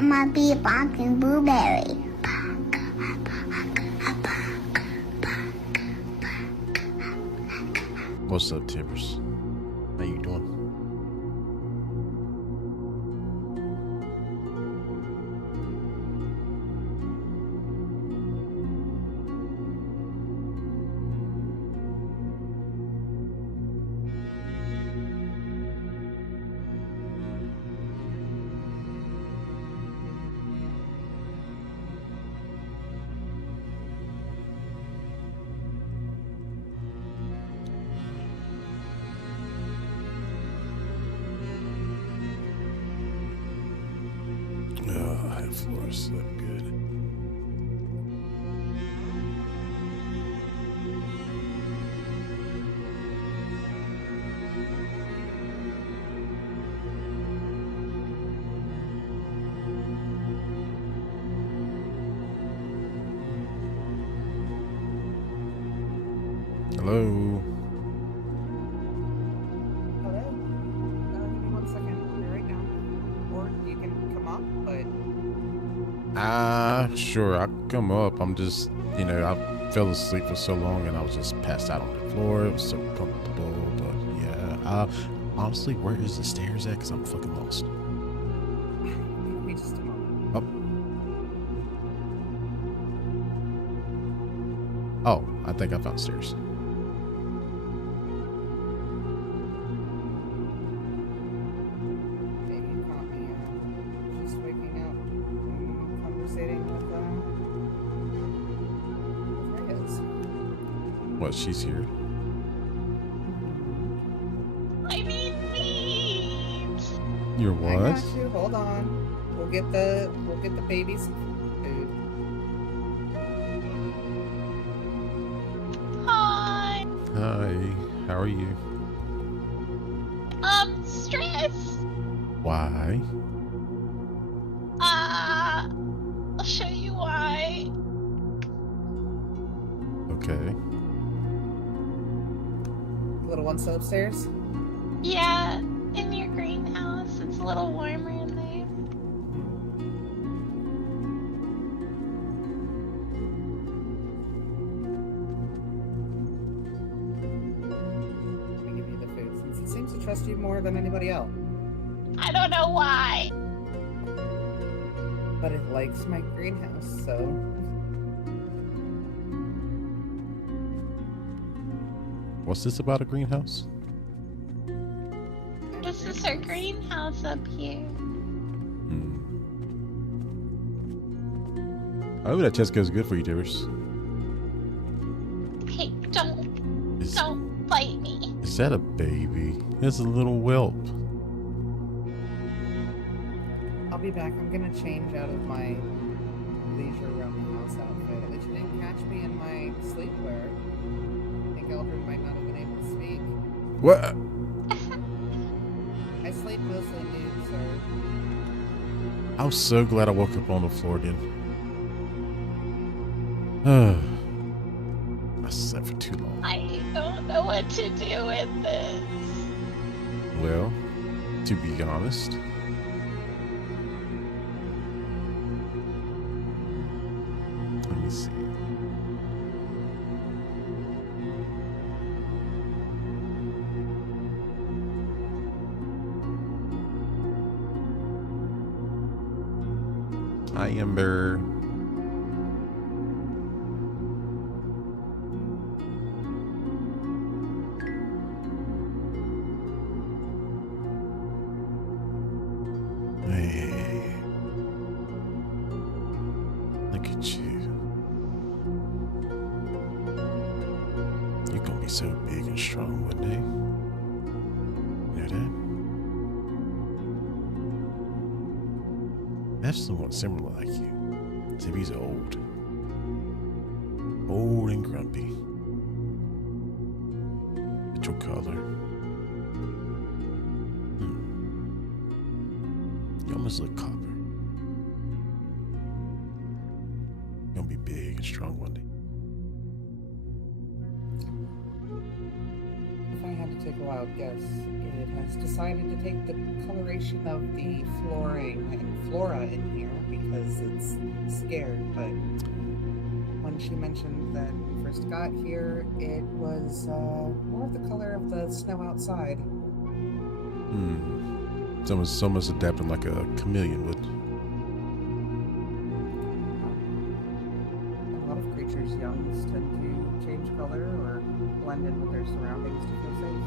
My bee barking blueberry. What's up, Tibbers? How you doing? Oh, that floor is so good. Hello. Hello? Give me 1 second. I'll be right down. Or you can come up, but Sure, I'll come up. I'm just, I fell asleep for so long and I was just passed out on the floor. It was so comfortable, but yeah. Honestly, where is the stairs at? Because I'm fucking lost. give me just a moment. Oh, I think I found stairs. Hey, you caught me just waking up and conversating with Reyes. What, she's here? I need meat. You're I what? got you. Hold on. We'll get the baby's food. Hi. Hi, how are you? Stress. Why? I'll show you why. Okay. Little one still upstairs? Yeah, in your greenhouse. It's a little warmer in there. Let me give you the food since it seems to trust you more than anybody else. I don't know why. But it likes my greenhouse, so What's this about a greenhouse? This is our greenhouse up here. I hope that chest goes good for you, Tibbers. Hey, don't bite me. Is that a baby? It's a little whelp. I'll be back. I'm gonna change out of my leisure around the house outfit. At least you didn't catch me in my sleepwear. I think Eldred might not have been able to speak. What? I sleep mostly nude, sir. I'm so glad I woke up on the floor again. I slept for too long. I don't know what to do with this. Well, to be honest, let me see. Hi, Ember. Hey, look at you. You're gonna be so big and strong one day. You know that? I have someone similar like you. Except he's old. Old and grumpy. But your color. You almost look copper. You're gonna be big and strong one day. If I had to take a wild guess, It has decided to take the coloration of the flooring and flora in here because it's scared, but when she mentioned that we first got here, it was more of the color of the snow outside. It's almost adapting like a chameleon would. A lot of creatures young tend to change color or blend in with their surroundings to feel safe.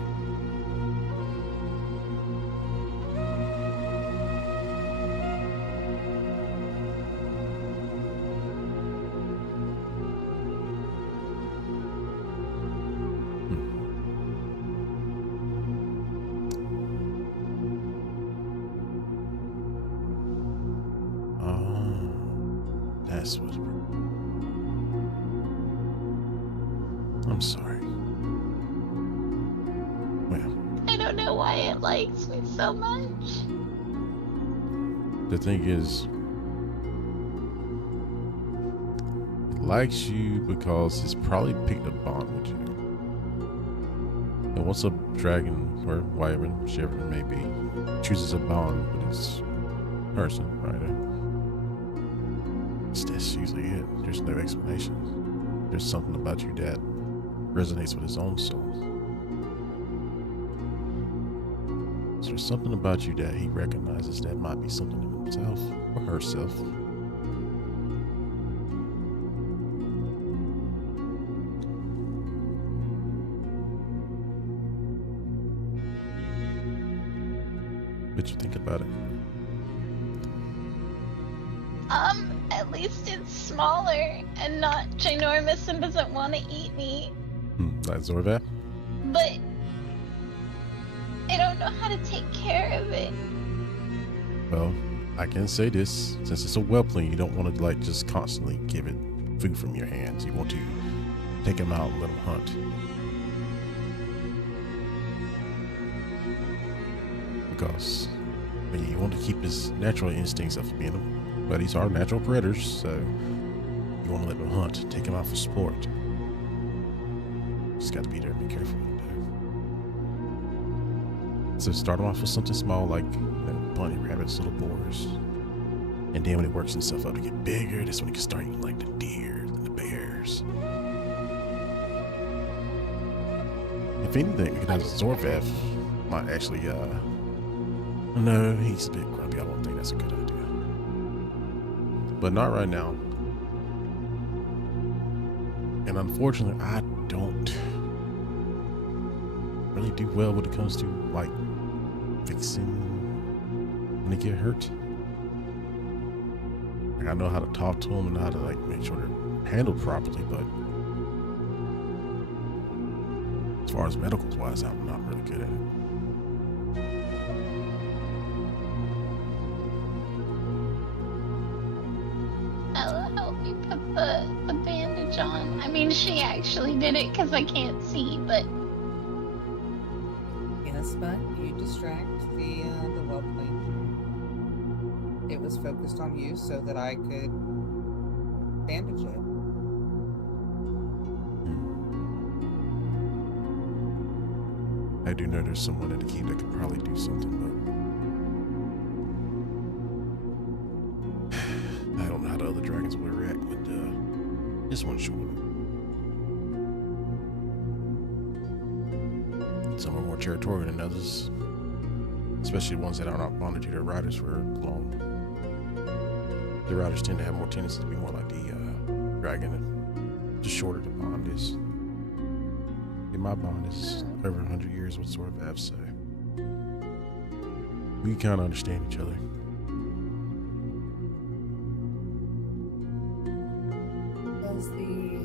That's what. I'm sorry. Well, I don't know why it likes me so much. the thing is, it likes you because it's probably picked a bond with you. And once a dragon or wyvern, whichever it may be, chooses a bond with its person, right? That's usually it. There's no explanation. There's something about you that resonates with his own soul. So there's something about you that he recognizes that might be something in himself or herself. What you think about it? At least it's smaller and not ginormous and doesn't want to eat me. Like Zorvat? But I don't know how to take care of it. Well, I can say this, since it's a whelpling, you don't want to like just constantly give it food from your hands. You want to take him out and let him hunt. Because you want to keep his natural instincts of being a, but these are natural predators, so you want to let them hunt, take him out for sport. Just got to be there and be careful what you do. So start him off with something small like bunny rabbits, little boars, and then when it works himself up to get bigger, that's when he can start eating like the deer and the bears. If anything, because Zorvath might actually, no, he's a bit grumpy. I don't think that's a good idea. But not right now. And unfortunately, I don't really do well when it comes to like fixing when they get hurt. Like, I know how to talk to them and how to like make sure they're handled properly, but as far as medicals wise, I'm not really good at it. Ella helped me put the bandage on. I mean, she actually did it because I can't see, but Yes, but you distract the whelpling. It was focused on you so that I could bandage it. I do know there's someone in the keep that could probably do something, but I don't know how the other dragons will react with this one short. Some are more territorial than others, especially ones that are not bonded to their riders for long. The riders tend to have more tendency to be more like the dragon, and just shorter the bond is. My bond is over 100 years with Zorvath, so we kind of understand each other. Does the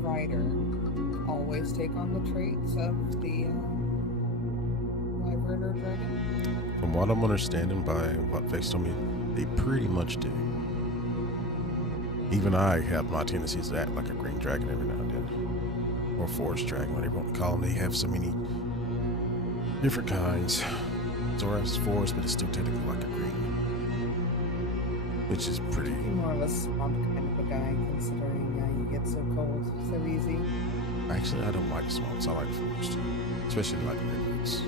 rider always take on the traits of the wyvern or dragon? From what I'm understanding by what Vex told me, they pretty much do. Even I have my tendencies to act like a green dragon every now and then. Or forest dragon, whatever you want to call them. They have so many different kinds. Zorath's forest, but it's still technically like a green. Which is pretty... You're more of a swamp kind of a guy, considering you get so cold so easy. Actually, I don't like swamps. I like forest, especially like redwoods.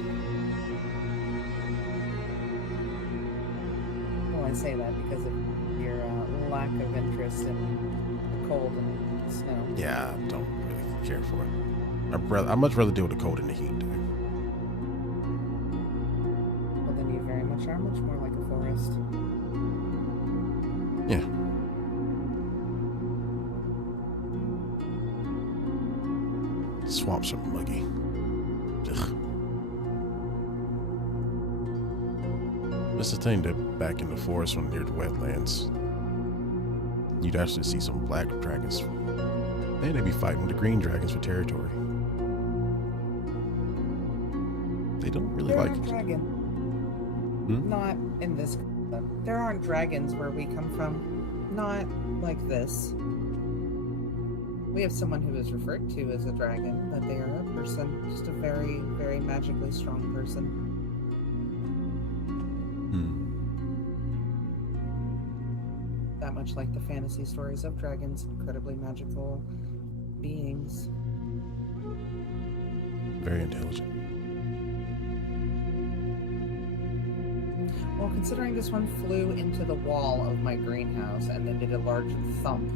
Well, I say that because of your lack of interest in the cold and snow. Yeah, I don't really care for it. I'd much rather deal with the cold and the heat, dude. Well, then you very much are much more like a forest. Yeah. Swamps are muggy. Ugh. That's the thing, that back in the forest or near the wetlands, you'd actually see some black dragons. And they'd be fighting with the green dragons for territory. They don't really There like aren't it. dragons. Hmm? Not in this. There aren't dragons where we come from. Not like this. We have someone who is referred to as a dragon, but they are a person, just a very, very magically strong person. That much like the fantasy stories of dragons, incredibly magical beings. Very intelligent. Well, considering this one flew into the wall of my greenhouse and then did a large thump,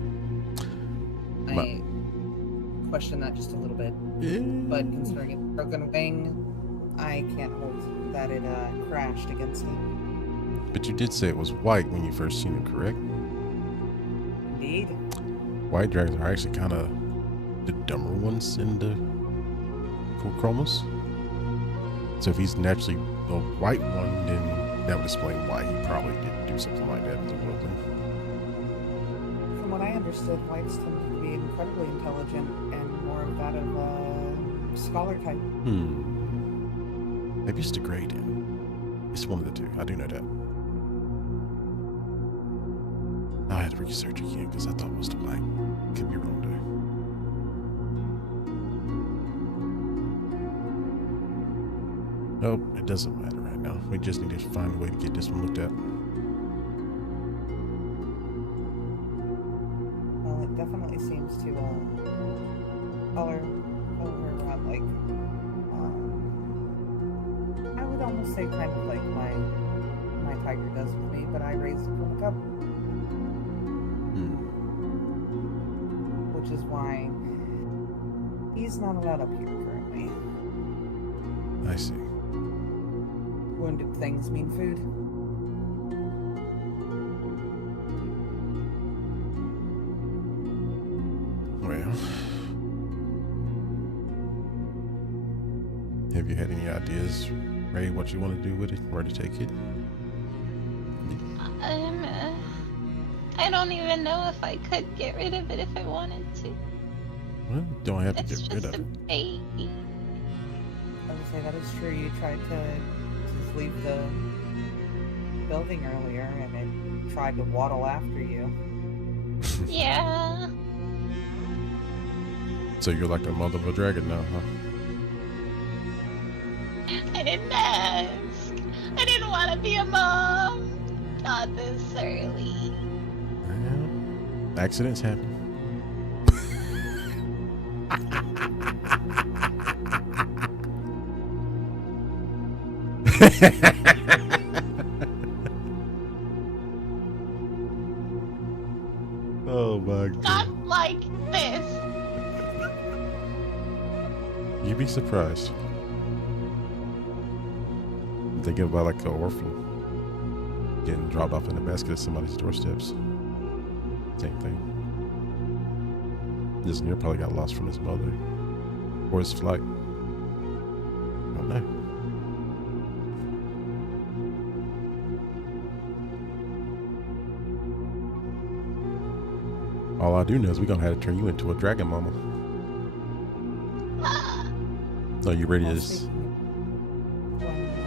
I question that just a little bit. But considering it's broken wing, I can't hold that it crashed against it. But you did say it was white when you first seen it, correct? Indeed. White dragons are actually kind of the dumber ones in the chromas. So if he's naturally the white one, then that would explain why he probably did do something like that as a wildling. From what I understood, whites tend to be incredibly intelligent and more of that of a scholar type. Maybe it's the gray then. It's one of the two. I do know that. I had to research again because I thought it was the white. Could be wrong though. Oh, it doesn't matter right now. We just need to find a way to get this one looked at. Well, it definitely seems to color around like I would almost say kind of like my tiger does with me, but I raised it from a cub. Which is why he's not allowed up here currently. I see. Wounded things mean food. Well, have you had any ideas, Ray, what you want to do with it? Where to take it? I don't even know if I could get rid of it if I wanted to. Well, you don't have to It's get rid just of a it. baby. I would say that is true. You tried to just leave the building earlier and it tried to waddle after you. Yeah. So you're like the mother of a dragon now, huh? I didn't ask. I didn't want to be a mom. Not this early. Well, accidents happen. Oh my god. Not like this. You'd be surprised. Think about like an orphan getting dropped off in a basket at somebody's doorsteps. Same thing. This near probably got lost from his mother or his flight. I don't know. All I do know is we're gonna have to turn you into a dragon mama. Are you ready to? When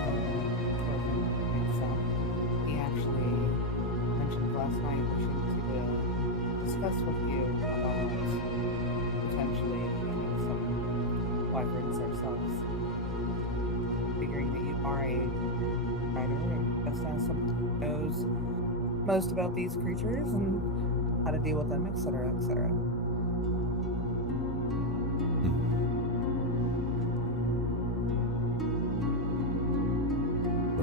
Corbin wakes up, he actually mentioned last night wishing to discuss with you about potentially obtaining some wyverns ourselves. Figuring that you are a writer and best as someone who knows most about these creatures and how to deal with them, etc., etc.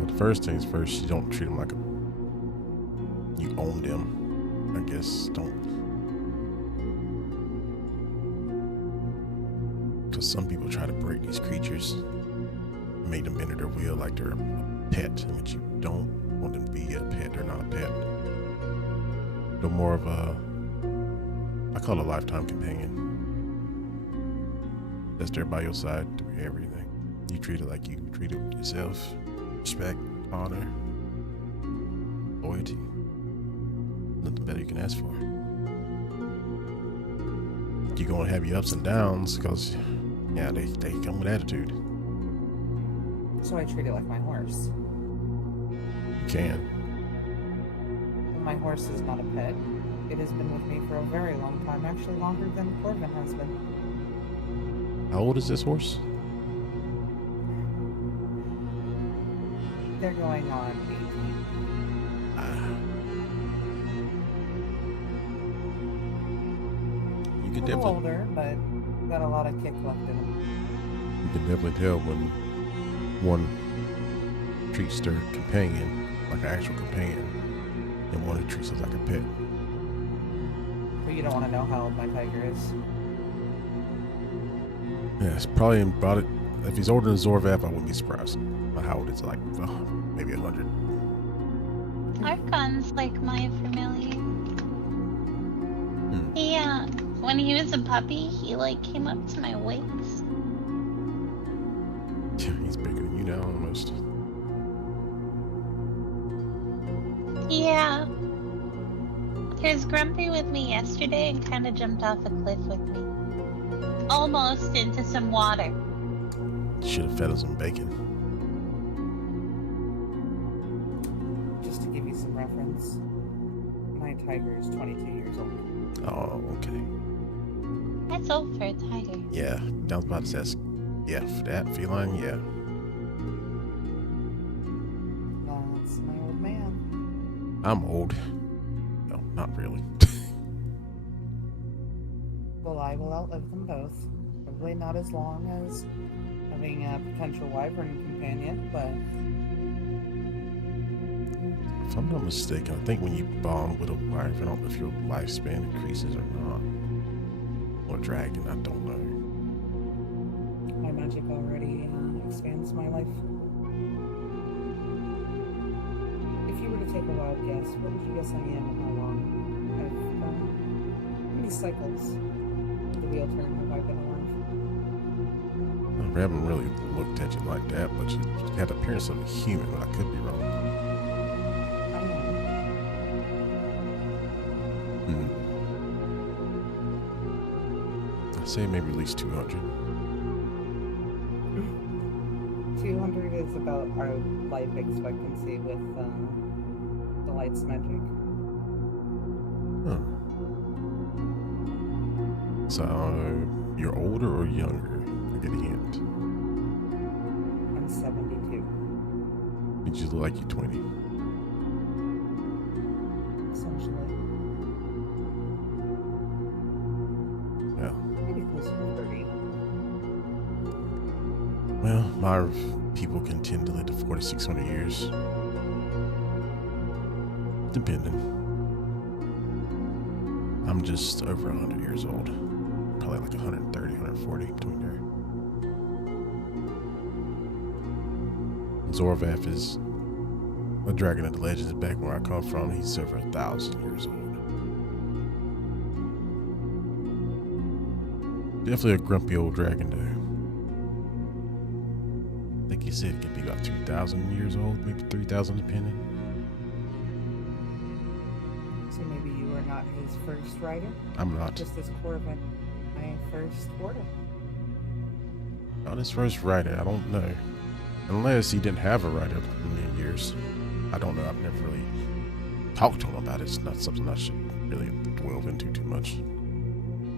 Well, the first things first, you don't treat them like you own them. I guess don't. Because some people try to break these creatures, make them bend their will like they're a pet, but you don't want them to be a pet. They're not a pet. They're more of a, I call it a lifetime companion. That's there by your side through everything. You treat it like you treat it yourself. Respect, honor, loyalty. Nothing better you can ask for. You're gonna have your ups and downs because, yeah, they come with attitude. So I treat it like my horse. You can. And my horse is not a pet. It has been with me for a very long time, actually longer than Corbin has been. How old is this horse? They're going on 18. You can A little definitely, older, but got a lot of kick left in them. you can definitely tell when one treats their companion like an actual companion, and one who treats it like a pet. But you don't want to know how old my tiger is. Yeah, it's probably about it. If he's older than Zorvath, I wouldn't be surprised. How old it's like, maybe 100. Archon's like my familiar. Yeah, when he was a puppy, he like came up to my waist. He's bigger than you now, almost. Yeah. He was grumpy with me yesterday and kind of jumped off a cliff with me. Almost into some water. Should have fed him some bacon. Just to give you some reference, my tiger is 22 years old. Oh, okay. That's old for a tiger. Yeah, I was about to ask. Yeah, for that feline, yeah. That's my old man. I'm old. No, not really. Well, I will outlive them both. Probably not as long as having a potential wyvern companion, but If I'm not mistaken, I think when you bond with a wyvern, I don't know if your lifespan increases or not. Or dragon, I don't know. my magic already expands my life. If you were to take a wild guess, what would you guess I am and how long I've how many cycles of the wheel turn have I been alive? I haven't really looked at you like that, but you had the appearance of a human, but I could be wrong. I don't know. I'd say maybe at least 200. 200 is about our life expectancy with the light's magic. Huh. So, you're older or younger? I get a hint. I'm 72. Did you look like you're 20? Essentially. Yeah. Maybe closer to 30. Well, my people can tend to live to 4,600 years. Depending. I'm just over 100 years old. Probably like 130, 140 between there. Zorvath is a dragon of the legends back where I come from. He's over 1,000 years old. Definitely a grumpy old dragon, though. I think he said it could be about 2,000 years old, maybe 3,000 depending. So maybe you are not his first rider? I'm not. Just as Corbin, my first warder. Not his first rider, I don't know. Unless he didn't have a rider for many years. I don't know, I've never really talked to him about it. It's not something I should really delve into too much.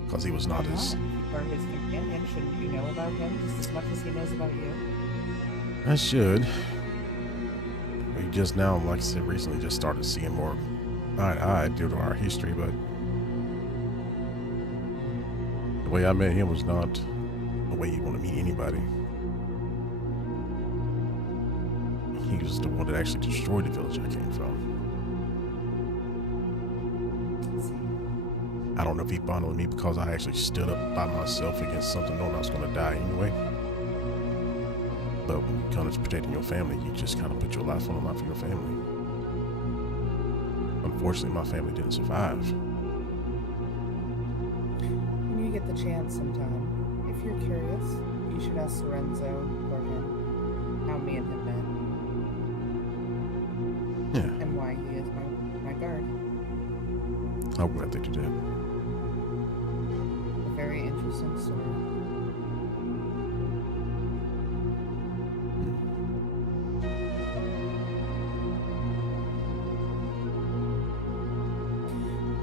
Because he was not as... If you are his companion, shouldn't you know about him just as much as he knows about you? I should. We just now, like I said, recently just started seeing more eye to eye due to our history, but the way I met him was not the way you want to meet anybody. He was the one that actually destroyed the village I came from. I don't know if he bonded with me because I actually stood up by myself against something knowing I was going to die anyway. But when it comes to protecting your family, you just kind of put your life on the line for your family. Unfortunately, my family didn't survive. When you get the chance sometime, if you're curious, you should ask Lorenzo or him how me and him met. Yeah. And why he is my guard. I would have to do that. A very interesting story.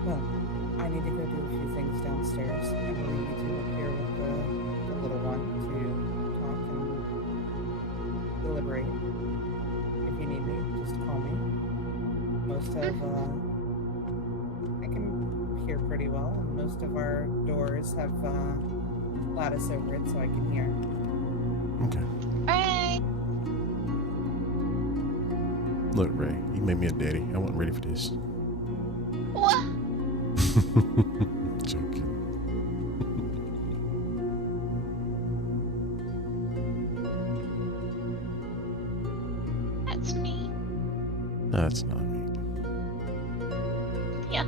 Well, I need to go do a few things downstairs. I will leave you two up here with the little one to talk and deliberate. If you need me, just call me. Most of, I can hear pretty well, and most of our doors have lattice over it so I can hear. Okay. Alright. Look, Ray, you made me a daddy. I wasn't ready for this. What? Joking. That's me. That's not me. Yeah.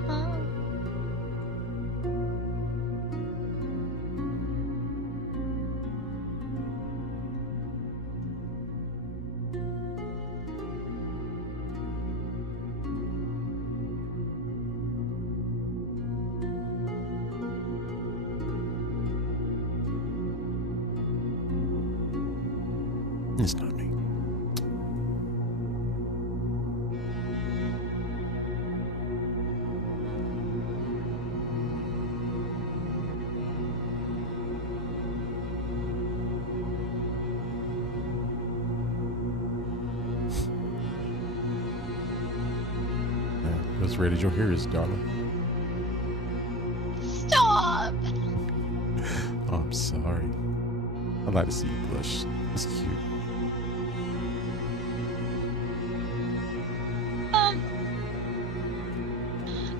It's not me. What's rated your hair is, darling? Stop. Oh, I'm sorry. I'd like to see you blush. It's cute.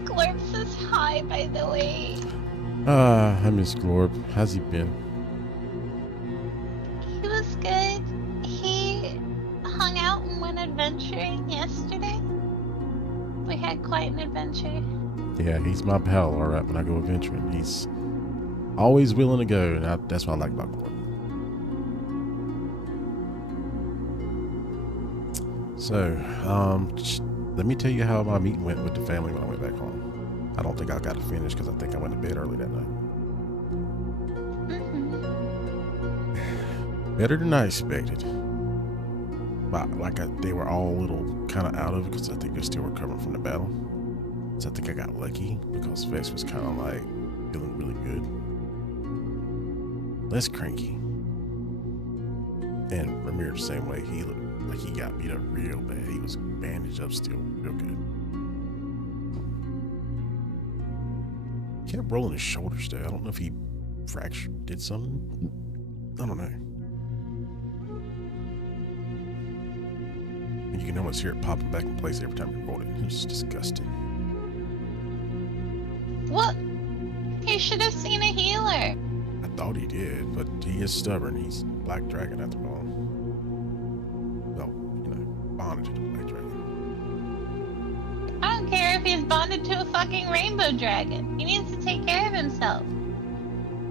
Glorps is high, by the way. I miss Glorb. How's he been? He was good. He hung out and went adventuring yesterday. We had quite an adventure. Yeah, he's my pal, all right, when I go adventuring. He's always willing to go, and that's what I like about Glorb. So, let me tell you how my meeting went with the family when I went back home. I don't think I got to finish because I think I went to bed early that night. Better than I expected. But they were all a little kind of out of it because I think they still recovering from the battle. So I think I got lucky because Vex was kind of like feeling really good. Less cranky. And Ramir the same way. He looked like he got beat up real bad. He was bandaged up still real good. He kept rolling his shoulders though. I don't know if he did something. I don't know. And you can almost hear it popping back in place every time you roll it. It was disgusting. What? He should have seen a healer. I thought he did, but he is stubborn. He's Black Dragon after all. Well, bonded to the Black Dragon. I don't care if he's bonded to a fucking rainbow dragon. He needs to take care of himself.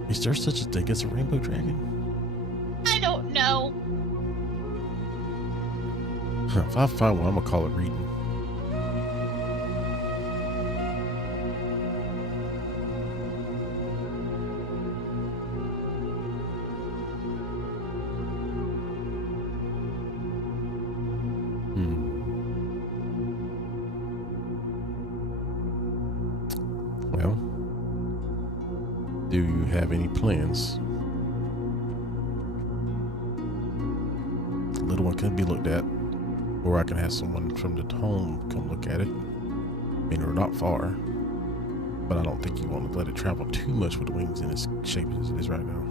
Is there such a thing as a rainbow dragon? I don't know. If I find one, I'm gonna call it reading. Well, do you have any plans? The little one can be looked at, or I can have someone from the home come look at it. I mean, we're not far, but I don't think you want to let it travel too much with the wings in its shape as it is right now.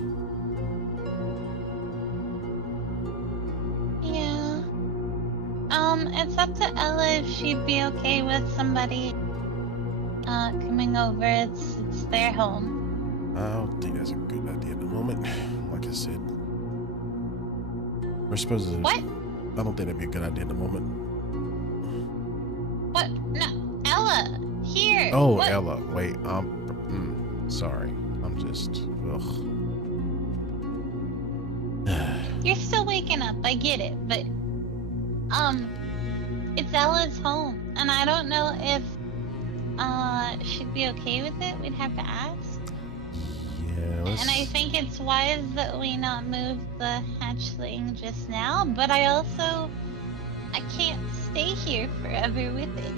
Yeah. It's up to Ella if she'd be okay with somebody coming over. It's their home. I don't think that's a good idea at the moment. Like I said, we're supposed to. What? I don't think that'd be a good idea at the moment. What? No, Ella, here. Oh, what? Ella, wait. Sorry. I'm just. Ugh. You're still waking up. I get it, but it's Ella's home, and I don't know if she'd be okay with it. We'd have to ask. Yeah. And I think it's wise that we not move the hatchling just now, but I can't stay here forever with it.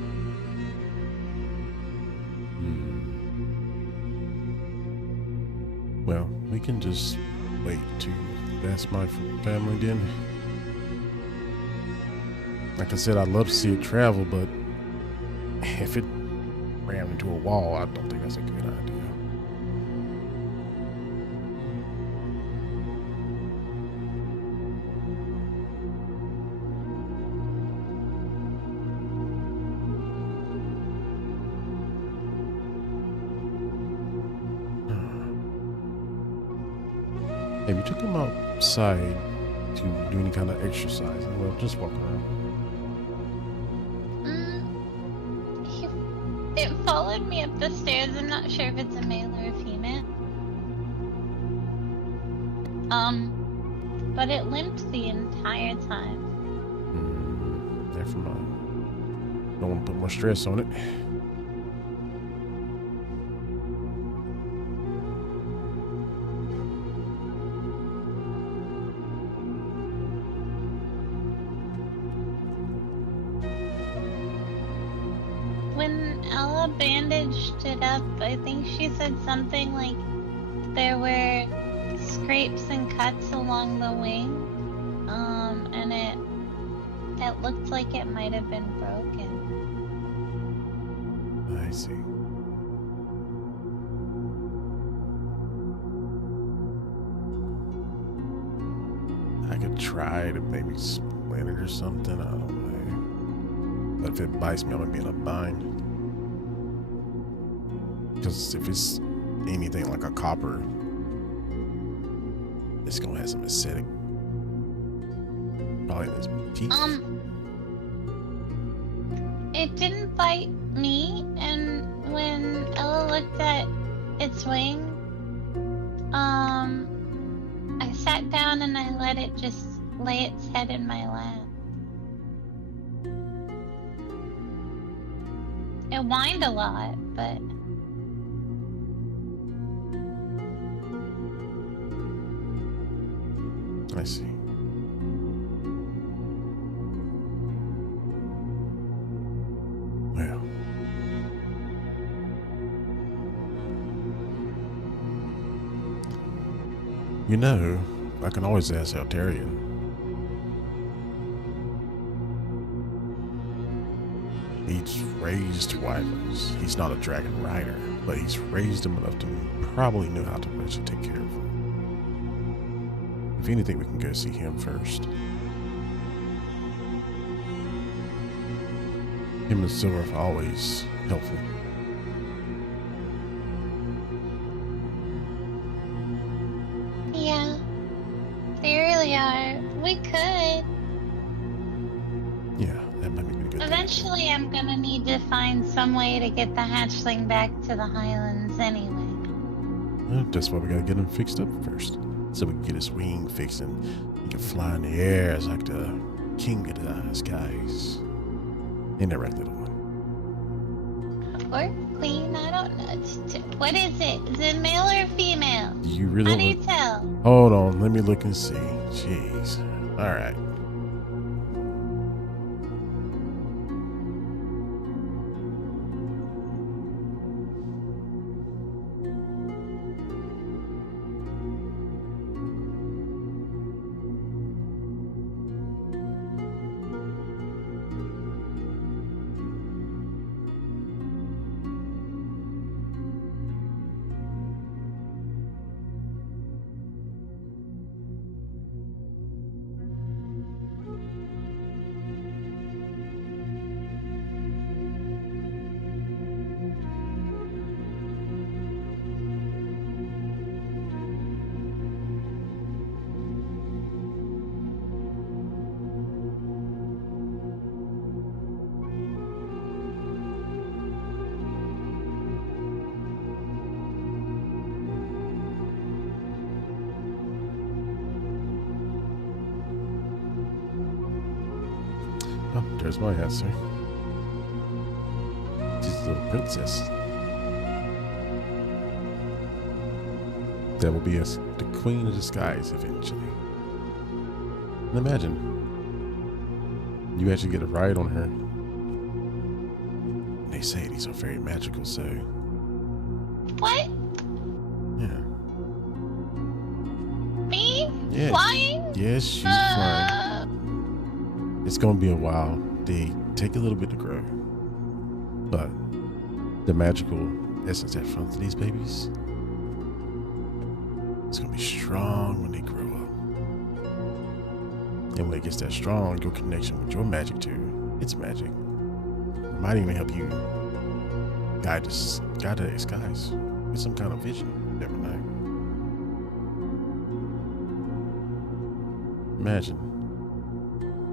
Well, we can just wait to ask my family then. Like I said, I'd love to see it travel, but if it ran into a wall, I don't think that's a good idea. Have you took him outside to do any kind of exercise? Well, just walk around. It followed me up the stairs. I'm not sure if it's a male or a female. But it limped the entire time. Never mind. Don't want to put more stress on it. When Ella bandaged it up, I think she said something like there were scrapes and cuts along the wing, and it looked like it might have been broken. I see. I could try to maybe splint it or something. I don't know. But if it bites me, I'm gonna be in a bind. Because if it's anything like a copper, it's gonna have some acidic. Probably in its teeth. It didn't bite me, and when Ella looked at its wing, I sat down and I let it just lay its head in my lap. It whined a lot, but I see. Well. You know, I can always ask Altarian. He's raised wyverns. He's not a dragon rider, but he's raised them enough to probably know how to actually take care of them. If anything, we can go see him first. Him and Silver are always helpful. yeah, they really are. We could. Yeah, that might be a good thing. Eventually, I'm gonna need to find some way to get the hatchling back to the Highlands anyway. Well, that's why we gotta get him fixed up first. So we can get his wing fixed and he can fly in the air as like the king of the skies. Ain't that right, little one? Or queen, I don't know. What is it? Is it male or female? You really How do you want tell? Hold on, let me look and see. Jeez. Alright. There's my answer. She's a little princess. That will be the queen of the skies eventually. And imagine, you actually get a ride on her. And they say these are very magical, so. What? Yeah. Me? Yeah. Flying? Yes, she's flying. It's gonna be a while. They take a little bit to grow. But the magical essence that front of these babies, it's gonna be strong when they grow up. And when it gets that strong, your connection with your magic too, it's magic. It might even help you guide the skies with some kind of vision. You never know. Imagine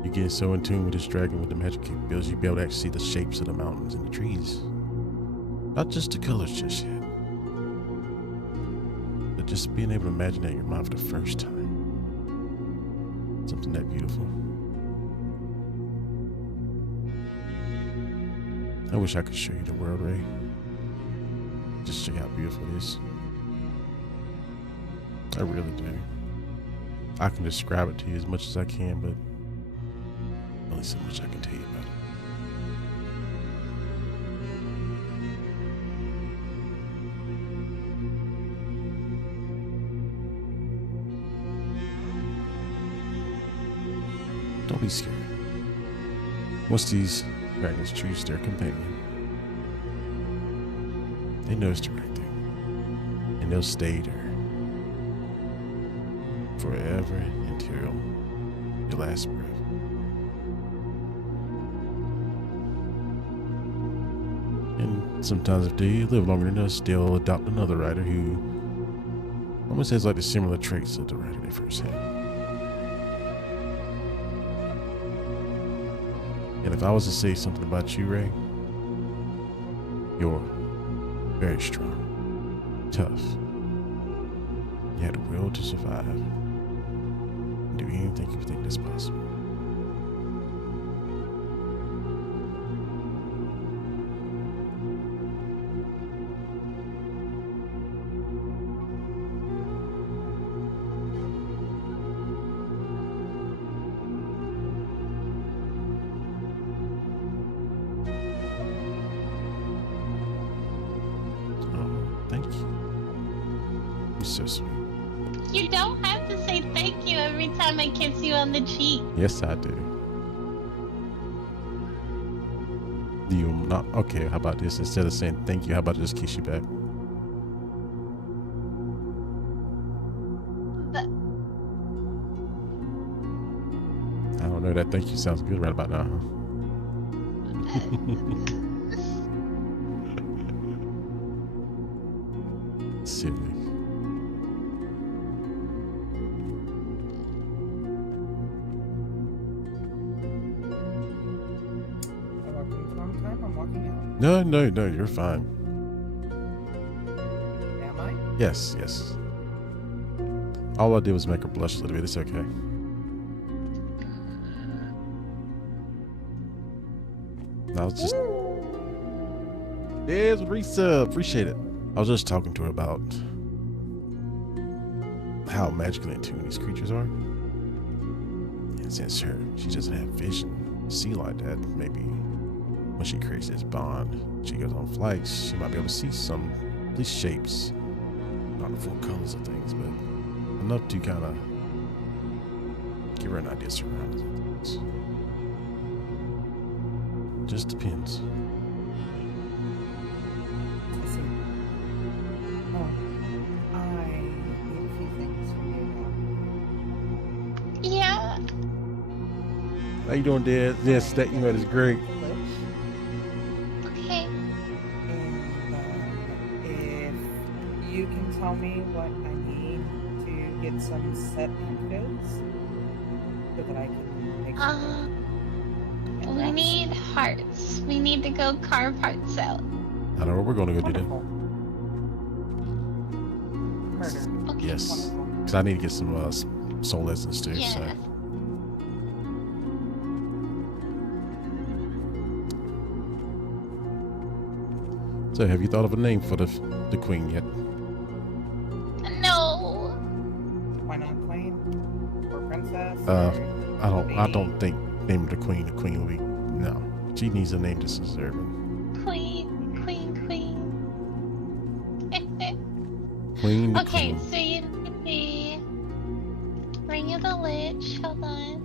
you get so in tune with this dragon with the magic capabilities, you'll be able to actually see the shapes of the mountains and the trees. Not just the colors just yet. But just being able to imagine that in your mind for the first time. Something that beautiful. I wish I could show you the world, Ray. Just show you how beautiful it is. I really do. I can describe it to you as much as I can, but only so much I can tell you about it. Don't be scared. Once these dragons choose their companion, they know it's the right thing. And they'll stay there forever until your last breath. And sometimes if they live longer than us, they'll adopt another rider who almost has like the similar traits of the rider they first had. And if I was to say something about you, Ray, you're very strong, tough. You had the will to survive and do anything you think is possible. Thank you. You're so sweet. You don't have to say thank you every time I kiss you on the cheek. Yes, I do. Do you not? Okay, how about this? Instead of saying thank you, how about I just kiss you back? But I don't know. That thank you sounds good right about now, huh? Silly. I walked in the wrong time. I'm walking out. No, you're fine. Am I? Yes. All I did was make her blush a little bit. It's okay. I was just... There's Risa. Appreciate it. I was just talking to her about how magically in tune these creatures are. And since she doesn't have vision to see like that, maybe when she creates this bond, she goes on flights, she might be able to see some, at least shapes, not the full colors of things, but enough to kind of give her an idea surrounding things. Just depends. Listen. Oh, I need a few things from you now. yeah, How you doing, Dad? Yes, that email is great. okay. And if you can tell me what I need to get some set infos so that I can make sure. We need hearts. We need to go carve hearts out. I know what we're going to go do then. Murder. Okay. Yes. Wonderful. Because I need to get some soul essence too. Yeah. So So, have you thought of a name for the queen yet? No. Why not queen? Or princess? I don't think name of the queen will be, no. She needs a name that's deserving. Queen, queen, queen. Queen the Okay, queen. so you need the Ring of the Lich. Hold on.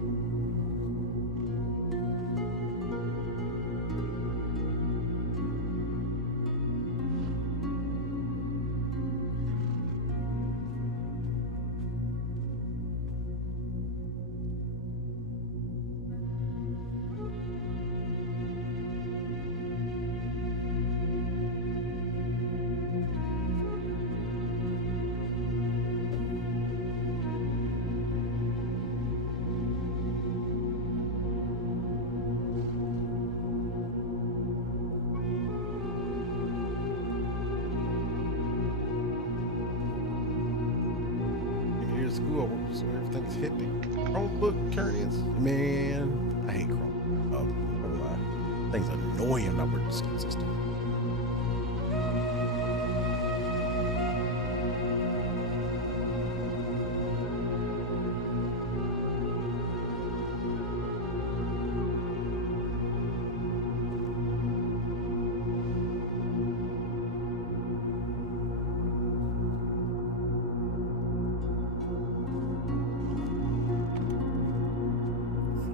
Here's school, so everything's hitting. Chromebook curtains. Man, I hate Chrome. Oh, no lie. Things annoying about working the school system.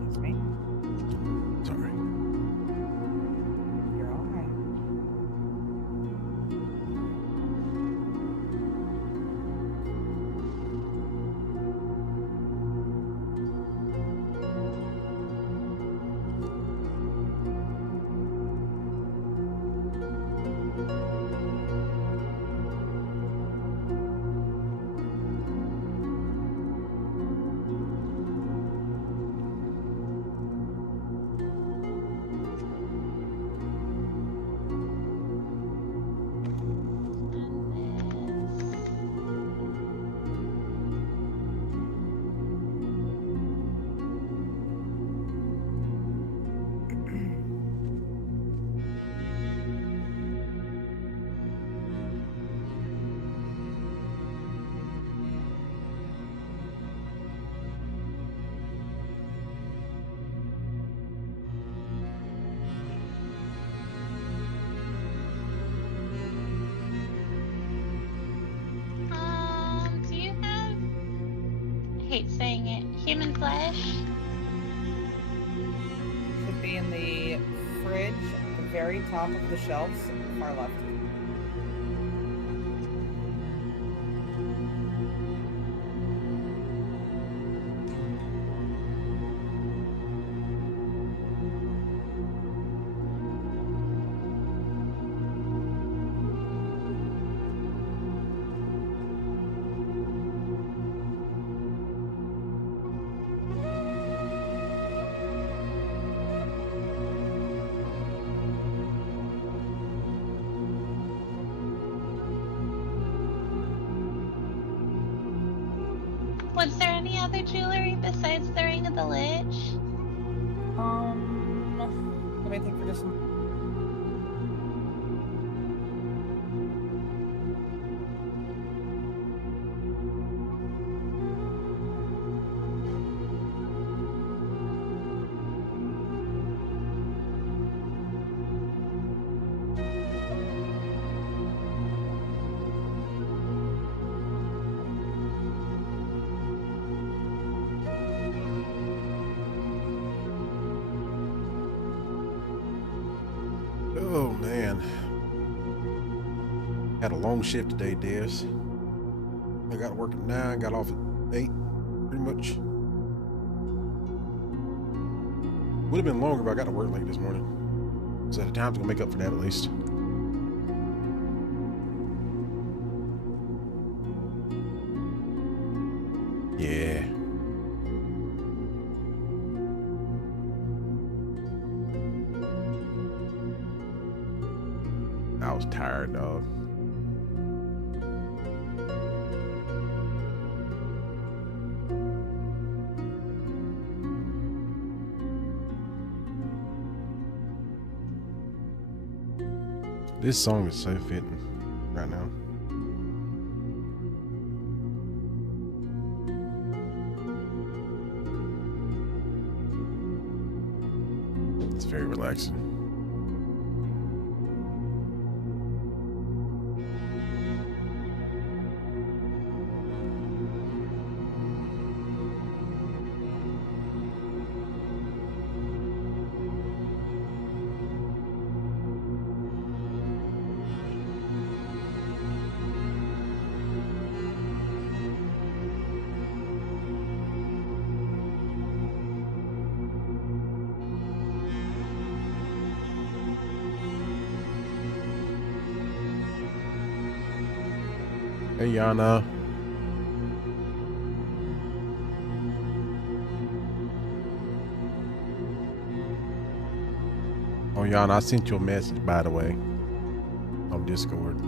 Excuse me. Sorry. You're all right. Do you have? I hate saying it. Human flesh. Should be in the fridge at the very top of the shelves, far left. Was there any other jewelry besides the Ring of the Lich? Let me think for just a moment. Oh man. Had a long shift today, Des. I got to work at 9, got off at 8, pretty much. Would have been longer if I got to work late this morning. So the time's gonna make up for that at least. Yeah. I was tired, dog. This song is so fitting right now. It's very relaxing. Hey, Yana. Oh, Yana, I sent you a message, by the way, on Discord.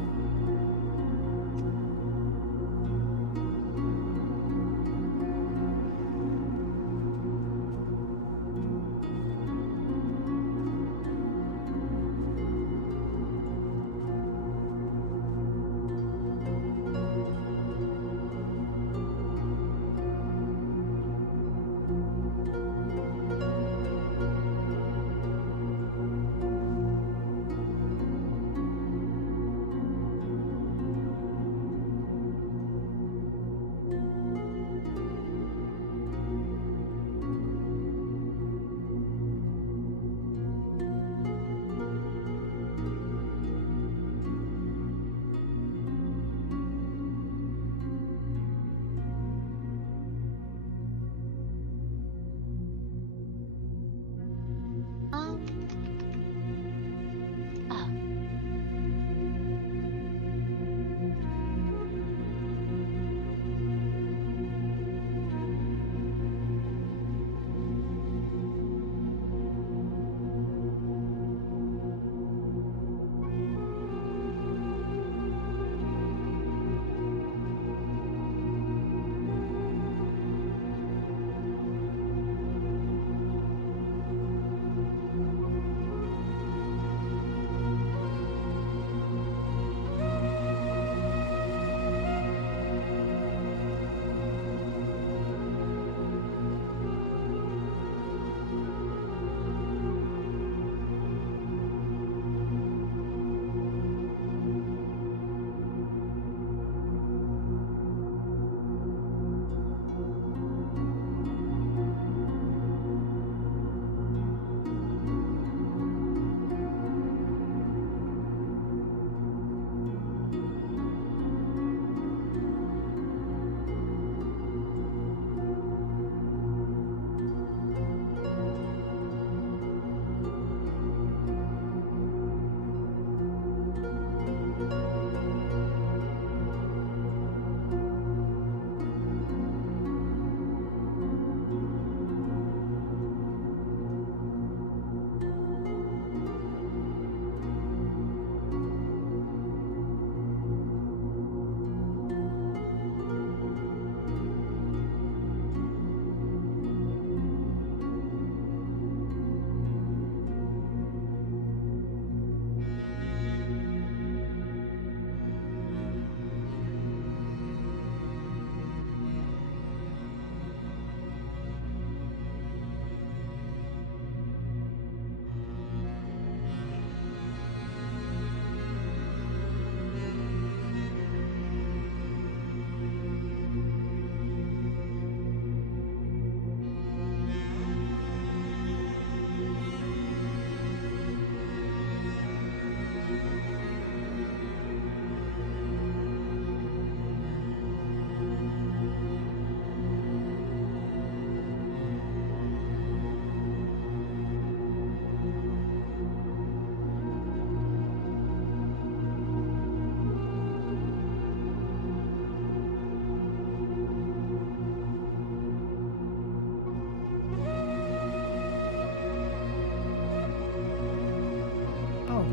Oh.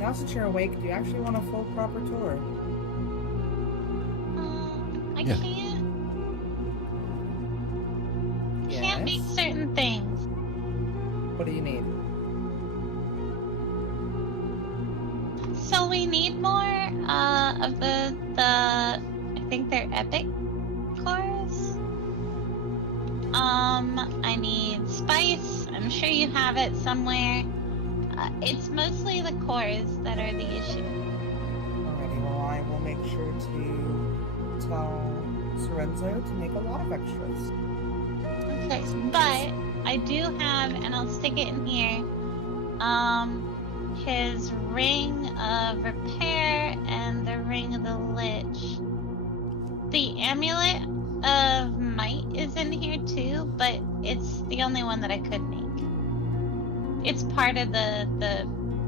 Now that you're awake, do you actually want a full proper tour? I Yeah. can't make certain things. What do you need? we need more of the I think they're epic cores. I need spice. I'm sure you have it somewhere. It's mostly the cores that are the issue. Alrighty, well, I will make sure to tell Sorenzo to make a lot of extras. Okay, but I do have, and I'll stick it in here, his ring of repair and the ring of the lich. The amulet of might is in here too, but it's the only one that I could make. It's part of the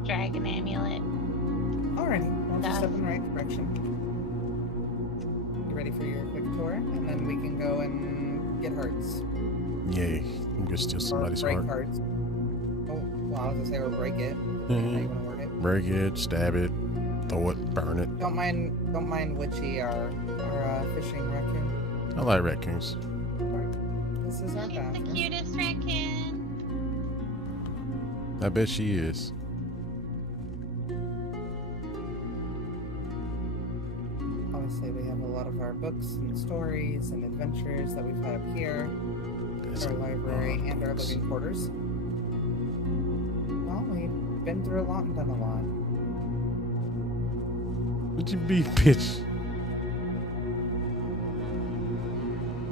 dragon amulet. Alrighty, well, just step in the right direction. You ready for your quick tour? And then we can go and get hearts. Yay. I'm gonna steal somebody's break heart. hearts. Oh, well, I was gonna say, or break it. How you wanna word it? Break it, stab it, throw it, burn it. Don't mind Witchy, our fishing raccoon. I like raccoons. This is our She's the bathroom. cutest raccoon. I bet she is. Obviously, we have a lot of our books and stories and adventures that we've had up here. That's Our a library lot of and our books. living quarters. Well, we've been through a lot and done a lot. Would you be, bitch?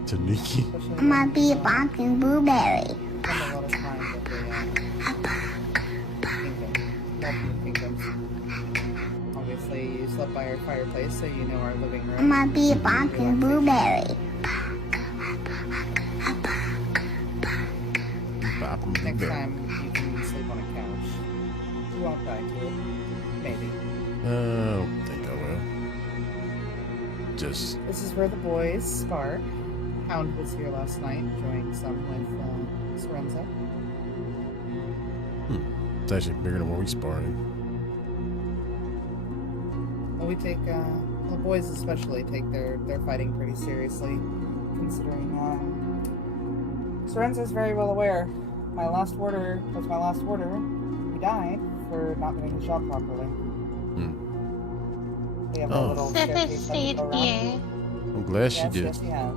Taniki. Especially I'm gonna when be we a barking blueberry. spend a lot of time with the kingdom. Obviously, you slept by our fireplace, so you know our living room. I'm gonna be a barking blueberry. Next time, you can sleep on a couch. You won't die to it. Maybe. I don't think I will. Just This is where the boys spar. Hound was here last night, enjoying some with Sorenzo. it's actually bigger than what we sparring. Well, we take, the boys especially take their fighting pretty seriously, considering, Sorenzo's very well aware. My last order was my last order. He died for not doing his job properly. We have a Oh. little Sith has staircase that we stayed go around. here. I'm glad she Yes, did. yes, he has.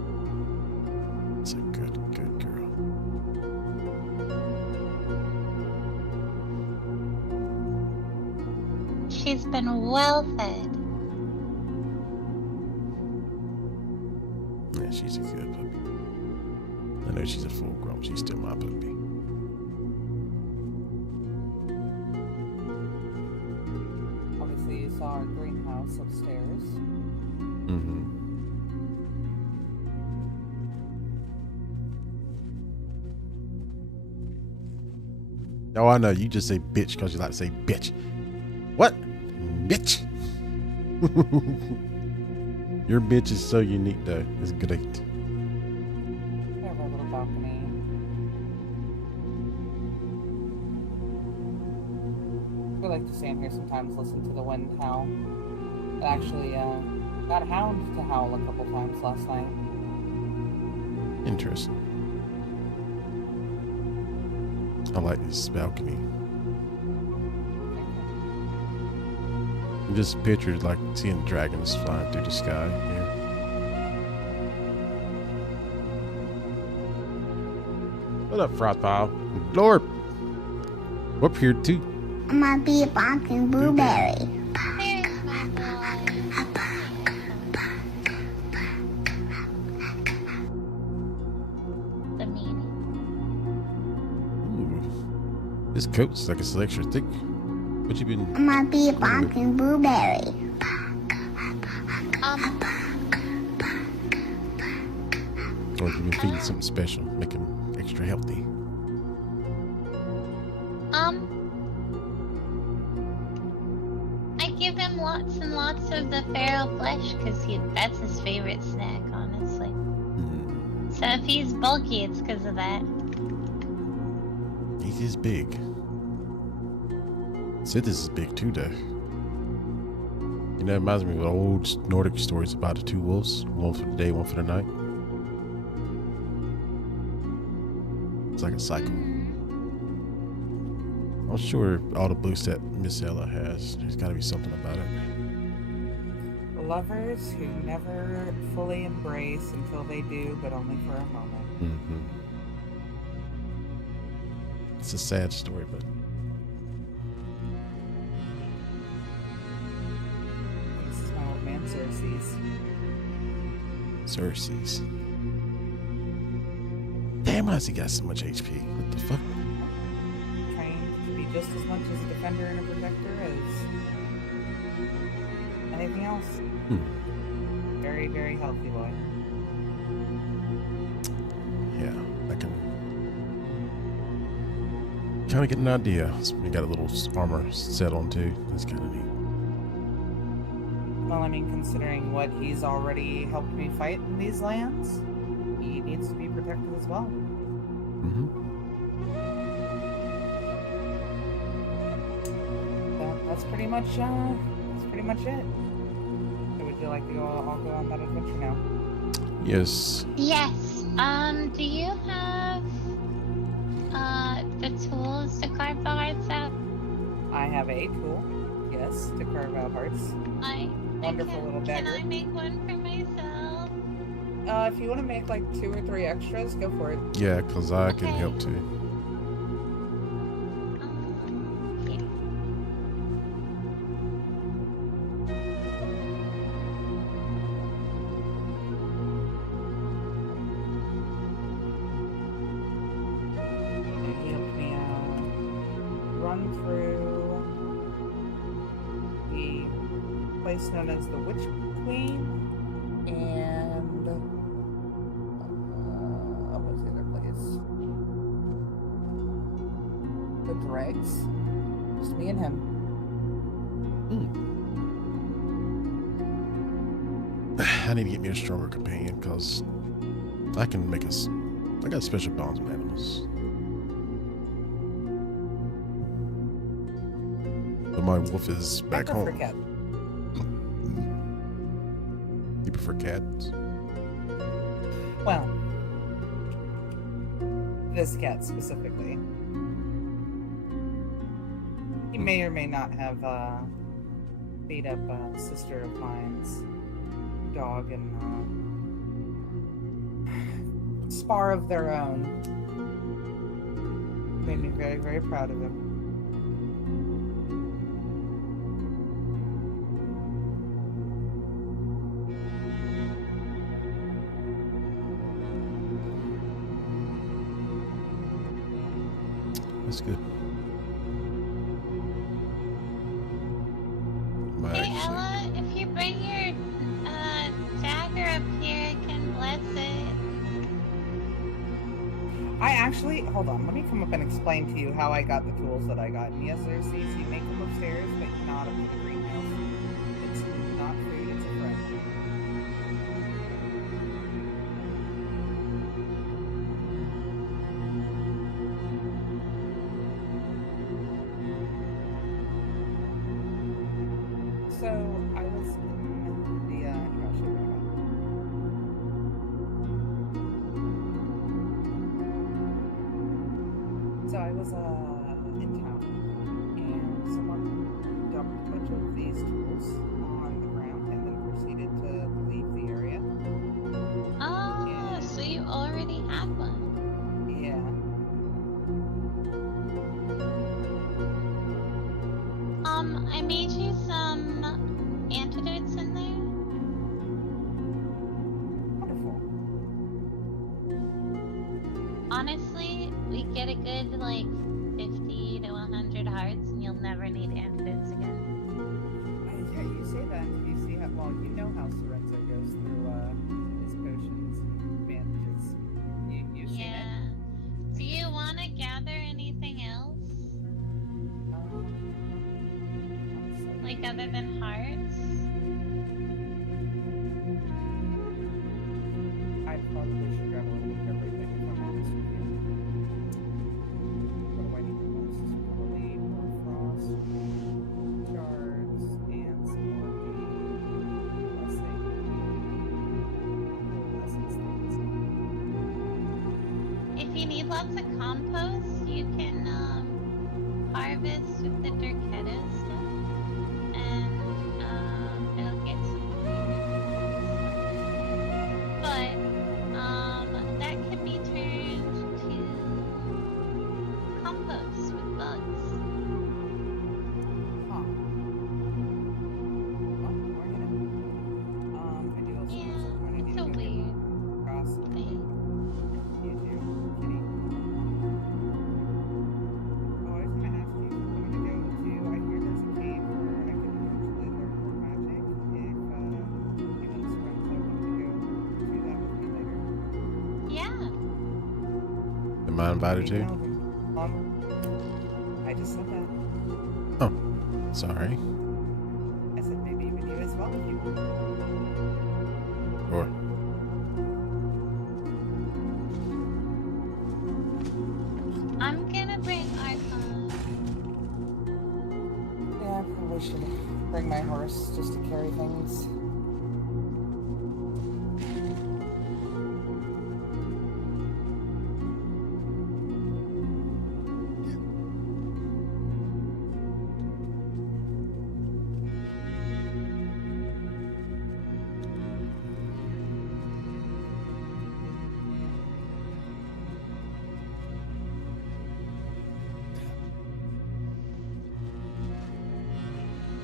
It's a good girl. She's been well fed. Yeah, she's a good puppy. I know she's a full grown, she's still my puppy. Obviously, you saw our greenhouse upstairs. Mm-hmm. Oh, I know. You just say bitch because you like to say bitch. What? Bitch. Your bitch is so unique, though. It's great. We have our little balcony. We like to stand here sometimes, listen to the wind howl. It actually got a hound to howl a couple times last night. Interesting. I like this balcony. I just pictured like seeing dragons flying through the sky here. What up, Frostpile? Lord! We're up here too. I'm gonna be a barking blueberry. There's my boy. The meaning. Ooh. This coat's like it's extra thick. What you been? I'm gonna be a barking blueberry. Or you been feeding something special, make him extra healthy? I give him lots and lots of the feral flesh because that's his favorite snack, honestly. Hmm. So if he's bulky, it's because of that. He is big. Sith is big too, though. You know, it reminds me of old Nordic stories about the two wolves, one for the day, one for the night. It's like a cycle. I I'm sure all the boosts that Miss Ella has, there's got to be something about it. Lovers who never fully embrace until they do, but only for a moment. Mm-hmm. It's a sad story, but This is my old man Cersei's. Damn, why has he got so much HP? What the fuck? trained to be just as much as a defender and a protector as anything else. Very, very healthy boy. Yeah, I can kind of get an idea. So we got a little armor set on too. That's kind of neat. Well, I mean, considering what he's already helped me fight in these lands, he needs to be protected as well. Mm-hmm. That's pretty much it. So would you like to I'll go on that adventure now. Yes. Yes. Do you have the tools to carve the hearts out? I have a tool, yes, to carve out hearts. Wonderful little Can dagger. I make one for myself? If you want to make like 2 or 3 extras, go for it. Yeah, because I can Okay. help too. Here. And he helped me run through the place known as the Witch Queen and what was the other place? The Dregs. Just me and him. I need to get me a stronger companion because I can make us. I got special bonds with animals. But my wolf is back I prefer home. cat. You prefer cats? Well, this cat specifically. He may or may not have beat up a sister of mine's dog and spar of their own. Made me very, very proud of him. That's good. Might Hey actually- Ella, if you bring your dagger up here, I can bless it. I actually, hold on, let me come up and explain to you how I got the tools that I got. And yes, there's these, you make them upstairs, but not up to the greenhouse. It's not food, it's a friend. So, I was in the, here, I'll show you what I got. So I was in town, and someone dumped a bunch of these tools on the ground, and then proceeded to leave the area. Oh, Yeah. so you already had one. Yeah. I made you some antidotes in there. Wonderful. Honestly, we get a good like 50 to 100 hearts, and you'll never need antidotes again. Yeah, you say that. You see how well you know how Sorenzo goes through his potions and bandages. You seen Yeah. Do you want to gather anything else, it? like other than hearts? I probably should grab a little bit of everything if I'm honest with you. What do I need the most? Probably more frost shards and some more of the essence things. If you need lots of compost, you can harvest Am I invited too? I just said that. Oh, sorry. I said maybe even you as well if you want. Or I'm gonna bring Archon. Yeah, I probably should bring my horse just to carry things.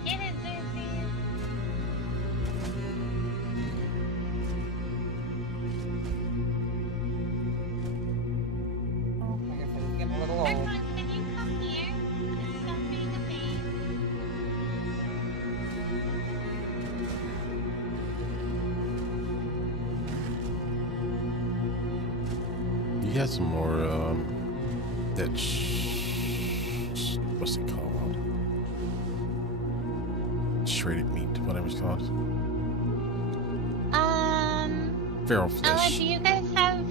Get it, Zeusy. Oh, I guess I was getting a little old. Archon, can you come here? Stop being a pain. you got some more that what's it called? Shredded meat, whatever it's called. Feral Ella, flesh. do you guys have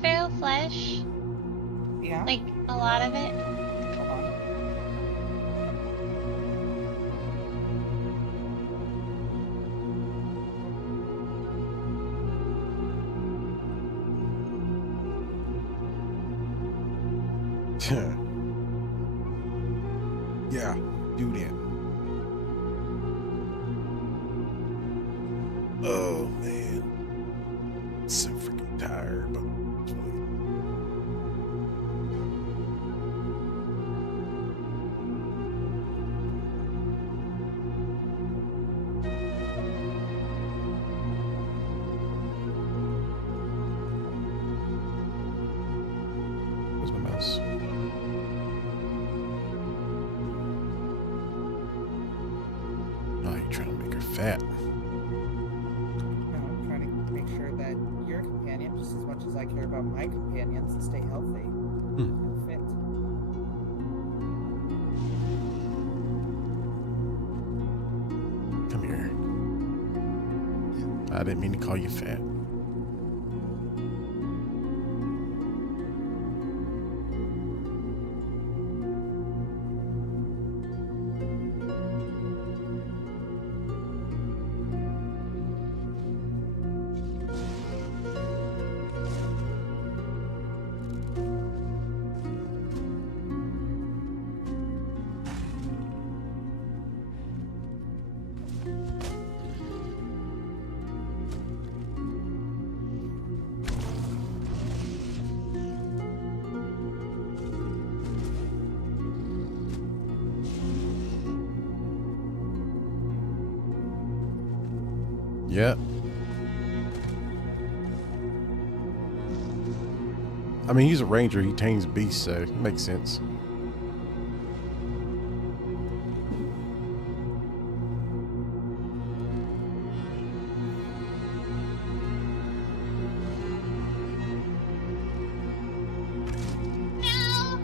feral flesh? Yeah? Like, a lot of it? Hold on. Yeah, do that. Oh man, so freaking tired, but it's funny. Where's my mouse? Oh, you're trying to make her fat. No, I'm trying to make sure that your companion, just as much as I care about my companions, stay healthy and fit. Come here. I didn't mean to call you fat. Yep. I mean, he's a ranger. He tames beasts, so it makes sense. No!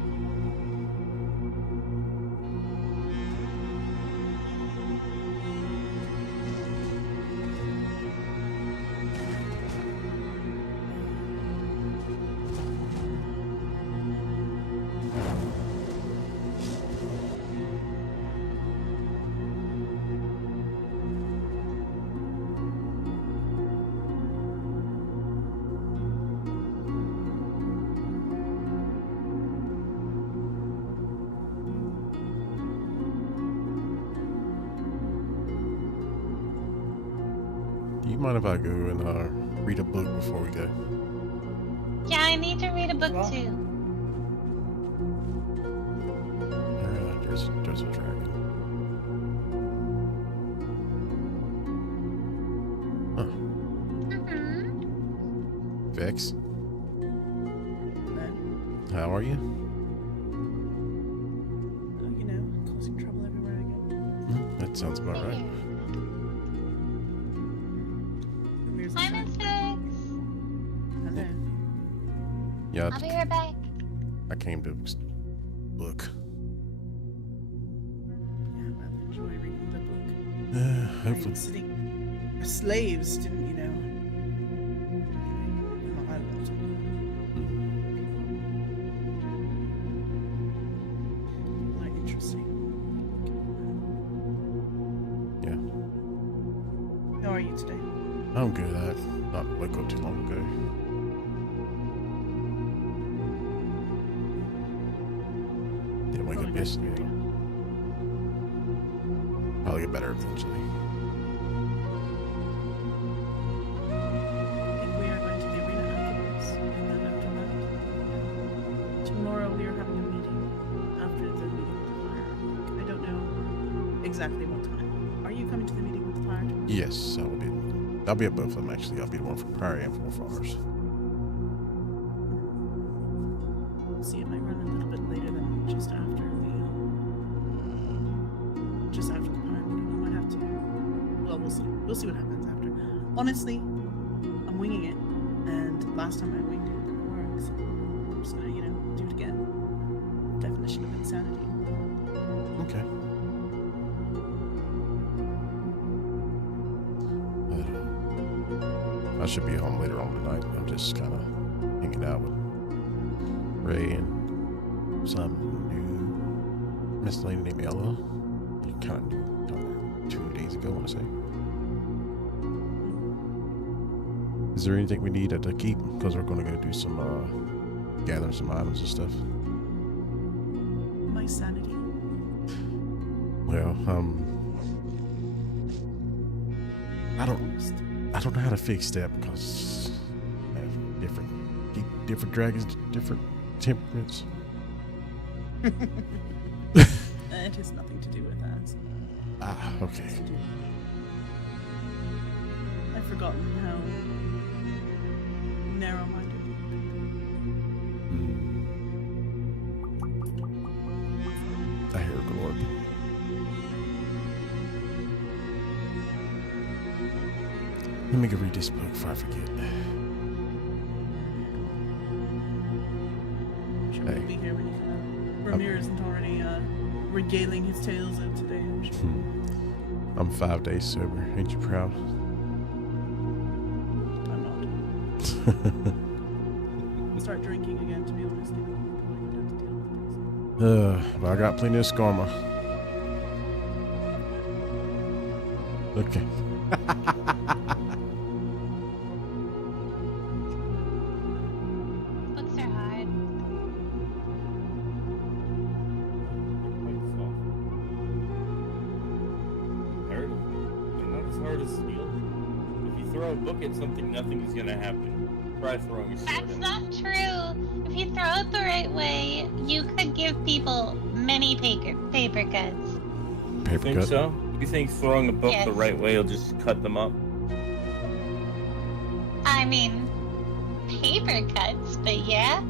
Do you mind if I go and read a book before we go? Yeah, I need to read a book Well. too. There's a dragon. Huh. Mm-hmm. Vex, And then, how are you? you know, causing trouble everywhere I go. That sounds about right. Here's the Hi, sign. Miss Fix. Hello. Yeah, I'll be right back. I came to look. Yeah, well, enjoy reading the book. Hopefully. Sitting slaves, didn't you know? Anyway, I don't know what I'm talking about. Quite interesting. Yeah. How are you today? I'm good. I not woke up too long ago. Didn't wake up Probably yesterday. nice to hear. I'll get better eventually. I think we are going to the arena afterwards, and then after that, tomorrow we are having a meeting after the meeting with the fire. I don't know exactly what time. Are you coming to the meeting with the fire? Yes, I will be. I'll be at both of them actually. I'll be the one for Prairie and for Fars. We'll see. It might run a little bit later than just after the fire meeting. You might have to. Well, we'll see. We'll see what happens after. Honestly, I'm winging it, and last time I winged it didn't work, so I'm just gonna, do it again. Definition of insanity. Okay. I should be home later on tonight. I'm just kind of hanging out with Ray and some new Miss Lady named Ella. Kind of new, 2 days ago, I want to say. Is there anything we need to keep? Because we're going to go do some gathering some items and stuff. My sanity. Well, I don't know how to fix that because I have different dragons, different temperaments. It has nothing to do with that. Okay. I've forgotten how narrow-minded you I hear a glorp. Let me go read this book before I forget. Sure Hey. we'll be here when you come out. Ramir isn't already regaling his tales out today, I'm sure. I'm 5 days sober. Ain't you proud? I'm not. I'll start drinking again, to be honest. I'll probably go down to deal with things. But I got plenty of skarma. Okay. Books are hard. Quite soft. Comparatively. They're not as hard as steel. If you throw a book at something, nothing is gonna happen. Try throwing a sword That's at not true. If you throw it the right way, you could give people many paper cuts. You Paper think cut. so? You think throwing a book Yes. the right way will just cut them up? I mean, paper cuts, but yeah.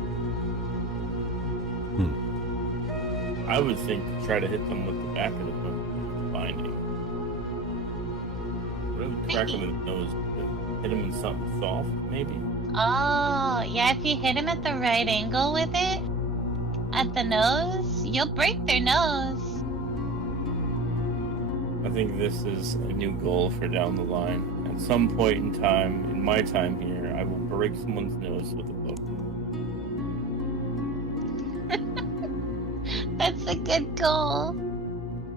I would think to try to hit them with the back of the book, binding. Really crack them in the nose. Hit them in something soft, maybe. Oh, yeah, if you hit them at the right angle with it, at the nose, you'll break their nose. I think this is a new goal for down the line. At some point in time, in my time here, I will break someone's nose with a book. That's a good goal.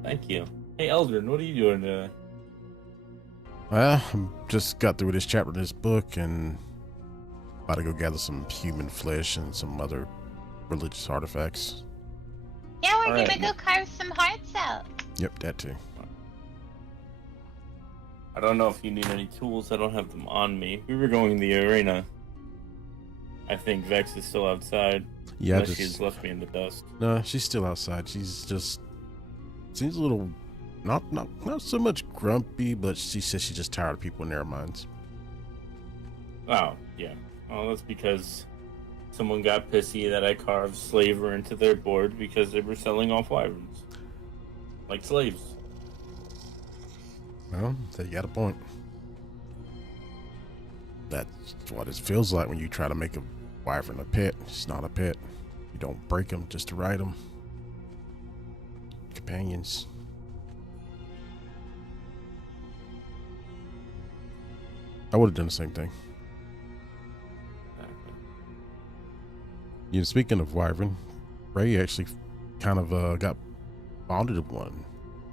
Thank you. Hey, Eldrin, what are you doing today? Well, I just got through this chapter of this book and about to go gather some human flesh and some other religious artifacts. Yeah, we're Alright. gonna go carve some hearts out. Yep, that too. I don't know if you need any tools. I don't have them on me. We were going to the arena. I think Vex is still outside. Yeah, Unless she's left me in the dust. no, she's still outside. She's just seems a little not so much grumpy, but she says she's just tired of people in their minds. Oh, yeah. Oh, that's because someone got pissy that I carved slaver into their board because they were selling off wyverns. Like slaves. Well, they got a point. That's what it feels like when you try to make a wyvern a pet. It's not a pet. You don't break them just to ride them. Companions. I would have done the same thing. You know, speaking of wyvern, Ray actually kind of got bonded to one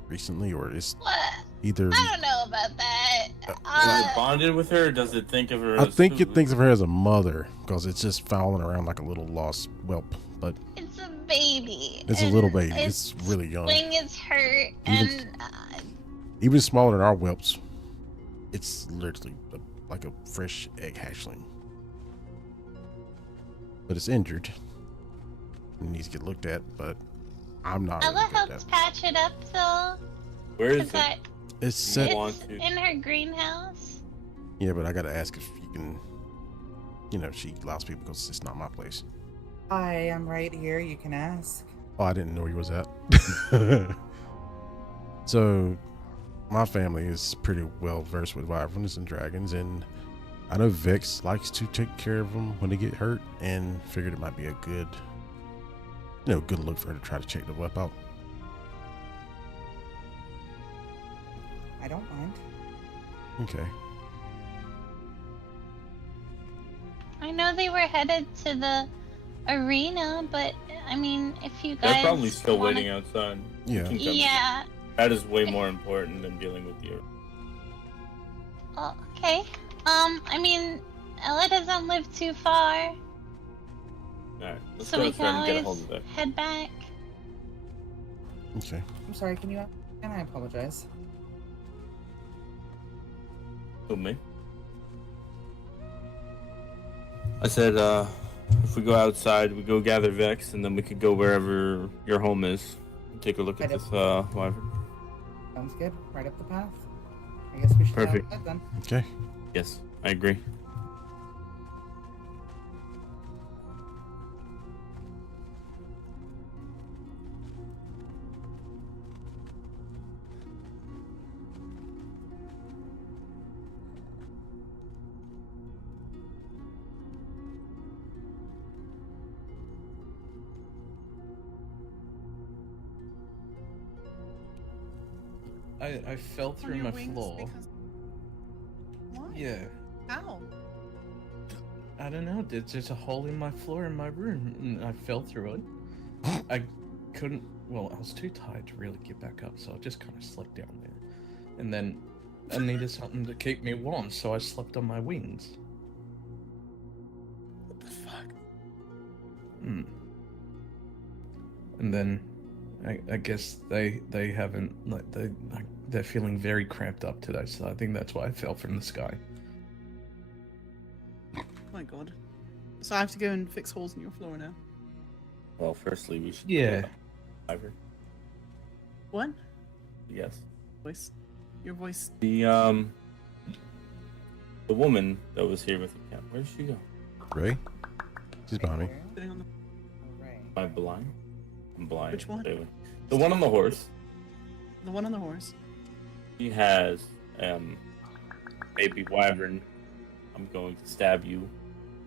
recently, or is What? either. I don't know about that. Is it bonded with her? Or does it think of her? I as think it thinks of her as a mother because it's just fouling around like a little lost whelp. But It's a baby. it's a and little baby. Its It's really young. wing is hurt, Even- and Even smaller than our whelps. It's literally like a fresh egg hatchling. But it's injured. It needs to get looked at, but I'm not. Ella really good at helped that. patch it up though. Where is 'Cause it? It's set. want It's to. in her greenhouse. Yeah, but I gotta ask if you can. You know, she allows people because it's not my place. Hi, I'm right here. You can ask. Oh, I didn't know where he was at. So, my family is pretty well versed with wyverns and dragons, and I know Vex likes to take care of them when they get hurt, and figured it might be a good, good look for her to try to check the whelp out. I don't mind. Okay. I know they were headed to the arena, but I mean, if you guys They're probably still wanna... waiting outside. You Yeah. can come. Yeah. That is way more important than dealing with you. Oh, okay. I mean, Ella doesn't live too far, Alright, let's so go we outside and can get a hold always of it. head back. Okay. I'm sorry, can you? And I apologize. Who, me? I said, if we go outside, we go gather Vex, and then we could go wherever your home is. Take a look at Right this, up. wyvern. Sounds good. Right up the path. I guess we should go Perfect. outside then. Okay. Yes, I agree. I fell On through your my wings floor. because- Why? Yeah. How? I don't know. There's just a hole in my floor in my room, and I fell through it. I couldn't. Well, I was too tired to really get back up, so I just kind of slept down there. And then I needed something to keep me warm, so I slept on my wings. What the fuck? Hmm. And then I guess they haven't they're feeling very cramped up today, so I think that's why I fell from the sky. Oh my god. So I have to go and fix holes in your floor now. Well, firstly, we should. Yeah. Wyvern. What? Yes. Voice. Your voice. The woman that was here with the cat. Where did she go? Ray? She's behind me. Sitting on the. Right. Am I blind? I'm blind. Which one? Clearly. The one on the horse. The one on the horse. He has baby wyvern. I'm going to stab you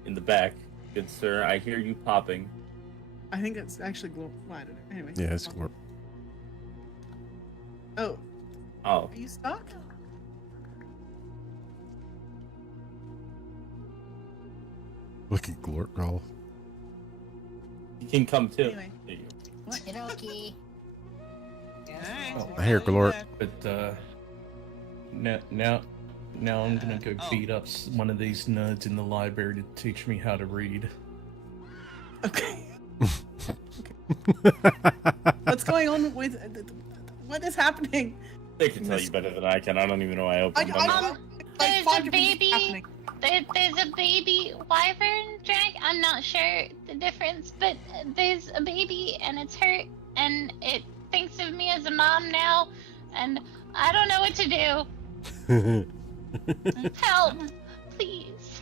in the back, good sir. I hear you popping. I think it's actually glow. Well, I don't know. Anyway. Yeah, it's Glorp. Oh, Oh, are you stuck? Look at Glorp call. you can come too. Anyway. There you go. Cherokee. Yes. I hear Glorp. But now I'm gonna go beat up one of these nerds in the library to teach me how to read. Okay. What's going on with? What is happening? They can tell you better than I can. I don't even know why I opened my mouth. There's five a different things baby. happening. There's a baby wyvern drag. I'm not sure the difference, but there's a baby and it's hurt and it thinks of me as a mom now, and I don't know what to do. Help, please.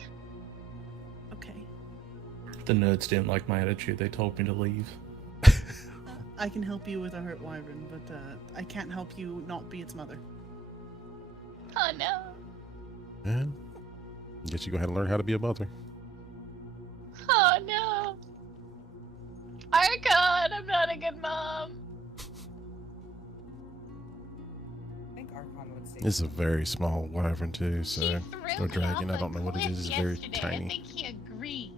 Okay. The nerds didn't like my attitude. They told me to leave. I can help you with a hurt wyvern, but I can't help you not be its mother. Oh no. Man, guess you go ahead and learn how to be a mother. Oh no. Archon, I'm not a good mom. I think Archon would say. It's a very small wyvern too, so He or threw me dragon. I off don't know a what it cliff is. It's very yesterday. tiny. I think he agrees.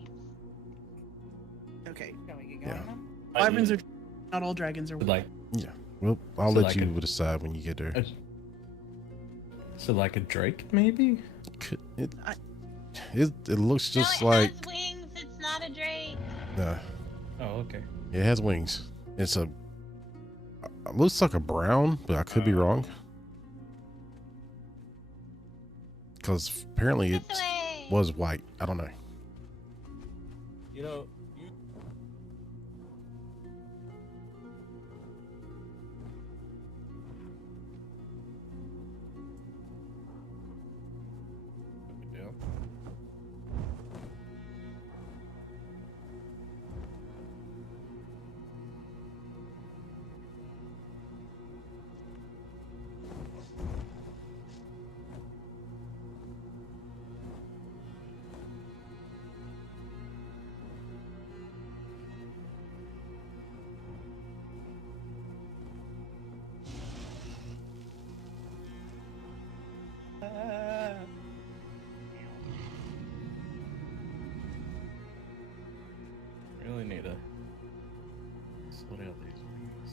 Okay. Shall we get going Yeah. now? Wyverns are not all dragons are. Like, Yeah. Well, I'll So let like you a- decide when you get there. so like a drake, maybe? It looks just no, it like has wings. It's not a drake. Oh, okay. it has wings. It's it looks like a brown, but I could be wrong. Because apparently it This way. was white. I don't know. You know, you Yeah. Really need to sort out these wings.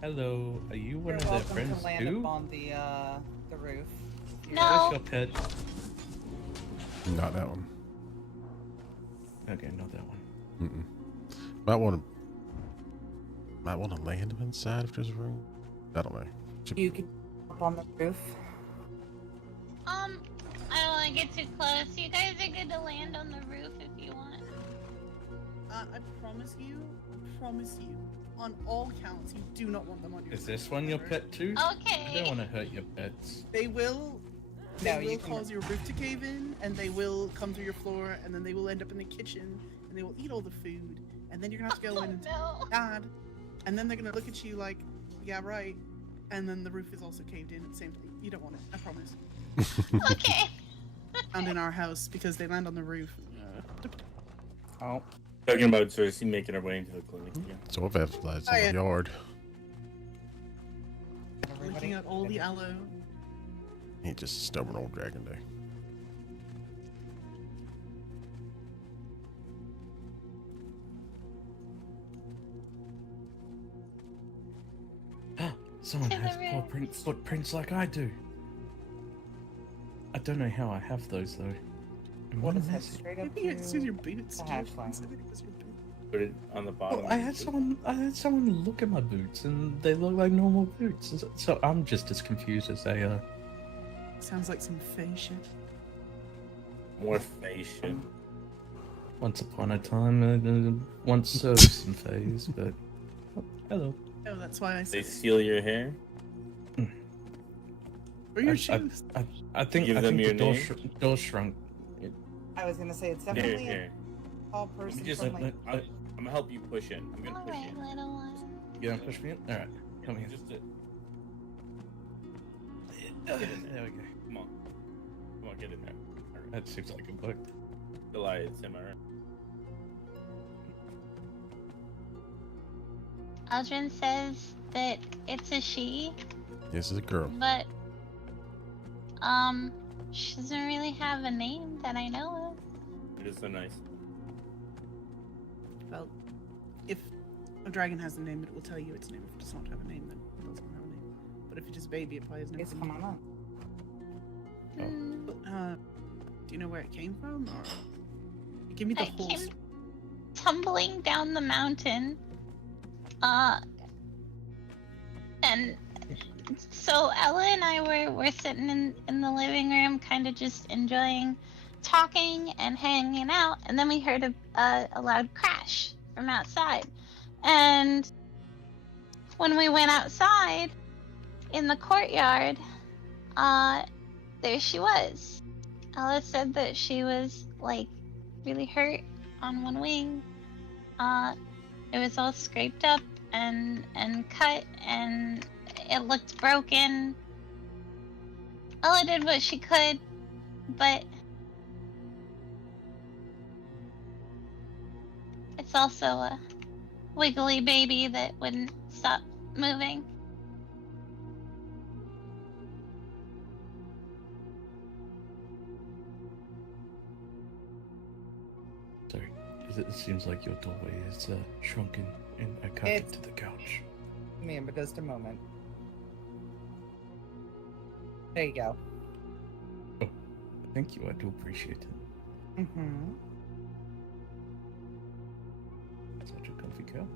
Hello, are you one You're of their welcome friends to land too? up on the roof. No. Where's your pet? Not that one. Okay, not that one. Mm-mm. Might want to land inside if there's room. I don't know. You can up on the roof. I don't want to get too close. You guys are good to land on the roof if you want. I promise you, on all counts, you do not want them on your. Is this one your pet too? Okay. I don't want to hurt your pets. They will. No, They you will can- cause your roof to cave in, and they will come through your floor, and then they will end up in the kitchen, and they will eat all the food, and then you're gonna have to go Oh, in and no. God, and then they're gonna look at you like, yeah, right, and then the roof is also caved in at the same time. You don't want it, I promise. Okay. Found in our house because they land on the roof. Oh. talking about Cersei making her way into the clinic. Yeah. So I've had flies Oh, in yeah. the yard. Looking at all the aloe. Ain't just a stubborn old dragon day. Someone To the has paw roof. footprints like I do. I don't know how I have those though. And We'll what just am I head seeing? straight up Maybe it's with your to boots. the Jeff. hatch line. Maybe it was your boots. Put it on the bottom. Well, I had someone look at my boots and they look like normal boots. So I'm just as confused as they are. Sounds like some fey shit. More fashion. Once upon a time, once served some phase, but oh, hello. Oh, that's why I They said. steal your hair. Or your I- shoes. I think Give I them think your the door, name? door shrunk. I was gonna say it's Here, definitely here. a tall Let me person just. from like I'm gonna help you push in. I'm gonna All push right, in. little one. You gonna push me in? All right, come here. Just There get in there. we go. Come on. Come on, get in there. All right. That seems like a bug. Goliath, am I right? Aldrin says that it's a she, This is a girl. but she doesn't really have a name that I know of. It is so nice. Well, if a dragon has a name, it will tell you its name. If it does not have a name, then it doesn't have a name. But if it's just a baby, it probably has no it's name. come on up. Oh. Hmm. But, do you know where it came from, or give me the It whole? came tumbling down the mountain. And so Ella and I were sitting in the living room, kind of just enjoying talking and hanging out, and then we heard a loud crash from outside. And when we went outside in the courtyard, there she was. Ella said that she was like really hurt on one wing. It was all scraped up and cut, and it looked broken. Ella did what she could but it's also a wiggly baby that wouldn't stop moving. Sorry, it seems like your doorway is shrunken and I can't get to the couch. Ma'am, but just a moment. There you go. Oh, thank you, I do appreciate it. Mm-hmm. Such a comfy couch.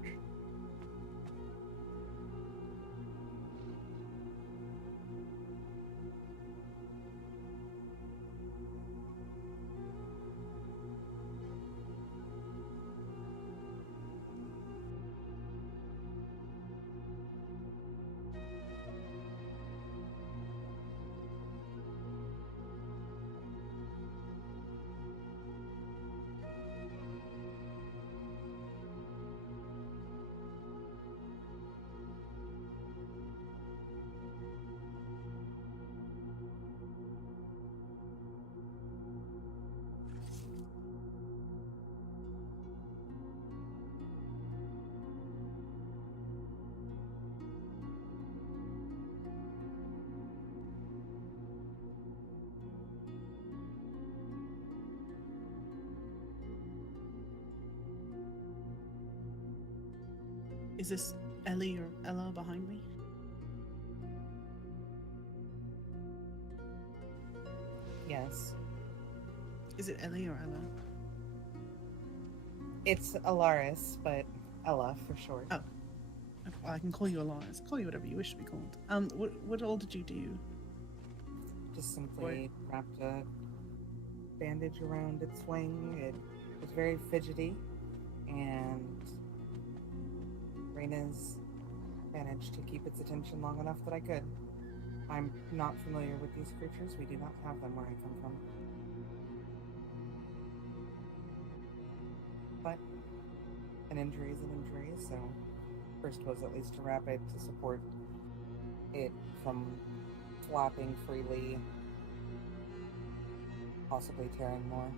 Is this Ellie or Ella behind me? Yes. Is it Ellie or Ella? It's Alaris, but Ella for short. Oh. Well, I can call you Elias. Call you whatever you wish to be called. What all did you do? Just simply wrapped a bandage around its wing. It was very fidgety, and Reina's managed to keep its attention long enough that I could. I'm not familiar with these creatures. We do not have them where I come from. But an injury is an injury, so first was at least to wrap it to support it from flapping freely, possibly tearing more.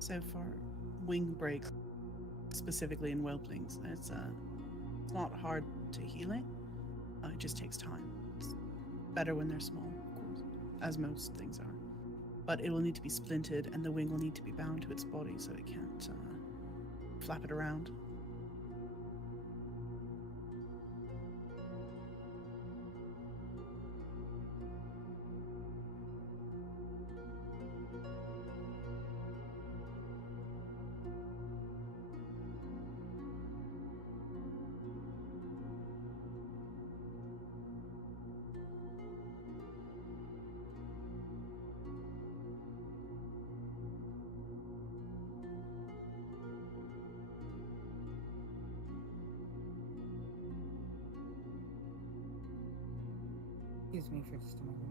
So for wing breaks, specifically in whelplings, it's not hard to heal it. It just takes time. It's better when they're small, of course, as most things are. But it will need to be splinted, and the wing will need to be bound to its body so it can't flap it around. Excuse me for just a moment.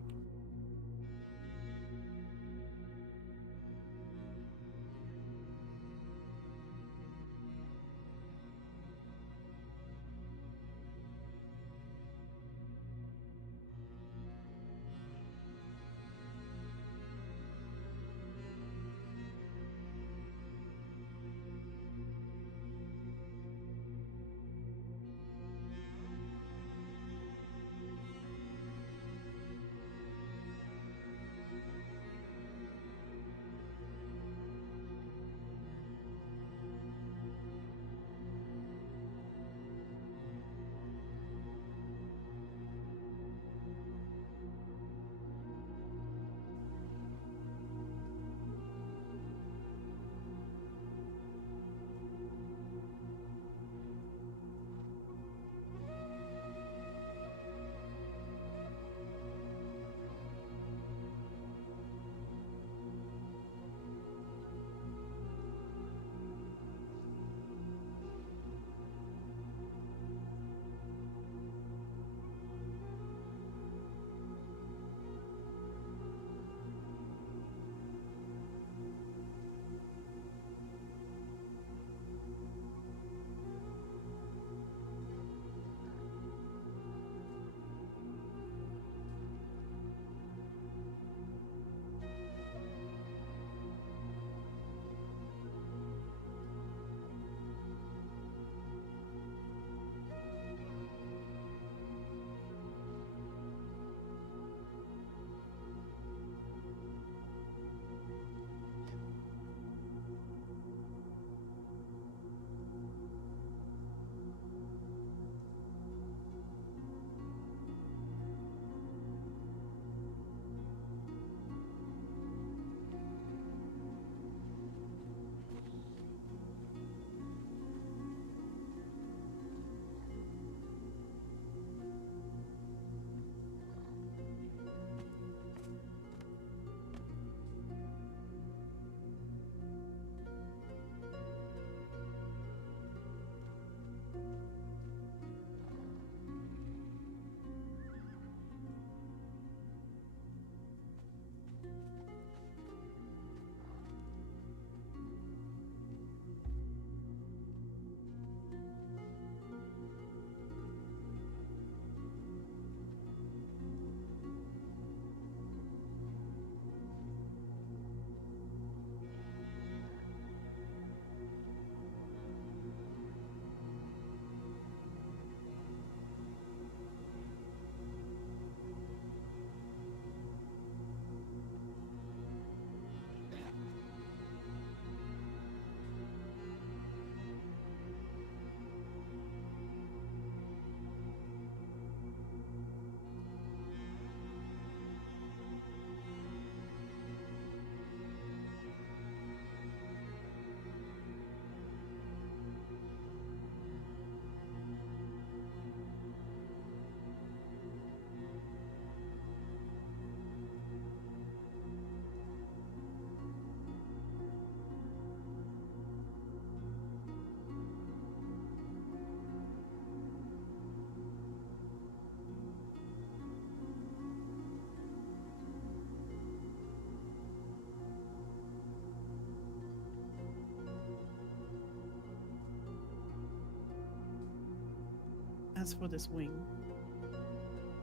As for this wing,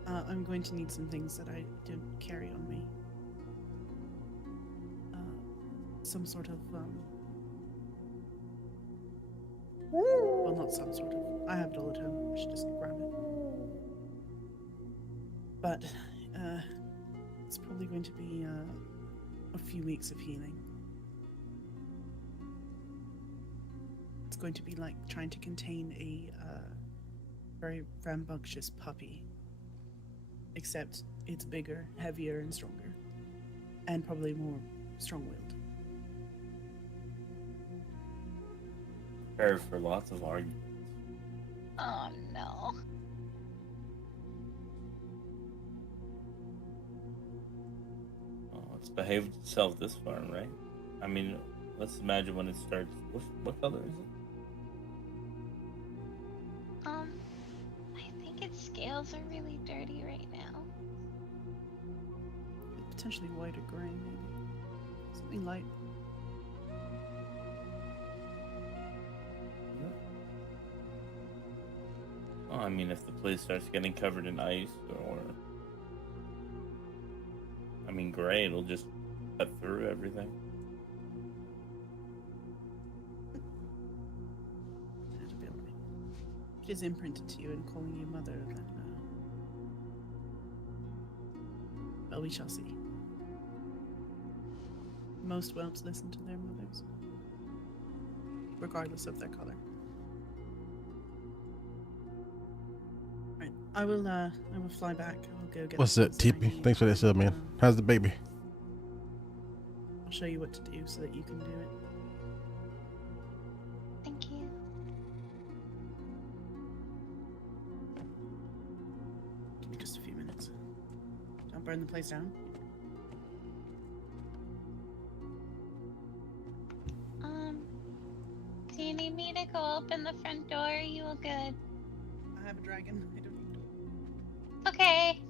I'm going to need some things that I didn't carry on me. Some sort of, well, not some sort of, I have it all at home, I should just grab it. But, it's probably going to be, a few weeks of healing. It's going to be like trying to contain a very rambunctious puppy. Except it's bigger, heavier, and stronger. And probably more strong-willed. Prepare for lots of arguments. Oh no. Oh, it's behaved itself this far, right? I mean, let's imagine when it starts. What color is it? I think its scales are really dirty right now. Potentially white or gray, maybe. Something light. Well, I mean, if the place starts getting covered in ice, or I mean, gray, it'll just cut through everything. It'll be alright. It is imprinted to you and calling you mother, then. Well, we shall see. Most whelps listen to their mothers, regardless of their color. Right, I will fly back. I'll go get. What's the that, things that I TP? need, Thanks for that sub, man. and, How's the baby? I'll show you what to do so that you can do it. Thank you. Give me just a few minutes. Don't burn the place down. Do you need me to go open the front door? Are you all good? I have a dragon. I don't need to. Okay.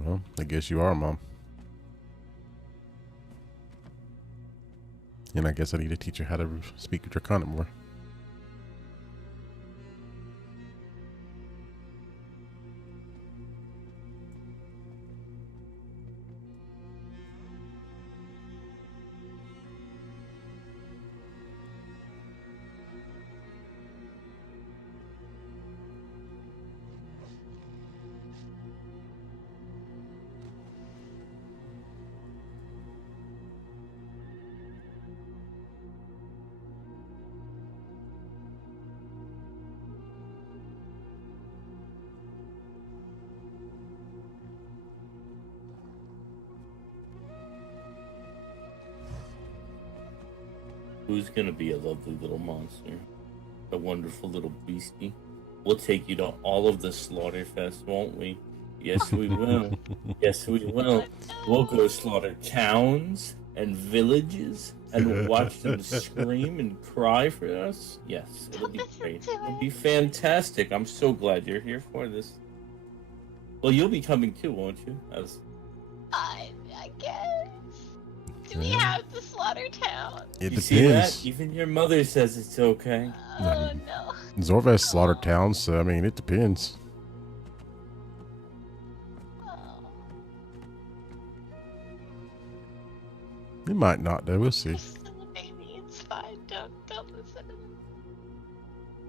Well, I guess you are, Mom. And I guess I need to teach her how to speak Draconic more. Who's gonna be a lovely little monster? A wonderful little beastie? We'll take you to all of the Slaughterfest, won't we? Yes, we will. Yes, we will. We'll go slaughter towns and villages and watch them scream and cry for us. Yes, it'll be great. It'll be fantastic. I'm so glad you're here for this. Well, you'll be coming too, won't you? I guess. Do we Yeah. have to slaughter town? It You see that? depends. Even your mother says it's okay. Oh no. Zorvest slaughter towns, so I mean, it depends. Oh. It might not, though. We'll see. Listen to the baby. It's fine. Don't listen to them.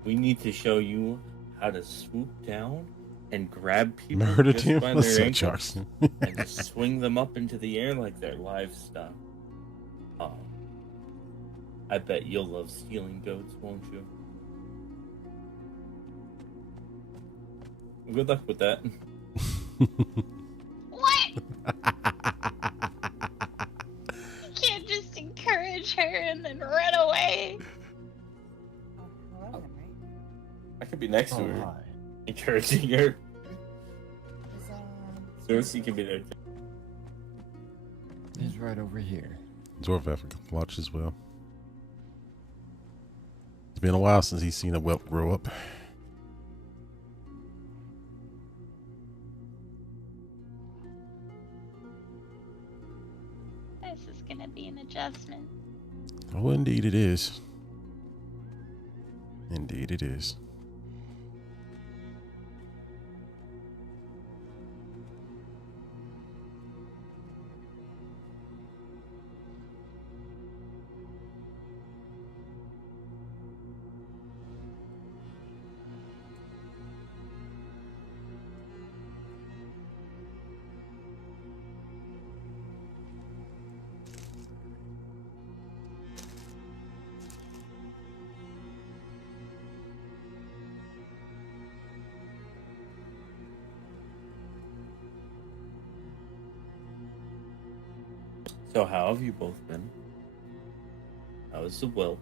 We need to show you how to swoop down and grab people Murder just team? by What's their up, ankles Jackson? and just swing them up into the air like they're livestock. Oh, I bet you'll love stealing goats, won't you? Good luck with that. What? You can't just encourage her and then run away. Oh, hello, Henry. I could be next to Oh, her, hi. encouraging her. Is, Cersei can be there. He's right over here. Zorveth can watch as well. It's been a while since he's seen a whelp grow up. This is gonna be an adjustment. Oh, indeed it is. Indeed it is. So how have you both been? How is the will?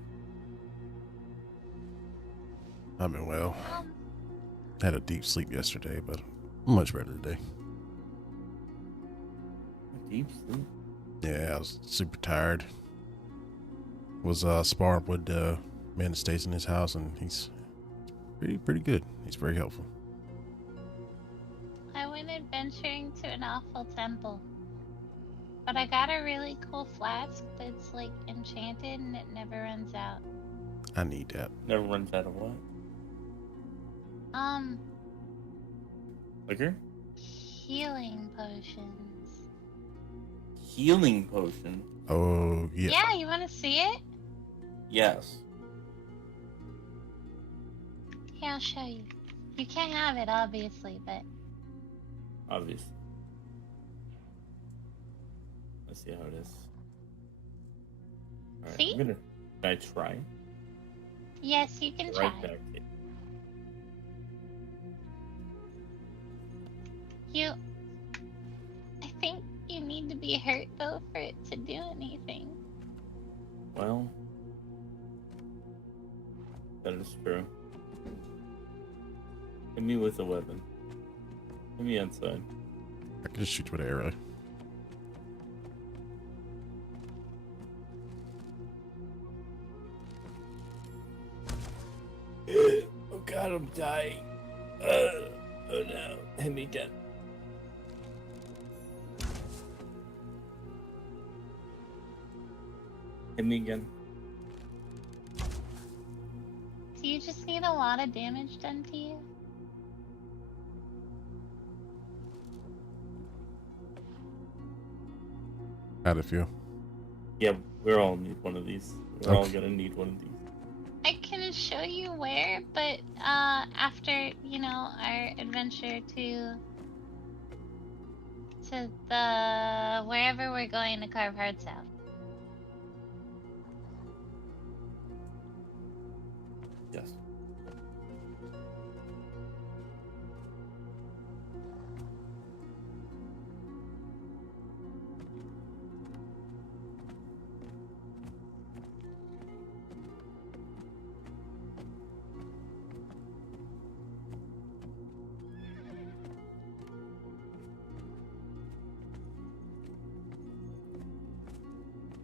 I've been well. Um, Had a deep sleep yesterday, but much better today. A deep sleep. Yeah, I was super tired. Was sparring with the man that stays in his house, and he's pretty good. He's very helpful. I went adventuring to an awful temple. But I got a really cool flask that's like enchanted and it never runs out. I need that. Never runs out of what? Liquor? Healing potions. Healing potion. Oh yeah. Yeah, you want to see it? Yes. Here, I'll show you. You can't have it, obviously, but Obviously. Let's see how it is. Alright, See? Can I try? yes, you can try. Right back to You. I think you need to be hurt though for it to do anything. Well, that is true. Hit me with a weapon. Hit me outside. I can just shoot you with an arrow. Oh god, I'm dying. Oh no. Hit me again. Hit me again. Do you just need a lot of damage done to you? How'd it feel? Yeah, we're all need one of these. We're all Okay. gonna need one of these. I can show you where, but after our adventure to the wherever we're going to carve hearts out. Yes.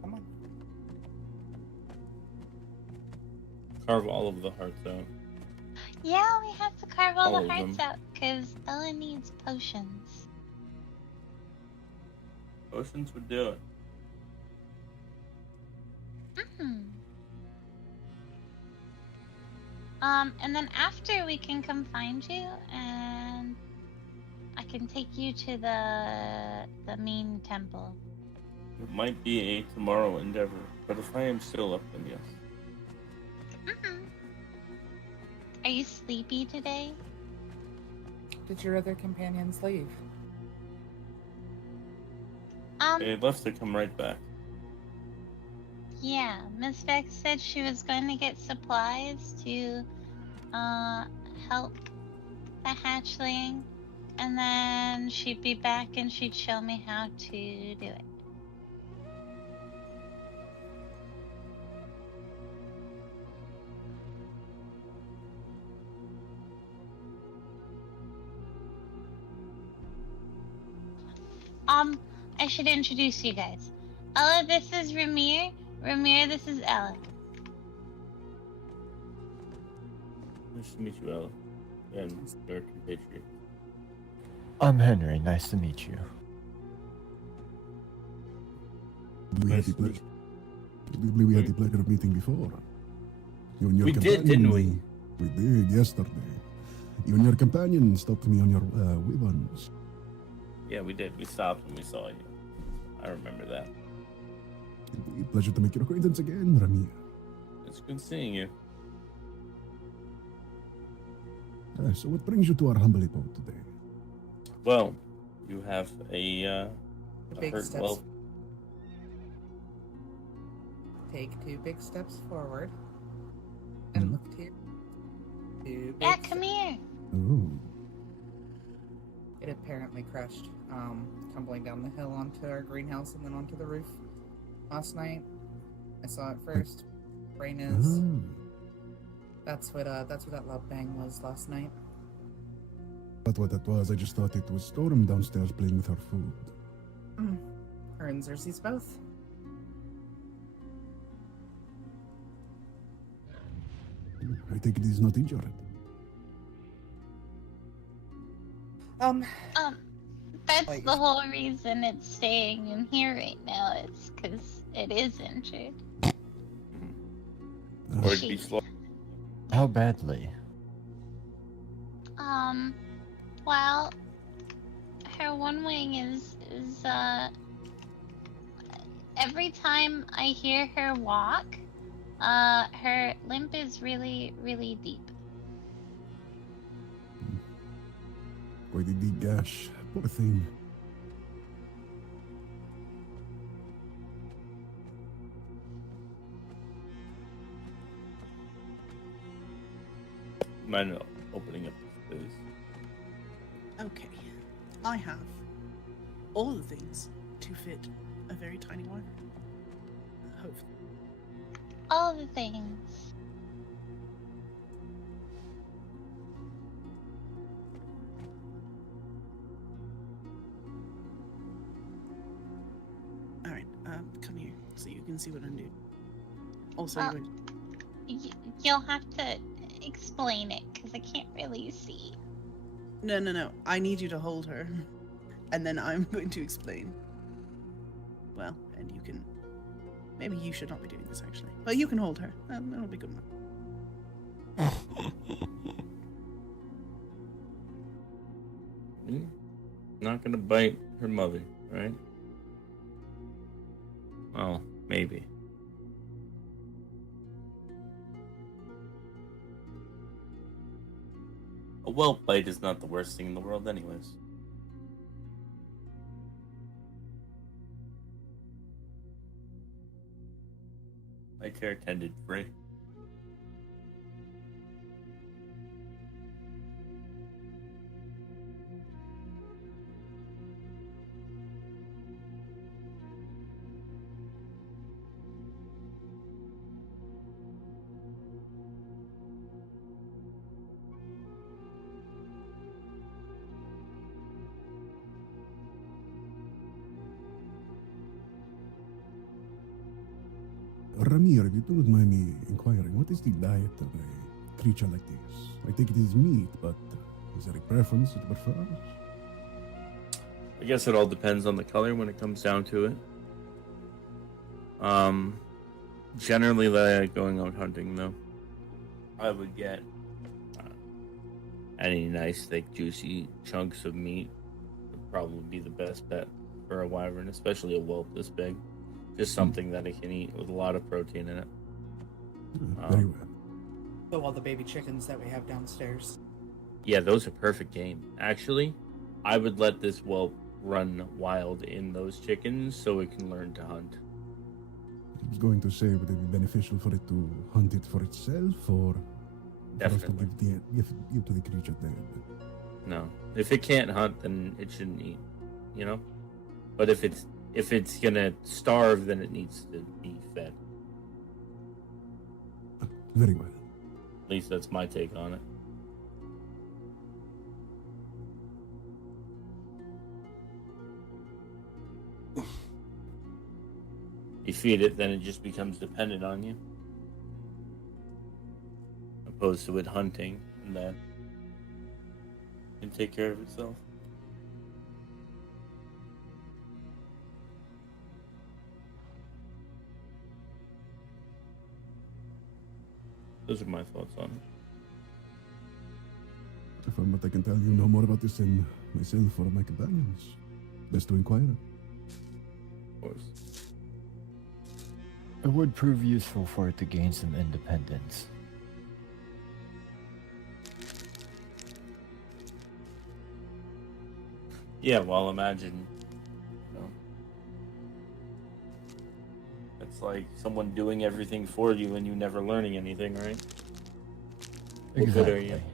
Come on. Carve all of the hearts out. Yeah, we have to carve all All the of hearts them. out because Ella needs potions. Potions would do it. And then after we can come find you and I can take you to the main temple. It might be a tomorrow endeavor, but if I am still up, then yes. Are you sleepy today? Did your other companions leave? They left to come right back. Yeah, Miss Vex said she was going to get supplies to help the hatchling, and then she'd be back and she'd show me how to do it. I should introduce you guys. Ella, this is Ramir. Ramir, this is Ella. Nice to meet you, Ella. And your compatriot. I'm Henry. Nice to meet you. We had Nice the to meet pleasure. We had the pleasure of meeting before. You and your We did, companion- didn't we? We did yesterday. You and your companion stopped me on your weapons. Yeah, we did. We stopped when we saw you. I remember that. Indeed, pleasure to make your acquaintance again, Ramir. It's good seeing you. So what brings you to our humble abode today? Well, you have a The big hurt steps. well. Take 2 big steps forward and Mhm. look to your 2 Yeah, big come steps. here. Oh, It apparently crashed, tumbling down the hill onto our greenhouse and then onto the roof. last night. I saw it first. Brain is. Ah, That's what that love bang was last night. but what that was, I just thought it was Storm downstairs playing with her food. Her and Xerxes both. I think it is not injured. That's Like- the whole reason it's staying in here right now. It's because it is injured. Or it'd be slow. How badly? Well, her one wing is every time I hear her walk, her limp is really, really deep. Quite a deep gash. Poor thing. Mind opening up the space. Okay. I have all the things to fit a very tiny wyvern. Hopefully. All the things. Alright, come here so you can see what I'm doing. Also, Uh, you You'll have to explain it because I can't really see. No. I need you to hold her. And then I'm going to explain. Well, and you can... Maybe you should not be doing this, actually. But you can hold her. That'll be good enough. Not gonna bite her mother, right? Oh, maybe. A whelp bite is not the worst thing in the world, anyways. My care tended free. Ramir, if you do not mind me inquiring, what is the diet of a creature like this? I think it is meat, but is there a preference it prefers? I guess it all depends on the color when it comes down to it. Generally, going out hunting though, I would get any nice, thick, juicy chunks of meat. Would probably be the best bet for a wyvern, especially a whelp this big. Just something that it can eat with a lot of protein in it. Very well. So all the baby chickens that we have downstairs. Yeah, those are perfect game. Actually, I would let this whelp run wild in those chickens so it can learn to hunt. I was going to say, would it be beneficial for it to hunt it for itself, or for us to Definitely. give to the creature dead? No. If it can't hunt, then it shouldn't eat. You know? But if it's gonna starve, then it needs to be fed. Very well. At least that's my take on it. You feed it, then it just becomes dependent on you. Opposed to it hunting, and then it can take care of itself. Those are my thoughts on it. From what I can tell, you know more about this than myself or my companions. Best to inquire. Of course. It would prove useful for it to gain some independence. Yeah, well, imagine. It's like someone doing everything for you and you never learning anything, right? What good are you? Exactly.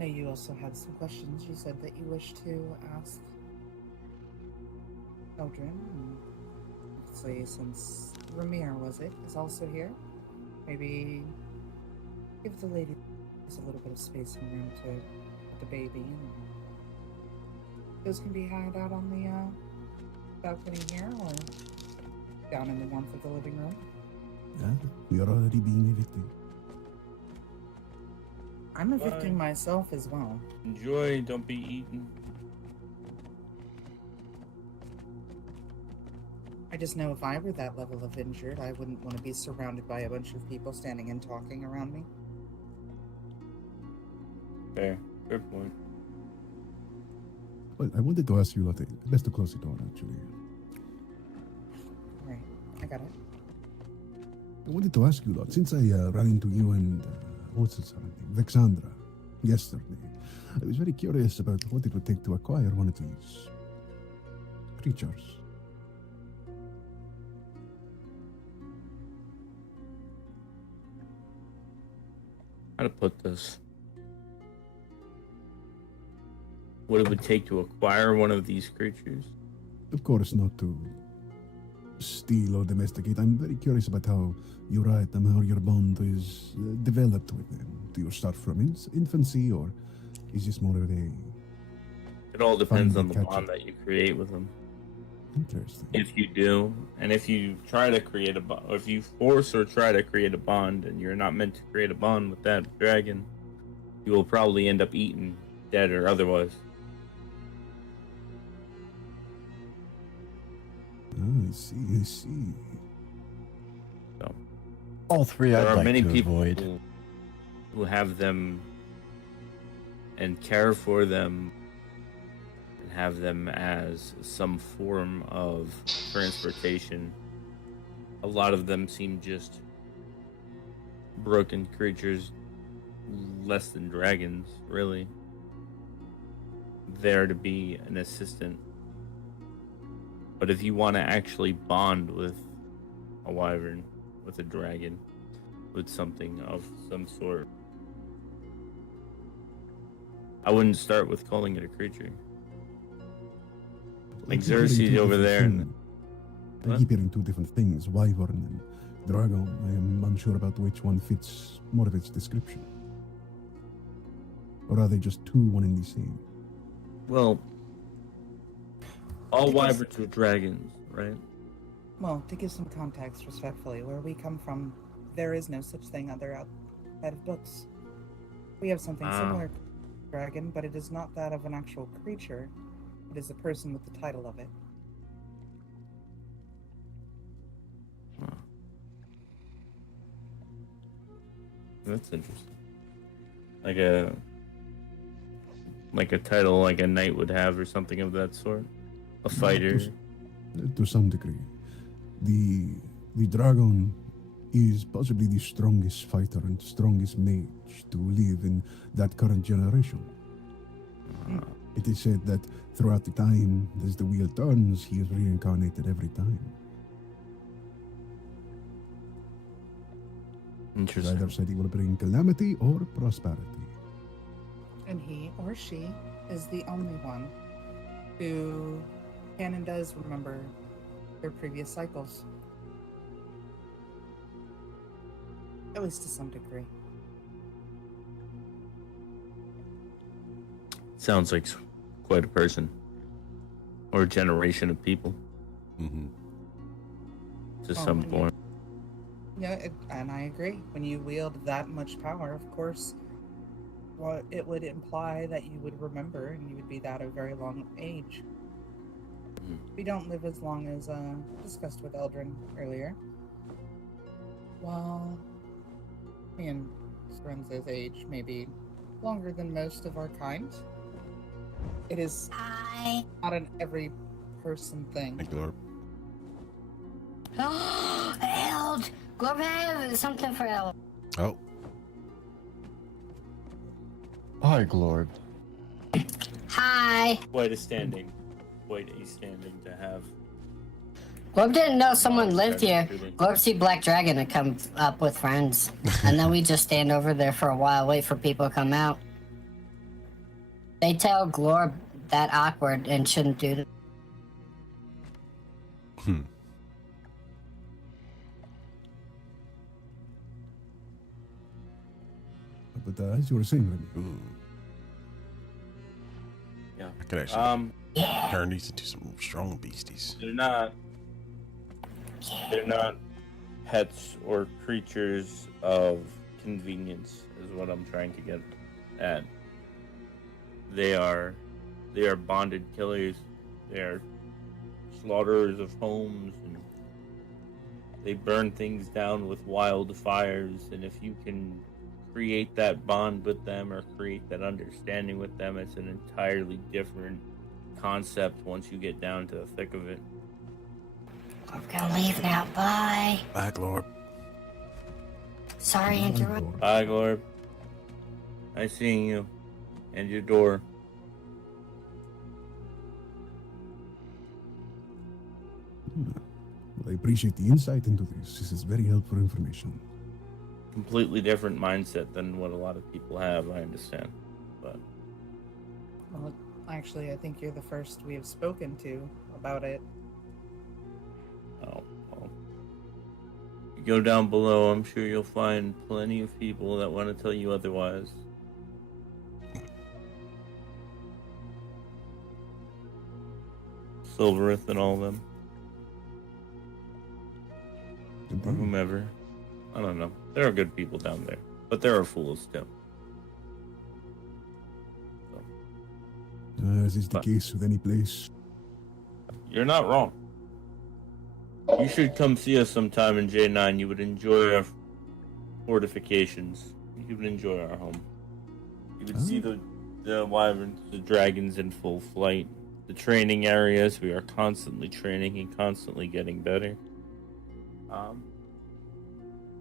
know you also had some questions. You said that you wish to ask Eldrin. And obviously, since Ramir is also here, maybe give the lady a little bit of space and room to put the baby, and those can be had out on the balcony here or down in the warmth of the living room. Yeah, we are already being evicted. I'm evicting myself as well. Enjoy, don't be eaten. I just know if I were that level of injured, I wouldn't want to be surrounded by a bunch of people standing and talking around me. Fair point. Well, I wanted to ask you, Lotte. Best to close the door, actually. Alright, I got it. I wanted to ask you, Lot, since I ran into you and, what's his name, Vexandra, yesterday, I was very curious about what it would take to acquire one of these creatures. How to put this? What it would take to acquire one of these creatures? Of course, not to steal or domesticate. I'm very curious about how you write them, how your bond is developed with them. Do you start from infancy, or is this more of a... It all depends on the catch bond that you create with them. Interesting. If you do, and if you try to create a bond, or if you force or try to create a bond and you're not meant to create a bond with that dragon, you will probably end up eaten, dead or otherwise. Oh, I see. So, All three there I'd are like many to people avoid. who have them and care for them and have them as some form of transportation. A lot of them seem just broken creatures, less than dragons, really. There to be an assistant. But if you want to actually bond with a wyvern, with a dragon, with something of some sort, I wouldn't start with calling it a creature. Like Xerxes over there. I keep hearing two different things, wyvern and dragon. I am unsure about which one fits more of its description. Or are they just two, one and the same? Well, all wyverns are dragons, right? Well, to give some context respectfully, where we come from, there is no such thing outside of books. We have something similar to a dragon, but it is not that of an actual creature. It is a person with the title of it. Huh. That's interesting. Like a title like a knight would have or something of that sort. A fighter. To some degree. The dragon is possibly the strongest fighter and strongest mage to live in that current generation. It is said that throughout the time, as the wheel turns, he is reincarnated every time. Interesting. Either said he will bring calamity or prosperity. And he or she is the only one who can and does remember their previous cycles. At least to some degree. Sounds like quite a person. Or a generation of people. Mm-hmm. To some point. Yeah, and I agree. When you wield that much power, of course, well, it would imply that you would remember and you would be that of a very long age. We don't live as long as discussed with Eldrin earlier. Well, me and Sorenzo's age may be longer than most of our kind. It is not an every person thing. Thank you, Lord. Oh, Eld! Glorb have something for Eld. Oh. Hi, Glorb. Hi. Quite a standing to have. Glorb didn't know someone lived here. Glorb see Black Dragon and come up with friends. And then we just stand over there for a while, wait for people to come out. They tell Glor that awkward and shouldn't do that. But as you were saying, Remy, Ooh, Yeah. I could actually turn these into some strong beasties. They're not pets or creatures of convenience, is what I'm trying to get at. They are bonded killers. They are slaughterers of homes, and they burn things down with wildfires. And if you can create that bond with them or create that understanding with them, it's an entirely different concept once you get down to the thick of it. I'm gonna leave now. Bye. Bye, Glorb. Sorry, interrupt. Bye, Glorb. Nice seeing you. And your door. Well, I appreciate the insight into this. This is very helpful information. Completely different mindset than what a lot of people have, I understand. But Well, actually, I think you're the first we have spoken to about it. oh, well. You go down below, I'm sure you'll find plenty of people that want to tell you otherwise. Silverith and all of them. Or whomever. I don't know. There are good people down there. But there are fools too. As is the case with any place. You're not wrong. You should come see us sometime in J9. You would enjoy our fortifications. You would enjoy our home. You would see the wyverns, the dragons in full flight. The training areas. We are constantly training and constantly getting better.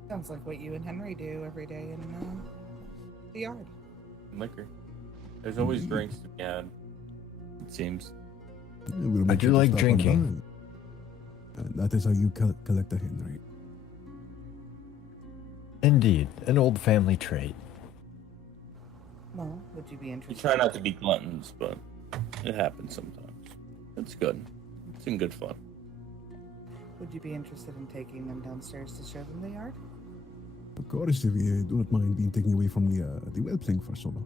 Sounds like what you and Henry do every day in the yard. Liquor. There's always drinks to be had. It seems. Yeah, we'll I make do sure to like stop on drinking. by. And that is how you collect a Henry. Indeed, an old family trait. Well, would you be We interested? try not to be gluttons, but it happens sometimes. It's good. It's in good fun. Would you be interested in taking them downstairs to show them the yard? Of course, if you do not mind being taken away from the whelpling for so long.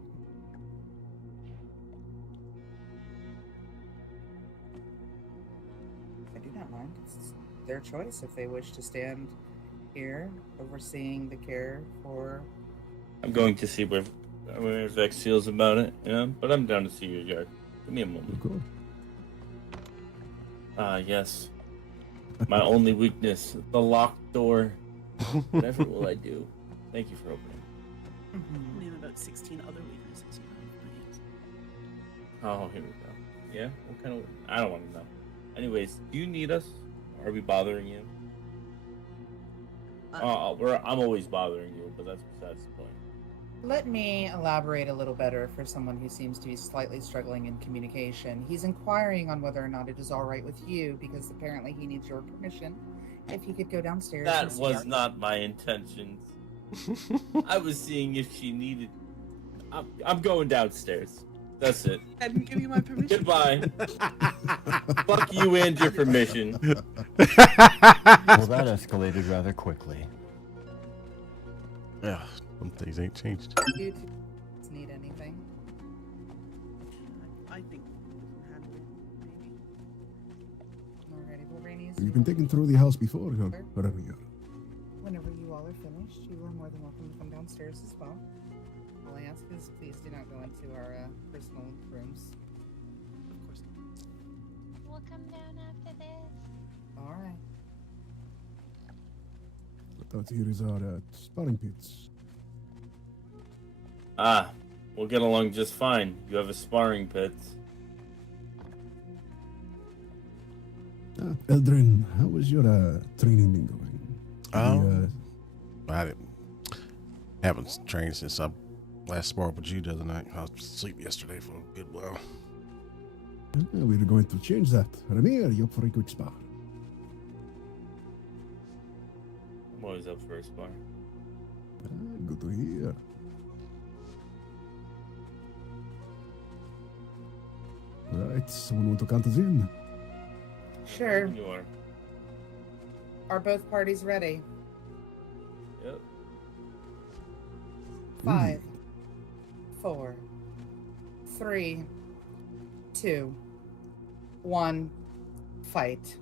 I do not mind. It's their choice if they wish to stand here overseeing the care for. I'm going to see where Vex feels about it, but I'm down to see your yard. Give me a moment. Of course. Ah, yes. My only weakness, the locked door. Whatever will I do? Thank you for opening. We have about 16 other weaknesses. But yes. Oh, here we go. Yeah? What kind of... I don't want to know. Anyways, do you need us? Are we bothering you? I'm always bothering you, but that's besides the point. Let me elaborate a little better for someone who seems to be slightly struggling in communication. He's inquiring on whether or not it is all right with you because apparently he needs your permission. If he could go downstairs. That and see was our- not my intentions. I was seeing if she needed... I'm going downstairs. That's it. I didn't give you my permission. Goodbye. Fuck you and your permission. Well, that escalated rather quickly. Yeah, some things ain't changed. Do you two need anything? I think we can handle it, maybe. Alrighty, well, Rainey, You've been taken through the house before, wherever you are. whenever you all are finished, you are more than welcome to come downstairs as well. All I ask is please do not go into our personal rooms. Of course not. We'll come down after this. Alright. But out here is our sparring pits. Ah, we'll get along just fine. You have a sparring pit. Eldrin, how was your training been going? I haven't trained since I last sparred with you the other night. I was asleep yesterday for a good while. We're going to change that. Remy, are you up for a quick spar? I'm always up for a spar. Good to hear. Right, someone want to count us in? Sure. You are. Are both parties ready? Yep. 5, 4, 3, 2, 1, fight.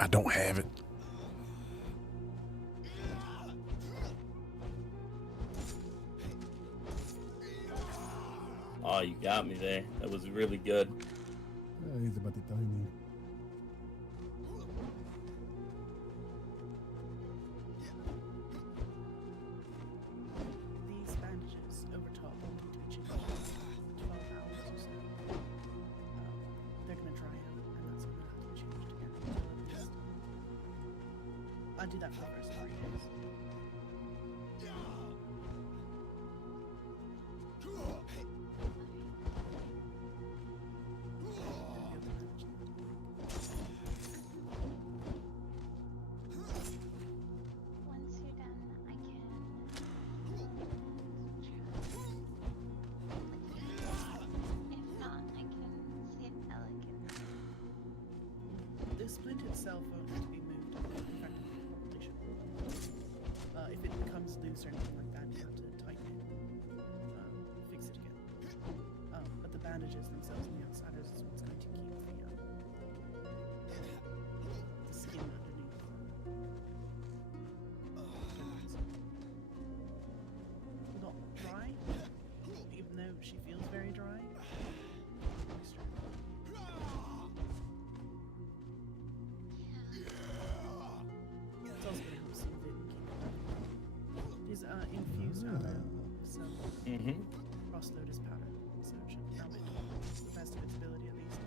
I don't have it. Oh, you got me there. That was really good. It's about the timing. These bandages over top will need to be changed in 12 hours or so. They're going to dry out, and that's going to have to be changed again until at least. I do that for the first 3 days. Once you're done, I can if not, I can see if Ella can. The splint itself won't have to be moved. In fact, it probably shouldn't. If it becomes loose or anything like that, you have to tighten it, fix it again. But the bandages themselves on the outsiders is what's going to keep the skin underneath. Not dry, even though she feels very dry. Moisture. It's also going to help soothe it and keep it up. These are infused powder, so cross lotus powder, so it should numb it to the best of its ability at least.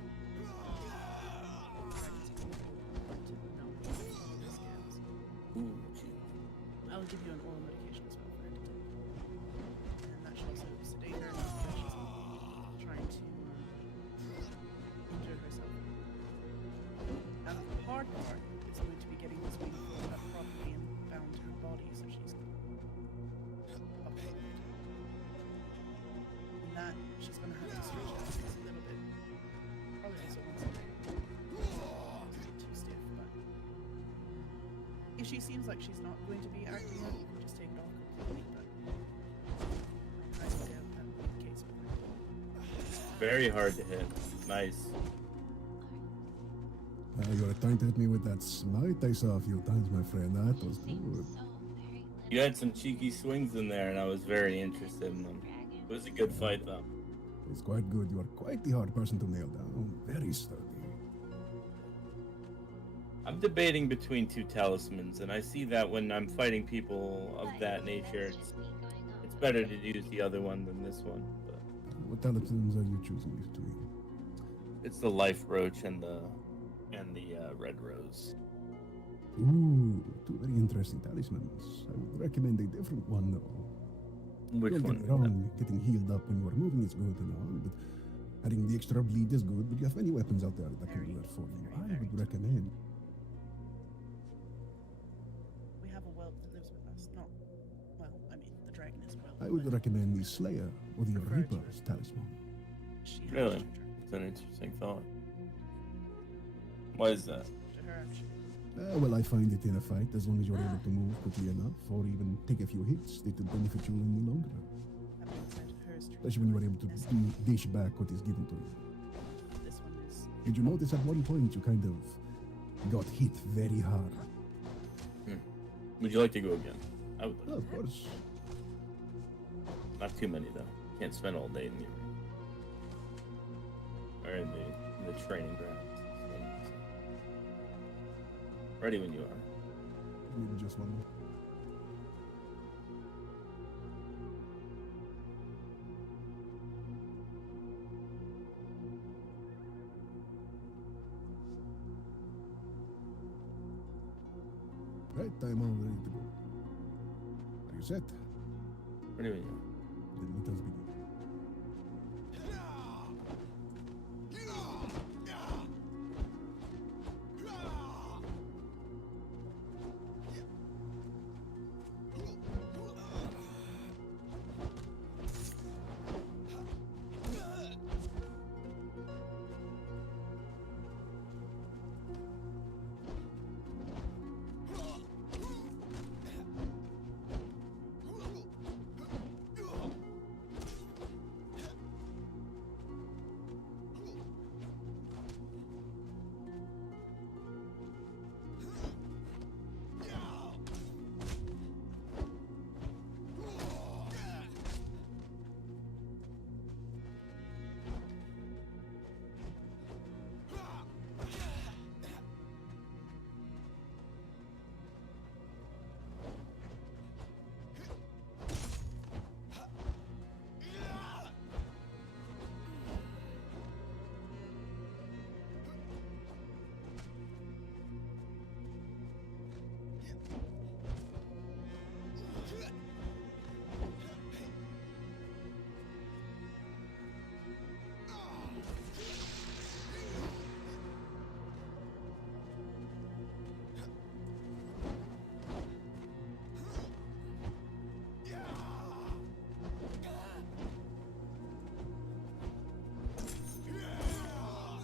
To numb the scales. I'll give you an oral medication as well for her to take. And that should also sedate her enough that she's trying to injure herself. And the hard part is going to be getting this wing foot up properly and bound to her body so she's upright. And that she's going to have to stretch out just a little bit. Probably also once a day. Too stiff, but if she seems like she's not going to be acting up, you can just take it off completely. But I highly doubt that would be the case with her. Very hard to hit. Nice. You were trying to hit me with that smite I saw a few times, my friend. That was Seems good. so very You had some cheeky swings in there, and I was very interested in them. It was a good fight, though. It's quite good. You are quite the hard person to nail down. Very sturdy. I'm debating between two talismans, and I see that when I'm fighting people of that nature, it's better to use the other one than this one. But What talismans are you choosing between? it's the life roach and the red rose. Ooh, two very interesting talismans. I would recommend a different one, though. Which Don't one? get me wrong, getting healed up when you are moving is good and all, but having the extra bleed is good, but you have many weapons out there that can do that for you. I would recommend. We have a whelp that lives with us. Not, well, I mean, the dragon is a whelp. I would but recommend the Slayer or the Prefer to- Reaper's talisman. she has Really? to dragon. It's an interesting thought. Why is that? To her, I'm sure. Well, I find it in a fight, as long as you're able to move quickly enough, or even take a few hits, it will benefit you in the long run. That being said, hers to Especially when you are able to this dish back what is given to you. This one is. Did you notice at one point you kind of got hit very hard? Would you like to go again? I would. Well, of course. Not too many though. Can't spend all day in the or in the training grounds. Ready when you are. Maybe just one more. Right, I'm all ready to go. Are you set? Ready when you are. Then let us begin.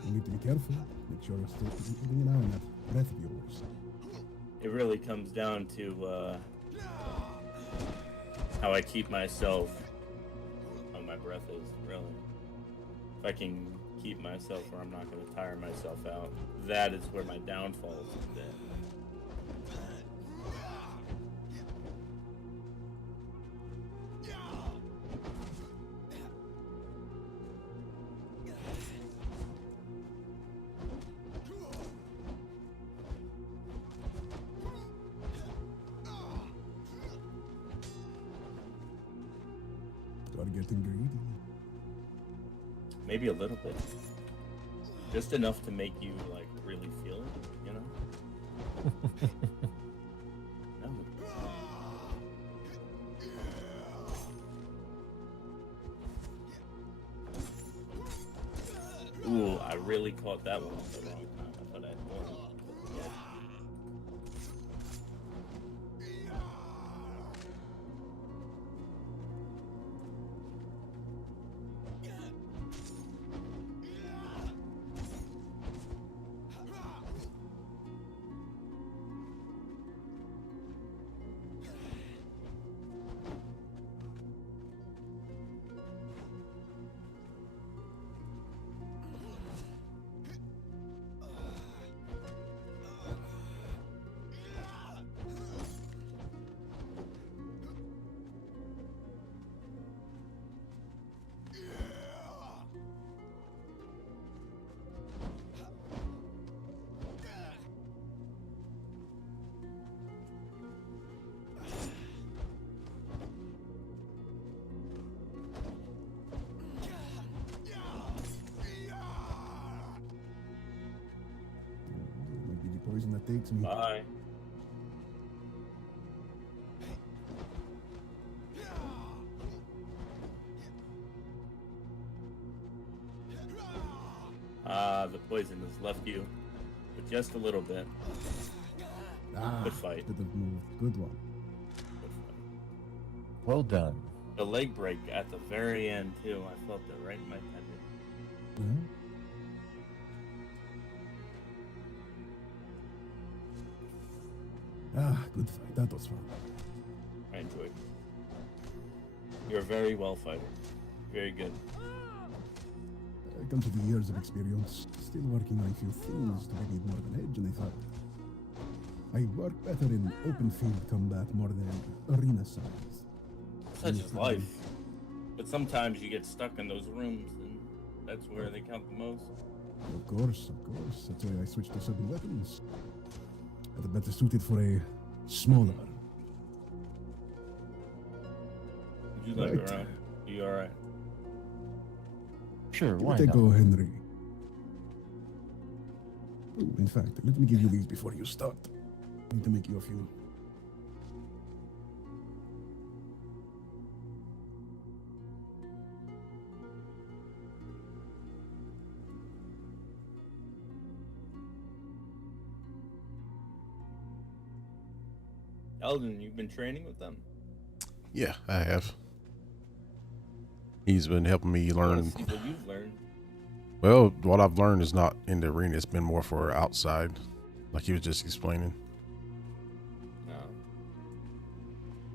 You need to be careful. Make sure you're still keeping an eye on that breath of yours. It really comes down to how I keep myself. How my breath is really. If I can keep myself where I'm not going to tire myself out, that is where my downfall is a bit. Start getting greedy. Maybe a little bit. Just enough to make you like really feel it, you know? No. Ooh, I really caught that one at the wrong time. I thought I had one. Yeah. poison that takes me. Bye. The poison has left you, but just a little bit. Ah, Good fight. should have moved. Good one. Good fight. Well done. The leg break at the very end too. I felt it right in my tendon. Ah, good fight. That was fun. I enjoyed it. You're a very well fighter. Very good. I come to the years of experience, still working on a few things to make it more of an edge, and I thought I work better in open field combat more than arena size. Such is life. But sometimes you get stuck in those rooms, and that's where they count the most. Of course. That's why I switched to certain weapons. That are better suited for a smaller. Would you like Right. around? You alright? Sure, Give why it a not? go, Henry. Ooh, in fact, let me give you these before you start. I need to make you a few. Eldon, you've been training with them? Yeah, I have. He's been helping me I wanna learn. see what you've learned. Well, what I've learned is not in the arena. It's been more for outside, like he was just explaining. No.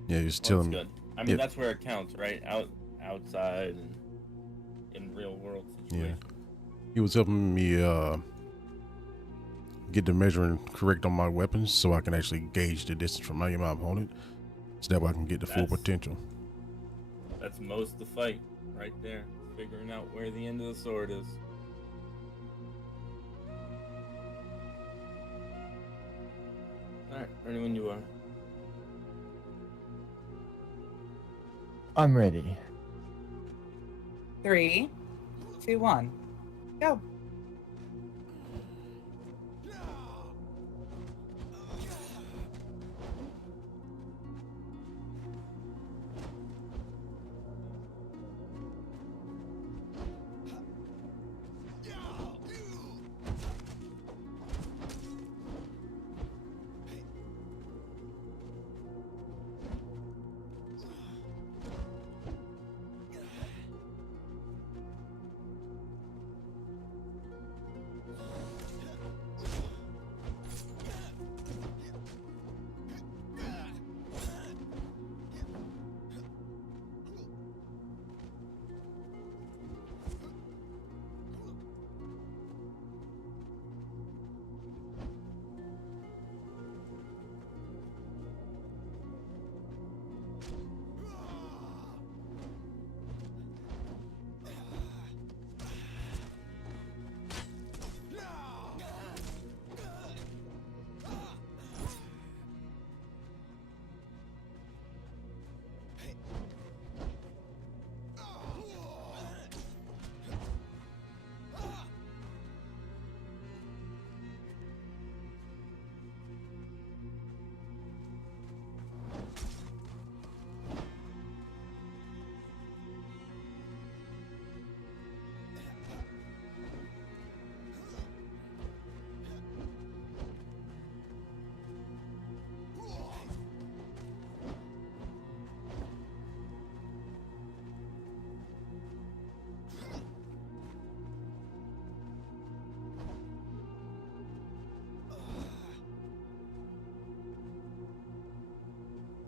Yeah, he was Well, telling that's me. good. I mean, Yeah. that's where it counts, right? Outside and in real world situations. He was helping me get the measuring correct on my weapons, so I can actually gauge the distance from my opponent, so that way I can get the full That's- potential. That's most of the fight, right there. Figuring out where the end of the sword is. Alright, ready when you are. I'm ready. 3, 2, 1, go.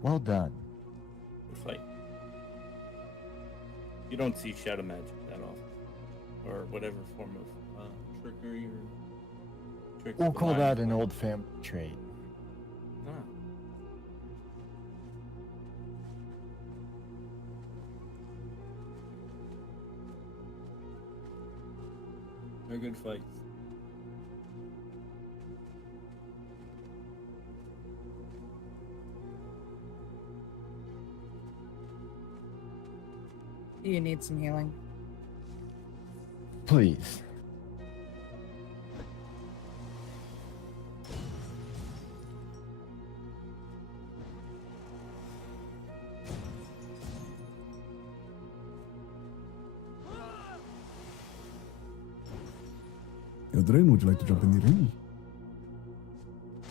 Well done. Good fight. You don't see shadow magic that often. Or whatever form of trickery or tricks. We'll the call mind that an play. old family trait. Ah. They're good fights. Do you need some healing? Please. Drin, would you like to jump in the ring?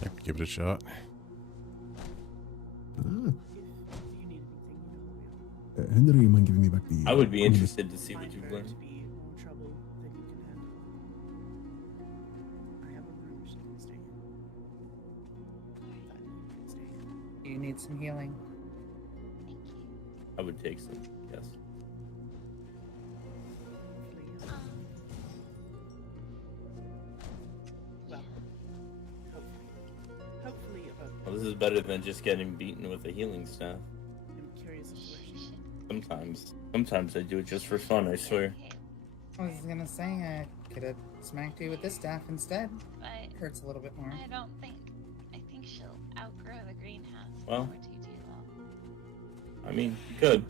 Yeah, give it a shot. Ah, If you need anything, you know. Henry, you mind giving me back the... I would be cookie? interested to see what Find you've her learned. to be more trouble than you can handle. I have a room she can stay in. That you can stay in. Do you need some healing? Thank you. I would take some. Yes. Hopefully, well, hopefully, Well, this is better than just getting beaten with a healing staff. I'm curious as to where she. Sometimes I do it just for fun. I swear. I was gonna say I could have smacked you with this staff instead. But Hurts a little bit more. I don't think. I think she'll outgrow the greenhouse Well. before too long. I mean, good.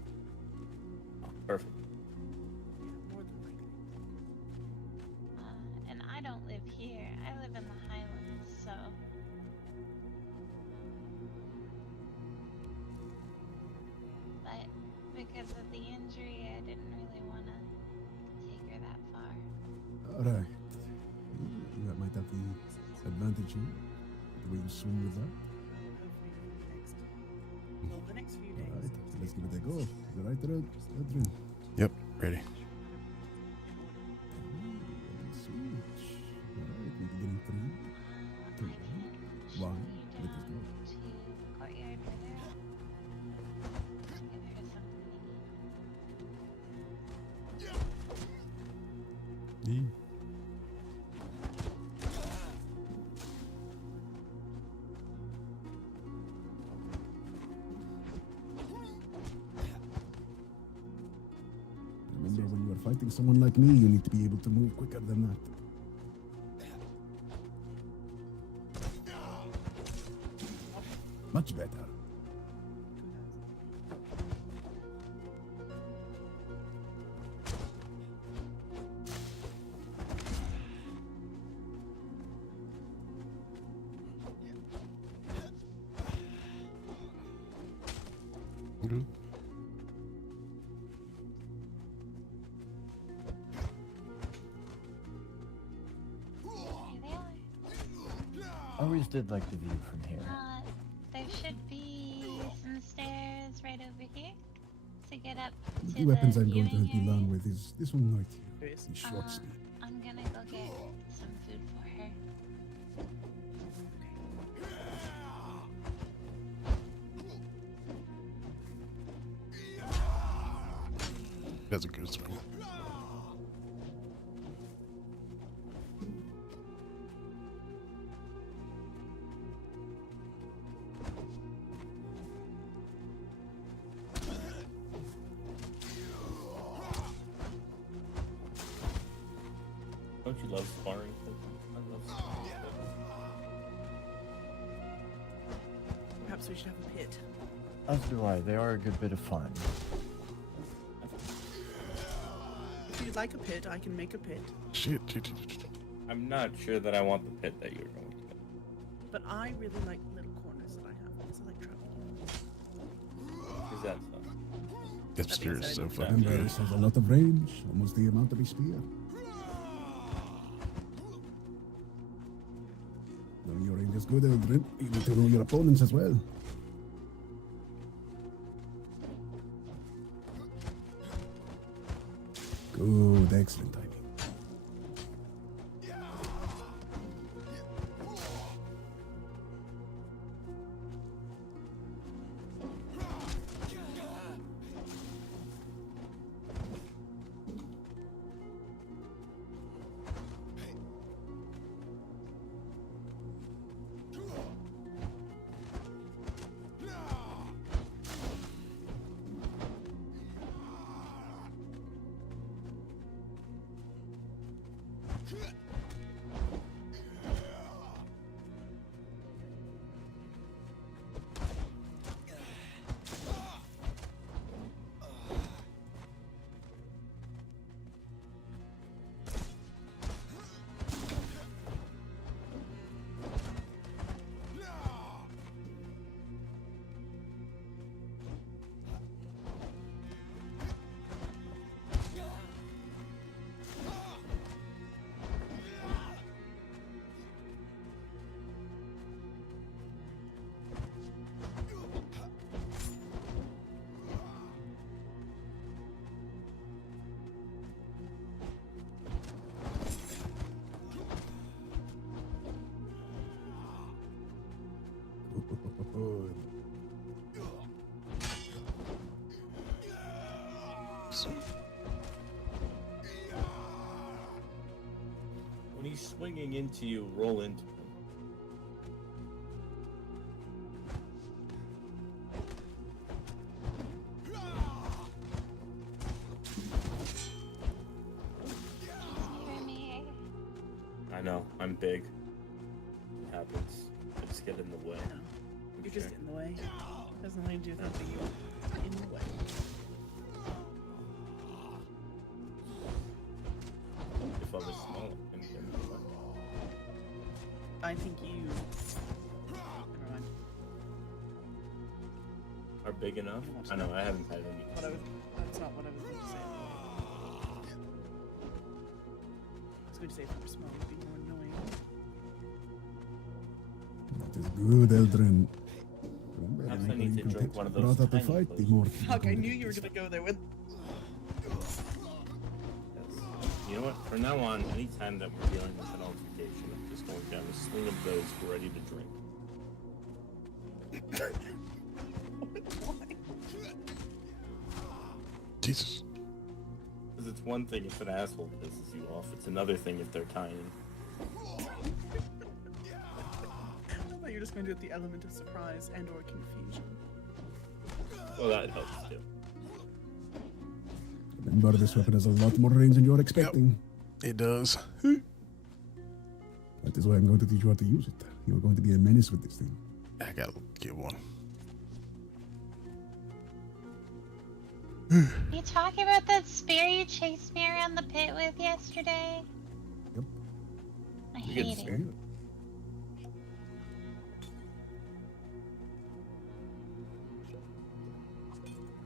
Oh, perfect. Yeah, more than likely. And I don't live here. I live in the Highlands, so. But because of the injury, I didn't really want to take her that far. Alright. That might have the advantage here. The way you swing with that. Hopefully, the next few days. Alright, so let's give it a go. You right, Drin? Yep, ready. Switch. Alright, we're beginning 3, 2, 1. Let us go. To the courtyard with her. To give her something to eat. Remember, when you are fighting someone like me, you need to be able to move quicker than that. Much better. Mhm. Here they are. I always did like the view from here. There should be some stairs right over here to get up to The weapons the I'm going to viewing help you area. learn with is this one right here. There is. The short speed. I'm gonna go get some food for her. That's a good swing. Don't you love sparring? I love sparring. Perhaps we should have a pit. As do I. They are a good bit of fun. If you'd like a pit, I can make a pit. Shit. I'm not sure that I want the pit that you're going to. But I really like little corners that I have because I like traveling. Is that so? That spear is so fucking Remember, good. this has a lot of range, almost the amount of a spear. Knowing your range is good, Eldrin, you need to know your opponents as well. Good, excellent timing. When he's swinging into you, roll into him. I know, I'm big. It happens. I just get in the way. No. You're just in the way. It has nothing to do with that, but you are in the way. If I was small, I couldn't get in the way. I think you. Never mind. Are big enough? I know, I haven't had any. That's not what I was going to say. I was going to say if you were small, it'd be more annoying. That is good, Eldrin. Perhaps Remember, I need you to can drink take one of the those brought up a tiny fight, the potions. more. Fuck, I knew you were going to go there with. You know what? From now on, anytime that we're dealing with an altercation, I'm just going down a sling of those ready to drink. Jesus. Because it's one thing if an asshole pisses you off, it's another thing if they're tiny. I thought you were just going to do it the element of surprise and or confusion. Well, that helps too. Remember, this weapon has a lot more range than you're expecting. It does. That is why I'm going to teach you how to use it. You're going to be a menace with this thing. I gotta get one. You talking about that spear you chased me around the pit with yesterday? Yep. I You get hate the it. spear?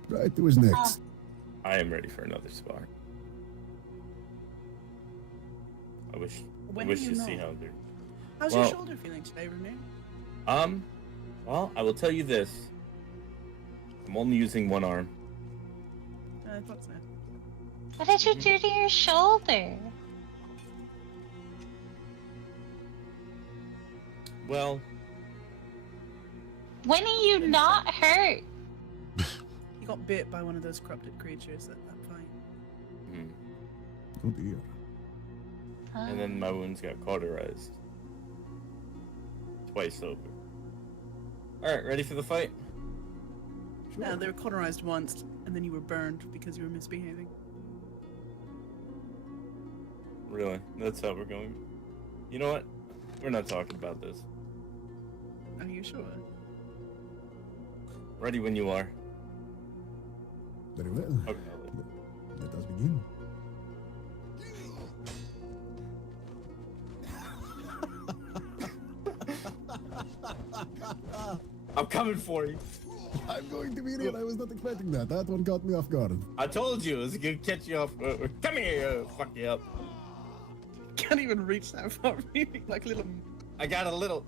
Right, who is next? I am ready for another spar. I wish When I wish do you to see know? how they're. How's Well- your shoulder feeling today, Renee? Well, I will tell you this. I'm only using one arm. I thought so. What did you do to your shoulder? Well, When are you not hurt? You got bit by one of those corrupted creatures at that fight. hmm. Oh dear. And then my wounds got cauterized. Twice over. Alright, ready for the fight? No, they were cauterized once, and then you were burned because you were misbehaving. Really? That's how we're going? You know what? We're not talking about this. Are you sure? Ready when you are. Very well. Okay. Let us begin. I'm coming for you. I'm going to be real. I was not expecting that. That one caught me off guard. I told you it was gonna catch you off. Come here, fuck you up. Can't even reach that far, really. Like a little. I got a little.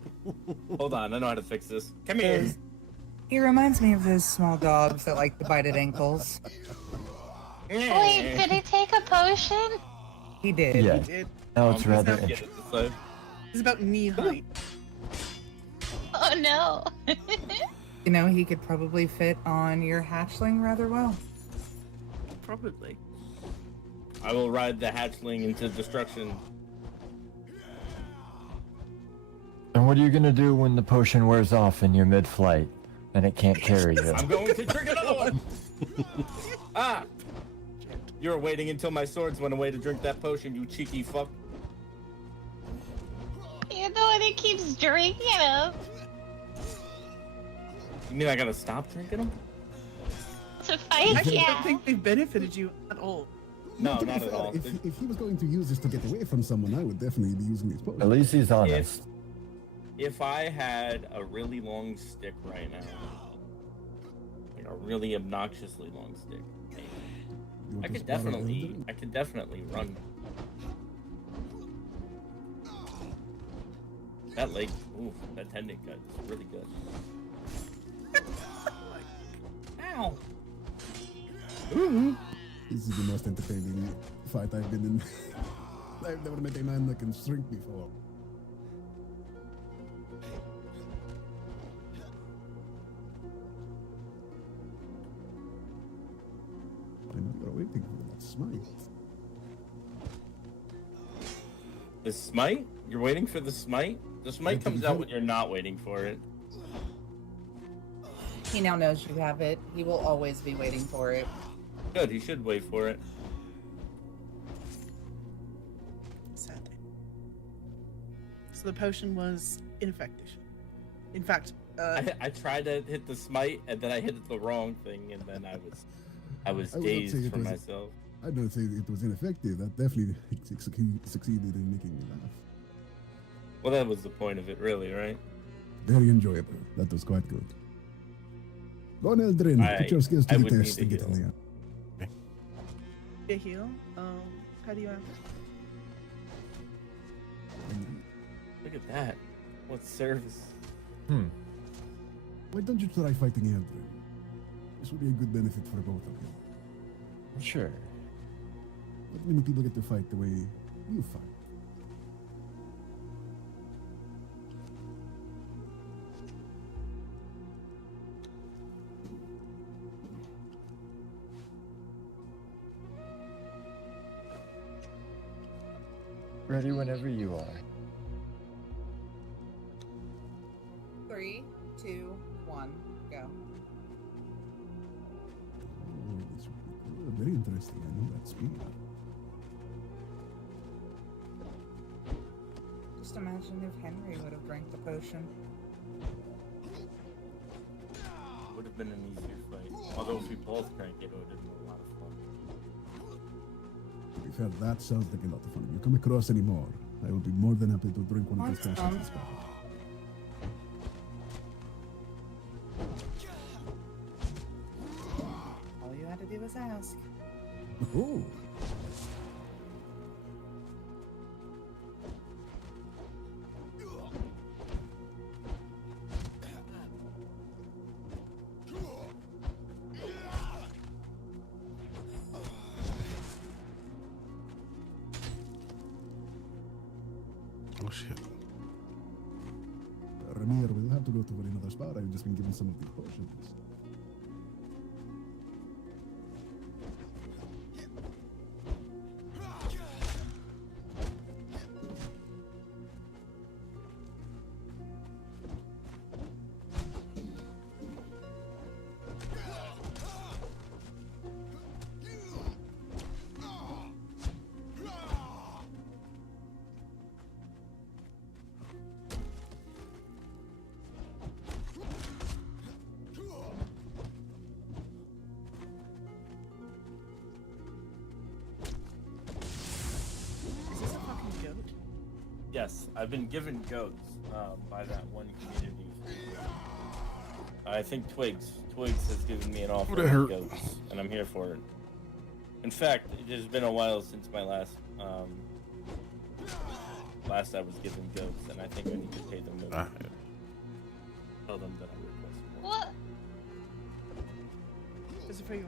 Hold on, I know how to fix this. Come here. He reminds me of those small dogs that like to bite at ankles. Wait, did he take a potion? He did. Yeah. He did. Now it's He's rather not getting this side. It's about knee height. Oh no. You know, he could probably fit on your hatchling rather well. Probably. I will ride the hatchling into destruction. And what are you gonna do when the potion wears off and you're mid-flight and it can't carry you? I'm going to drink another one. Ah! You were waiting until my swords went away to drink that potion, you cheeky fuck. You're the one who keeps drinking them. You mean I gotta stop drinking them? To I fight actually ya. don't think they've benefited you at all. No, To be not at fair, all. If he was going to use this to get away from someone, I would definitely be using these potions. At least he's honest. If I had a really long stick right now, like a really obnoxiously long stick, maybe, You want I to could spar it, definitely, Eldrin? run. That leg, ooh, that tendon cut is really good. Ow! This is the most entertaining fight I've been in. I've never met a man that can shrink before. smite. The smite? You're waiting for the smite? The smite Yeah, to be comes out fair- when you're not waiting for it. He now knows you have it. He will always be waiting for it. Good, he should wait for it. Sad. So the potion was ineffective. In fact, I tried to hit the smite, and then I hit the wrong thing, and then I was I would not say dazed it for was- myself. I don't say it was ineffective. That definitely succeeded in making me laugh. Well, that was the point of it, really, right? Very enjoyable. That was quite good. Go on, Eldrin. Put your skills to I the would need test to and get in heal. there. a heal. How do you have it? Look at that. What service? Why don't you try fighting Eldrin? This would be a good benefit for both of you. Sure. Not many people get to fight the way you fight. Ready whenever you are. 3, 2, 1, go. Oh, this would be good. Very interesting. I know that speed. Just imagine if Henry would have drank the potion. Would have been an easier fight. Although if we both drank it, it would have been a lot of fun. To be fair, that sounds like a lot of fun. If you come across any more, I will be more than happy to drink one of those Awesome. potions. All you had to do was ask. Oh, Oh shit. Ramir will have to go to another spot. I've just been given some of these potions. Is this a fucking goat? Yes, I've been given goats by that one community. I think Twigs has given me an offer Would it of hurt? goats, and I'm here for it. In fact, it has been a while since my last I was given goats, and I think I need to pay them. Ah, Tell them that I request more. What? This is for your,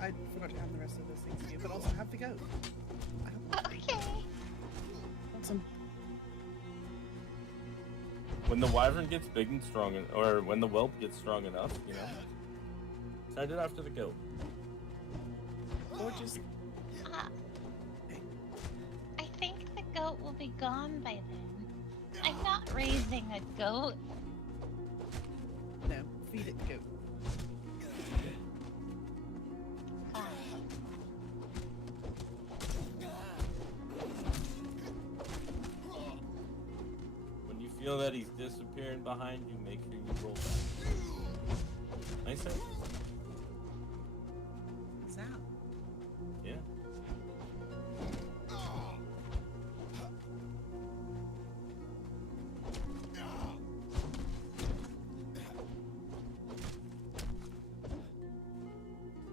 I forgot to have the rest of those things for you, but also have the goat. I don't Okay. want some. When the wyvern gets big and strong, or when the whelp gets strong enough, you know, send it after the goat. Or just. I think the goat will be gone by then. I'm not raising a goat. No, feed it goat. God. When you feel that he's disappearing behind you, make sure you roll back. Nice hit. What's that? Yeah.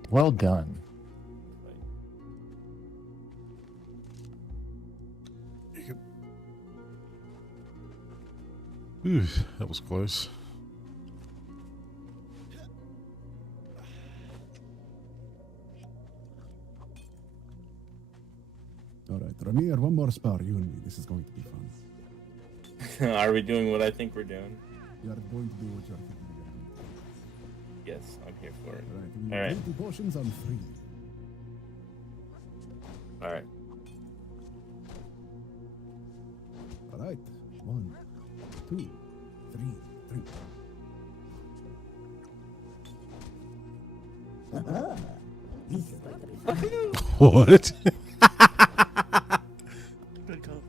Well done. Ooh, that was close. All right, Ramir, one more spar, you and me. This is going to be fun. Are we doing what I think we're doing? You are going to do what you are thinking you are going to do. Yes, I'm here for it. All right, we All right. drink the potions on 3. All right. All right. 1, 2, 3, drink. What? Good call.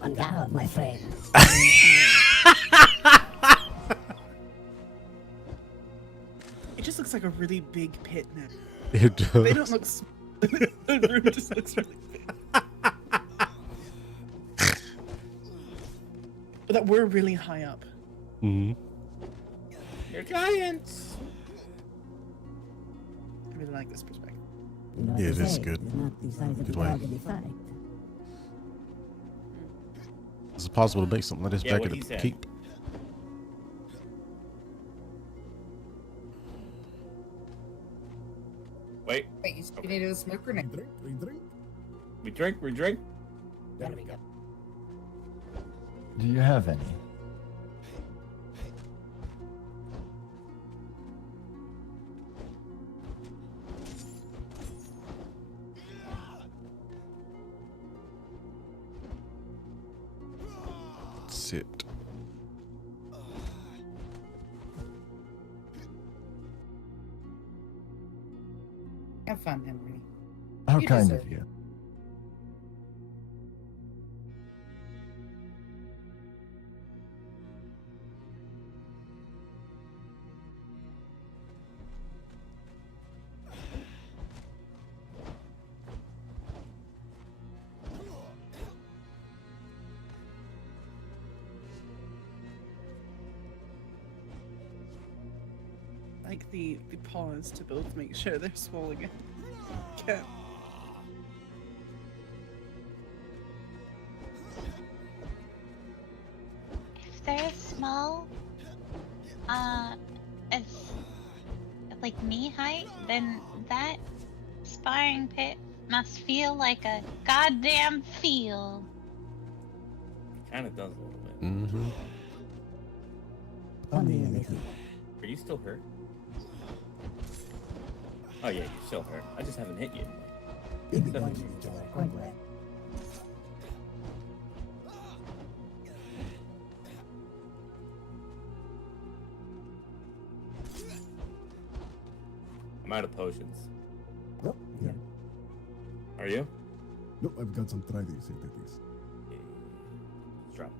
On God, my friend. It just looks like a really big pit now. It does. They don't look. The room just looks really big. But that we're really high up. Mm-hmm. You're giants. I really like this perspective. Yeah, it is good. Good way. Is it possible to make something like this Yeah, back what at he the said. keep? Wait. Wait, you need a smoker now. Drink, we drink. We drink. There we go. Do you have any? Sit. Have fun, Henry. How You kind deserve of you. Like the pause to both make sure they're small again. Okay. If they're small, as like knee height, then that sparring pit must feel like a goddamn field. Kind of does a little bit. Mm-hmm. Are you still hurt? Oh yeah, you're still hurt. I just haven't hit you. I'm out of potions. Nope. Yeah. Are you? Nope, I've got some. Try these. Take these. Drop.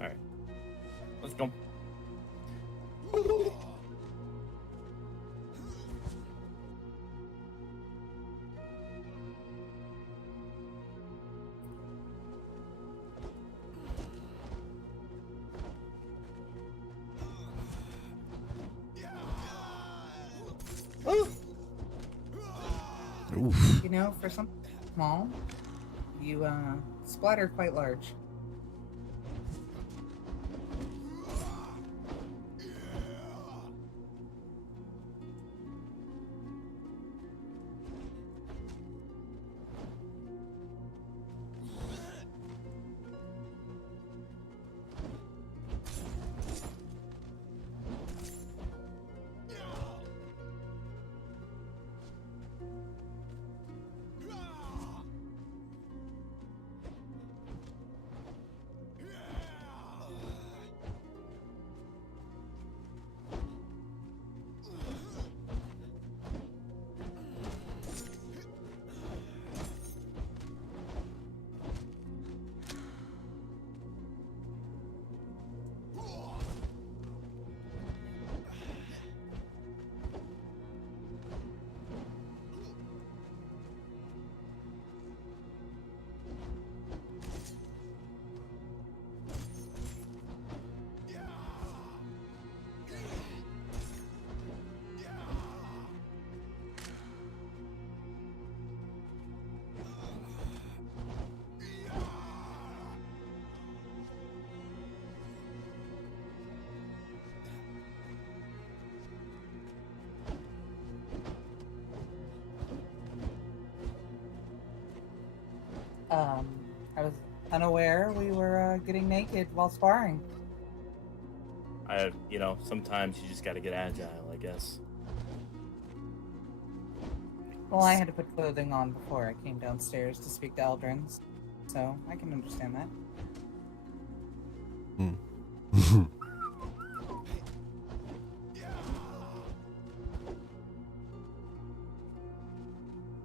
All right. Let's go. Oof. You know, for something small, you splatter quite large. I was unaware we were getting naked while sparring. Sometimes you just gotta get agile, I guess. Well, I had to put clothing on before I came downstairs to speak to Eldrins, so I can understand that.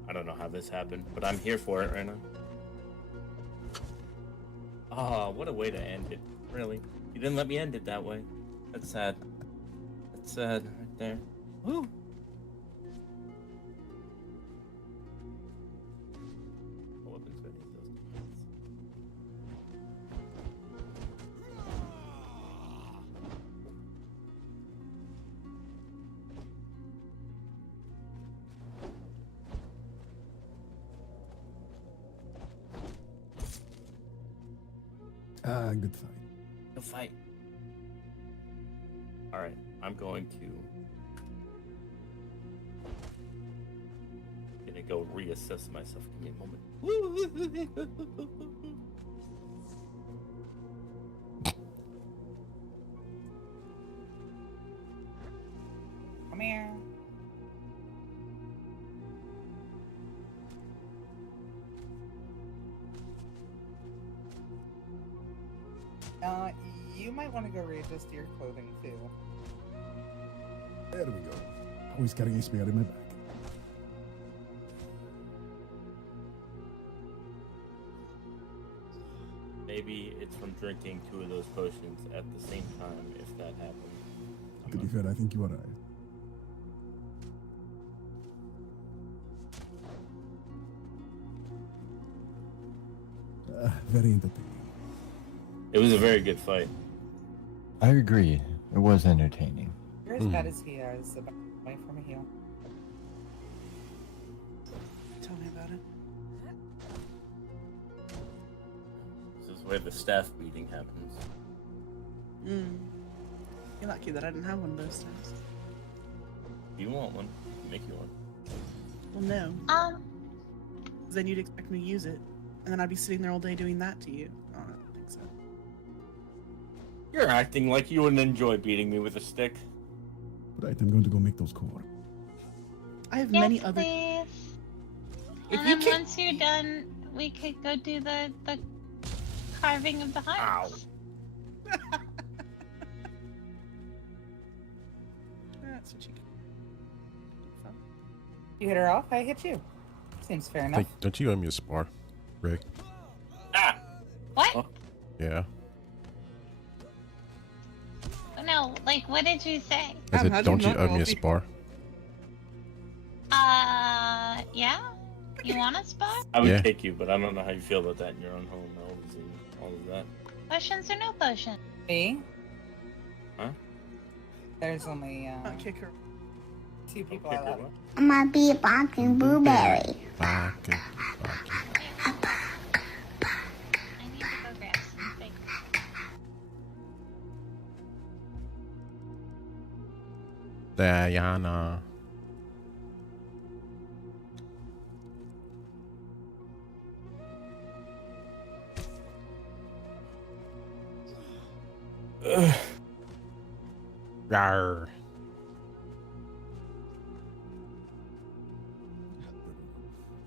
I don't know how this happened, but I'm here for it right now. Ah, what a way to end it. Really. You didn't let me end it that way. That's sad. That's sad right there. Woo! What weapons do I need those guns? Good fight. Go fight. Alright, I'm going to go reassess myself. Give me a moment. Come here. You might want to go readjust your clothing too. There we go. Always carrying a spare in my bag. Maybe it's from drinking 2 of those potions at the same time, if that happened. To be fair, I think you are right. Very entertaining. It was a very good fight. I agree. It was entertaining. You're as bad as he is, away from a heel. Tell me about it. This is where the staff meeting happens. You're lucky that I didn't have one of those times. If you want one, I'll make you one. Well, no. 'Cause then you'd expect me to use it, and then I'd be sitting there all day doing that to you. Oh, I don't think so. You're acting like you wouldn't enjoy beating me with a stick. Right, I'm going to go make those core. I have Yes, many other. please. If And you then can't- once you're done, we could go do the carving of the hearts. That's what you can. Fun. You hit her off, I hit you. Seems fair enough. Don't you owe me a spar, Rick? Ah! What? Huh? Yeah. No, like, what did you say? I said, How do don't you not owe know me a if you- spar? Yeah? You want a spot? I would Yeah. kick you, but I don't know how you feel about that in your own home, elves and all of that. Potions or no potions? Me? Huh? There's only Not kick her. 2 people Kick I her love. what? I'm a bee barking blueberry. Fuck it. I need to go grab something. Diana. Rawr.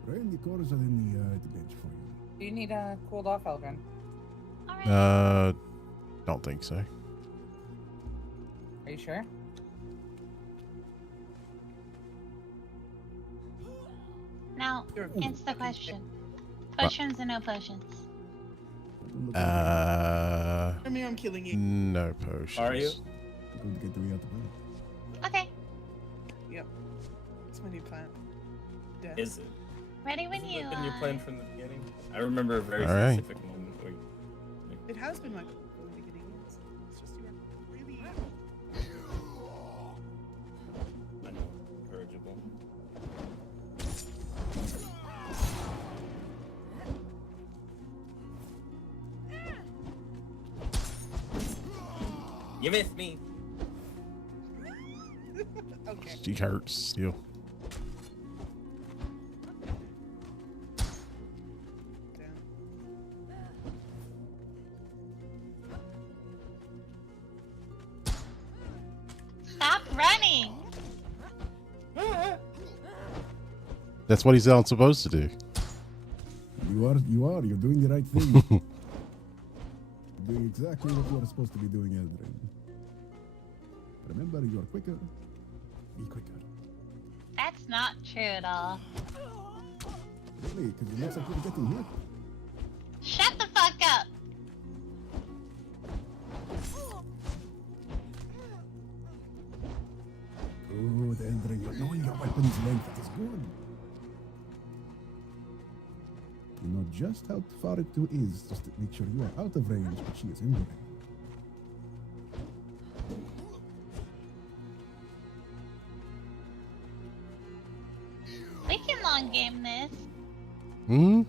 Right, the cores are in the bench for you. Do you need a cooled off, Eldrin? Alright. Don't think so. Are you sure? Now, answer the question. Potions or no potions? I mean, I'm killing you. No potions. Are you? I'm going to get the way out the way. Okay. Yep. That's my new plan. Death. Is it? Ready when Has you that been your are. plan from the beginning? I remember a very All right. specific moment where It has been like from the beginning. It's just you are really. I know, incorrigible. You missed me. Okay. She hurts still. Down. running. That's what he's not supposed to do. You're doing the right thing. You're doing exactly what you are supposed to be doing, Eldrin. Remember, you are quicker. Be quicker. That's not true at all. Really, because it looks like you're getting hit. Shut the fuck up. Good, Eldrin. You're knowing your weapon's length. That is good. You know just how far it is, just to make sure you are out of range, but she is in the range. We can long game this. Hmm?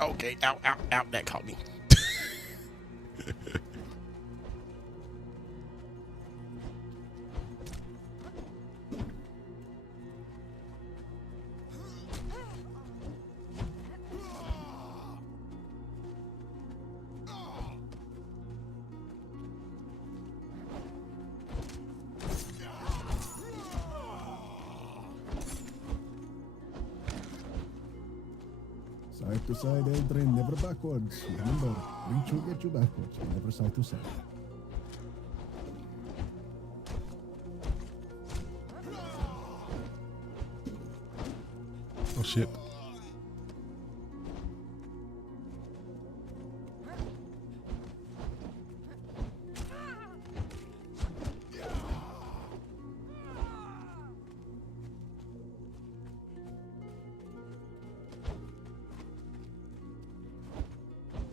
Okay, ow, ow, ow, that caught me. Side to side, Eldrin, never backwards. Remember, reach will get you backwards, but never side to side. Oh shit.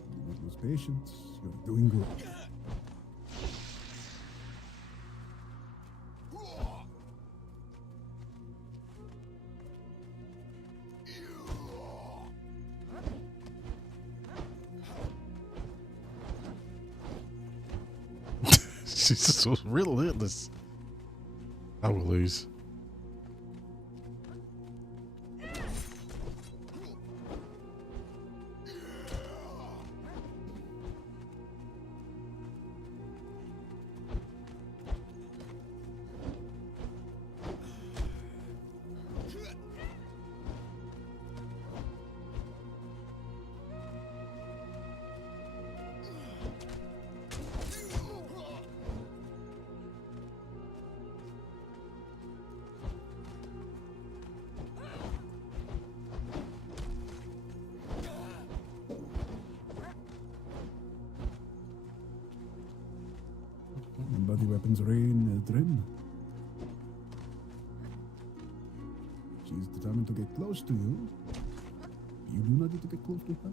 Do not lose patience. You're doing good. She's so relentless. I will lose. Remember the weapon's reign, Eldrin. She is determined to get close to you. You do not need to get close to her.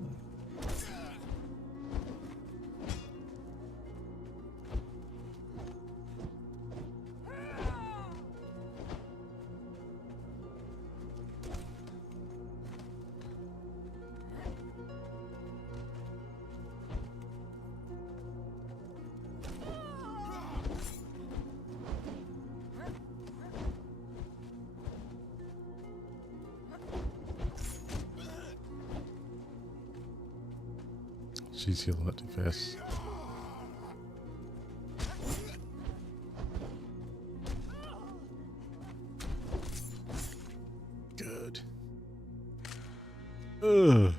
She's healing a lot too fast. Good. Ugh.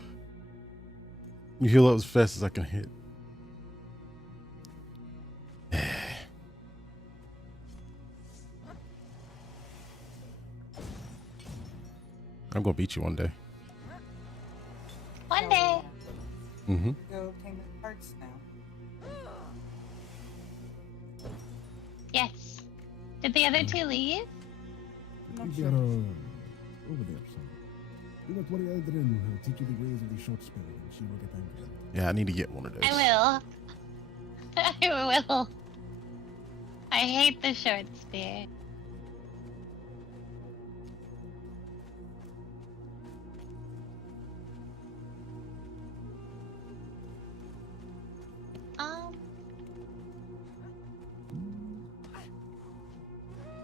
You heal up as fast as I can hit. I'm gonna beat you one day. One day. Mm-hmm. Go King of Hearts now. Yes. Did the other two leave? Not They sure. are over there, son. Do not worry, Eldrin will teach you the ways of the short spear, and she will get angry. Yeah, I need to get one of those. I will. I will. I hate the short spear.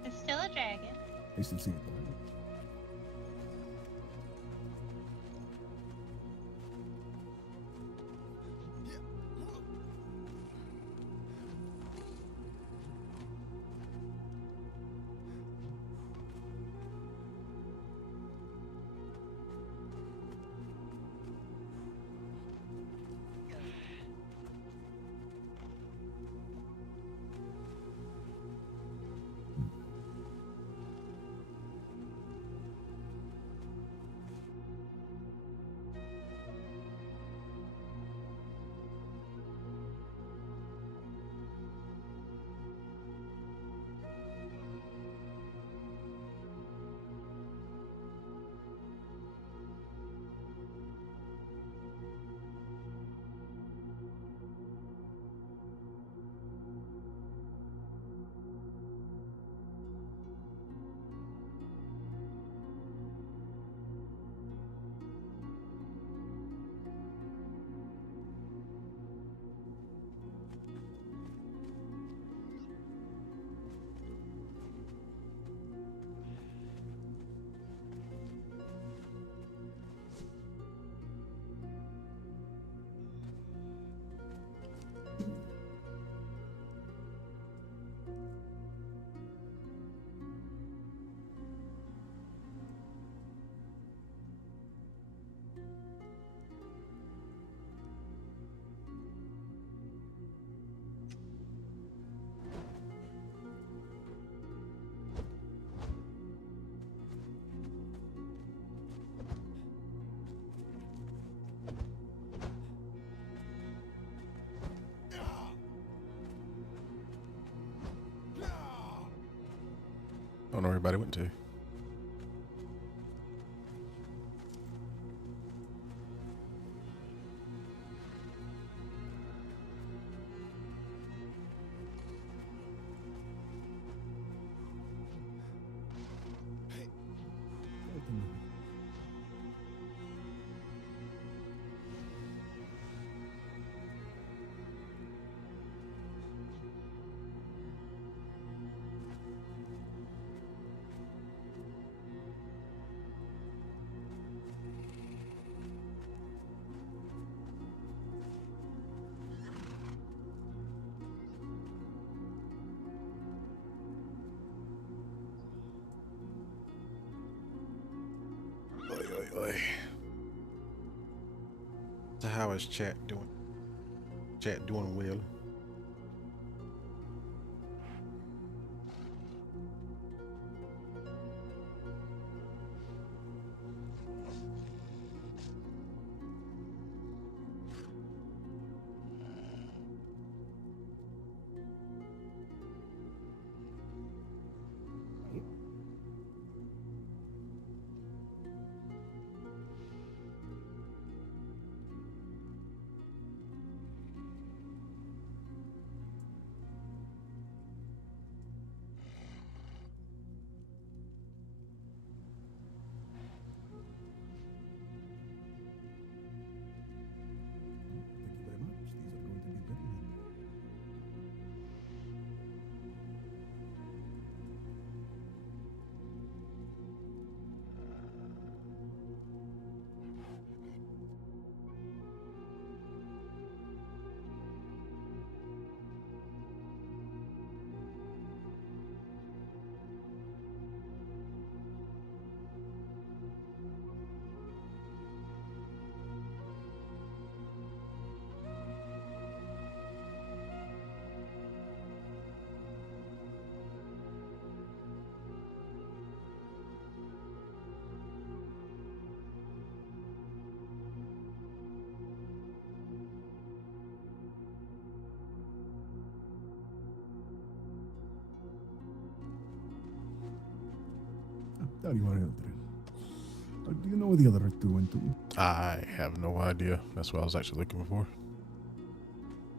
It's still a dragon. I still see it. don't know where everybody went to. Oi. So how is chat doing? Chat doing well? Thank you very much. These are going to be very handy. There you are, Eldrin. Do you know where the other two went to? I have no idea. That's what I was actually looking for.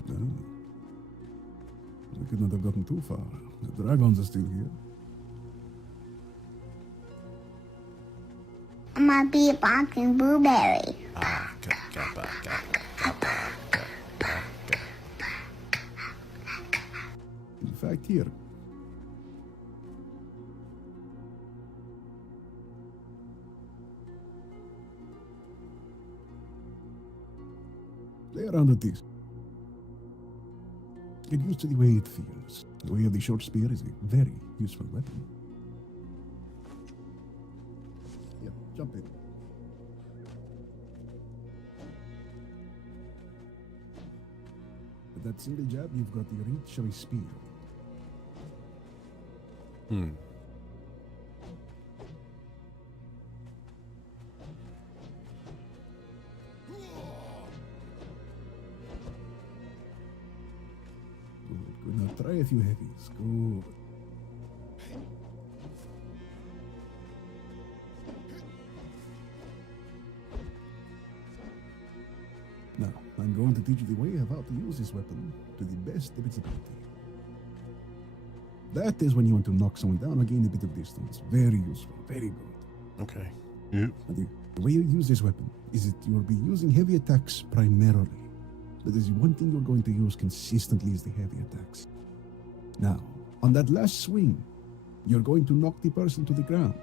No. I could not have gotten too far. The dragons are still here. I might be a barking blueberry. In fact, here. Lay around with this. Get used to the way it feels. The way of the short spear is a very useful weapon. Yep, jump in. With that single jab, you've got the reach of a spear. Good. Now try a few heavies. Good. Now, I'm going to teach you the way of how to use this weapon to the best of its ability. That is when you want to knock someone down or gain a bit of distance. Very useful. Very good. Okay. Yep. Now, the way you use this weapon is that you'll be using heavy attacks primarily. That is one thing you're going to use consistently is the heavy attacks. Now, on that last swing, you're going to knock the person to the ground.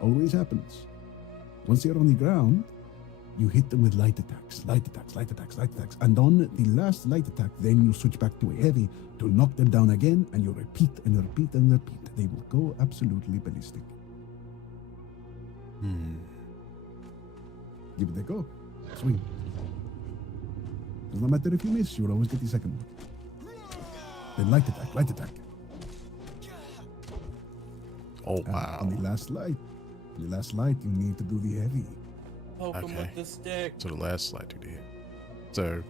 Always happens. Once they're on the ground, you hit them with light attacks. And on the last light attack, then you switch back to a heavy to knock them down again, and you repeat and repeat and repeat. They will go absolutely ballistic. Give it a go. Swing. Does not matter if you miss, you'll always get the second one. Then light attack. Oh, And wow. on the last light, you need to do the heavy. Poke him Okay. with the stick. So the last slide you did. So,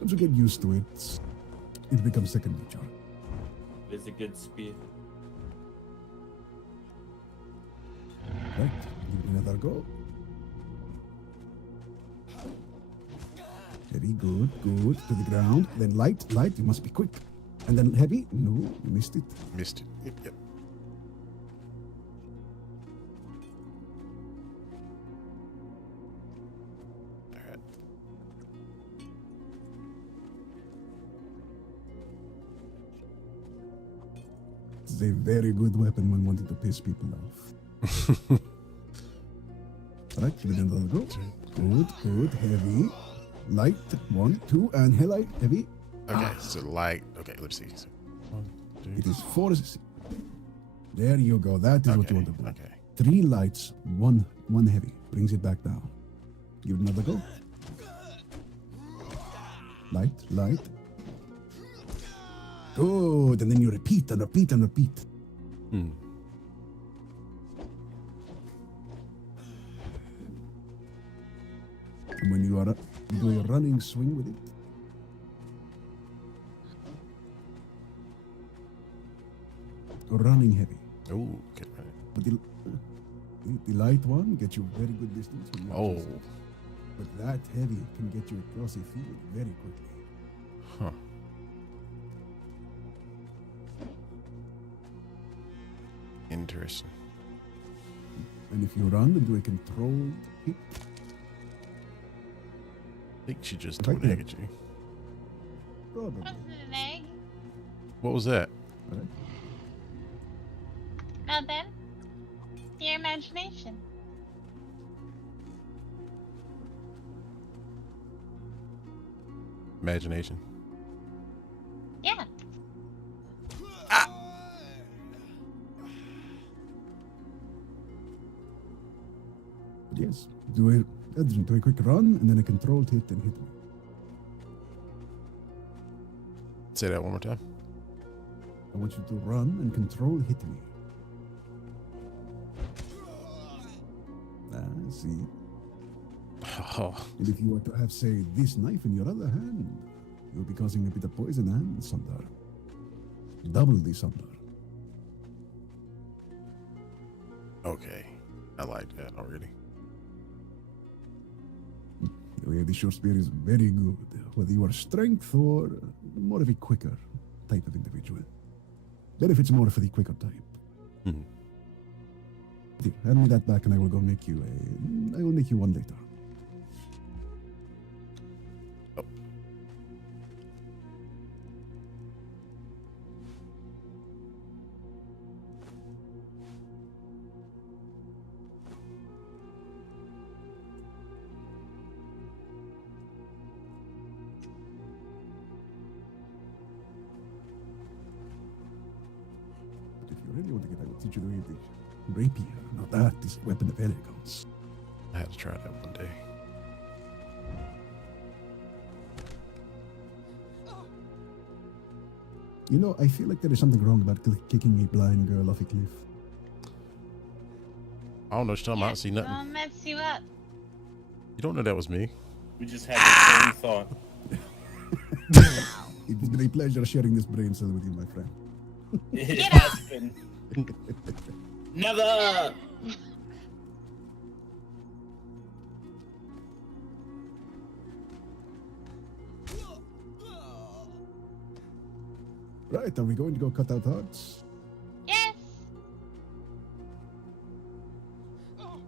Once you get used to it, it becomes second nature. It's a good spear. Right, give it another go. Very good, good. To the ground. Then light, you must be quick. And then heavy. No, you missed it. Missed it. Yep. Alright. It's a very good weapon when wanting to piss people off. Right, give it another go. Good, good, heavy. Light, 1, 2, and light, heavy. Okay, so light. Okay, let's see. So, 1, 2. It is 4. There you go. That is what you want to do. Okay. 3 lights, 1 heavy. Brings it back down. Give it another go. Light, light. Good. And then you repeat and repeat and repeat. Hmm. And when you are you do a running swing with it. Running heavy. Ooh, okay. But the light one gets you very good distance. When you're Oh. chasing. But that heavy can get you across a field very quickly. Huh. Interesting. And if you run and do a controlled hit, I think she just Right threw an egg there. at you. probably. Wasn't an egg. What was that? Right? Nothing. Your imagination. Imagination. Yeah. But yes, do a quick run and then a controlled hit and hit me. Say that one more time. I want you to run and control hit me. See. Oh, And if you were to have, say, this knife in your other hand, you'll be causing a bit of poison and sunder. Double the sunder. okay. I like that already. The way of the short spear is very good, whether you are strength or more of a quicker type of individual. Benefits more for the quicker type. Mhm. Here, hand me that back and I will go make you I will make you one later. Oh. But if you really want to get, I will teach you the way of the rapier. Now that is a weapon of elegance. I had to try that one day. You know, I feel like there is something wrong about kicking a blind girl off a cliff. I don't know what you're talking about. I don't see nothing. I'll mess you up. You don't know that was me. We just had the same thought. It has been a pleasure sharing this brain cell with you, my friend. It Get has been. Never! Right, are we going to go cut out hearts? Yes. Well,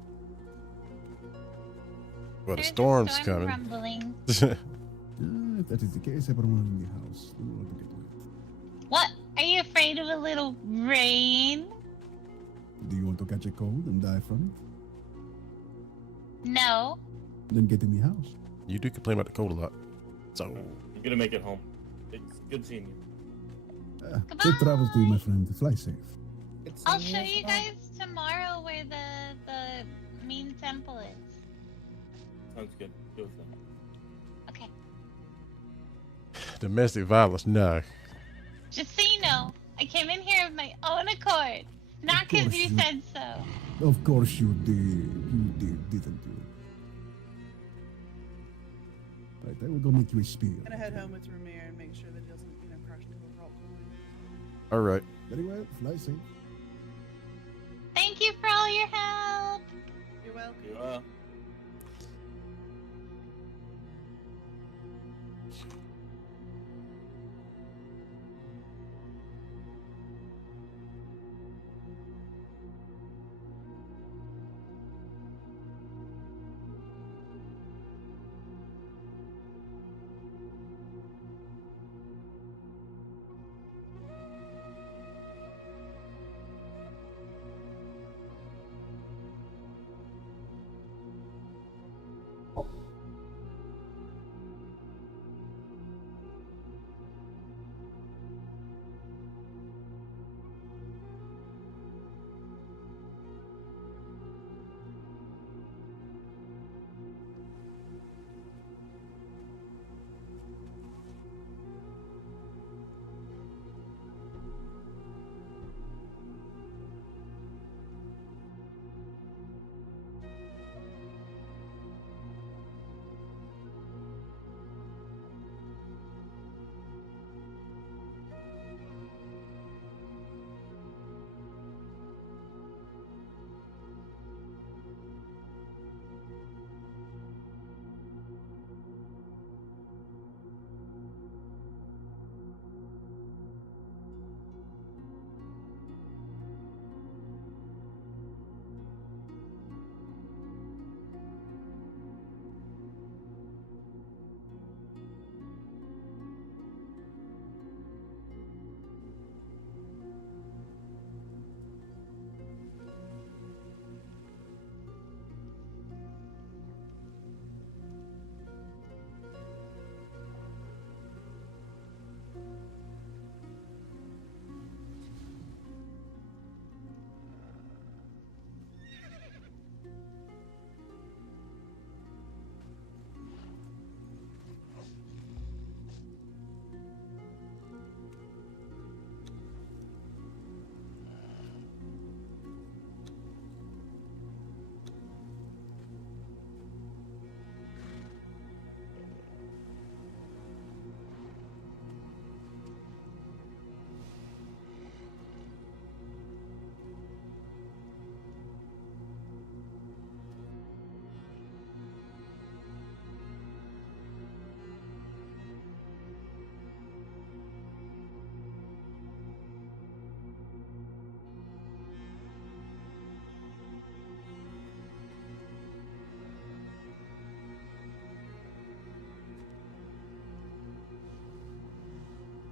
the There's a storm's storm coming. rumbling. If that is the case, everyone in the house will want to get wet. What? Are you afraid of a little rain? Do you want to catch a cold and die from No. it? Then get in the house. You do complain about the cold a lot. So, You're gonna make it home. It's good seeing you. Safe travels to you, my friend. Fly safe. It's I'll on show you as well. guys tomorrow where the mean temple is. Sounds good. Go with that. Okay. domestic violence, no. Just so you know, I came in here of my own accord. Not Of because course you you- said so. Of course you did. You didn't you? Right, I will go make you a spear. I'm gonna head home with Ramir and make sure that he doesn't, cry All right. Very well. Fly safe. Thank you for all your help. You're welcome. Yeah.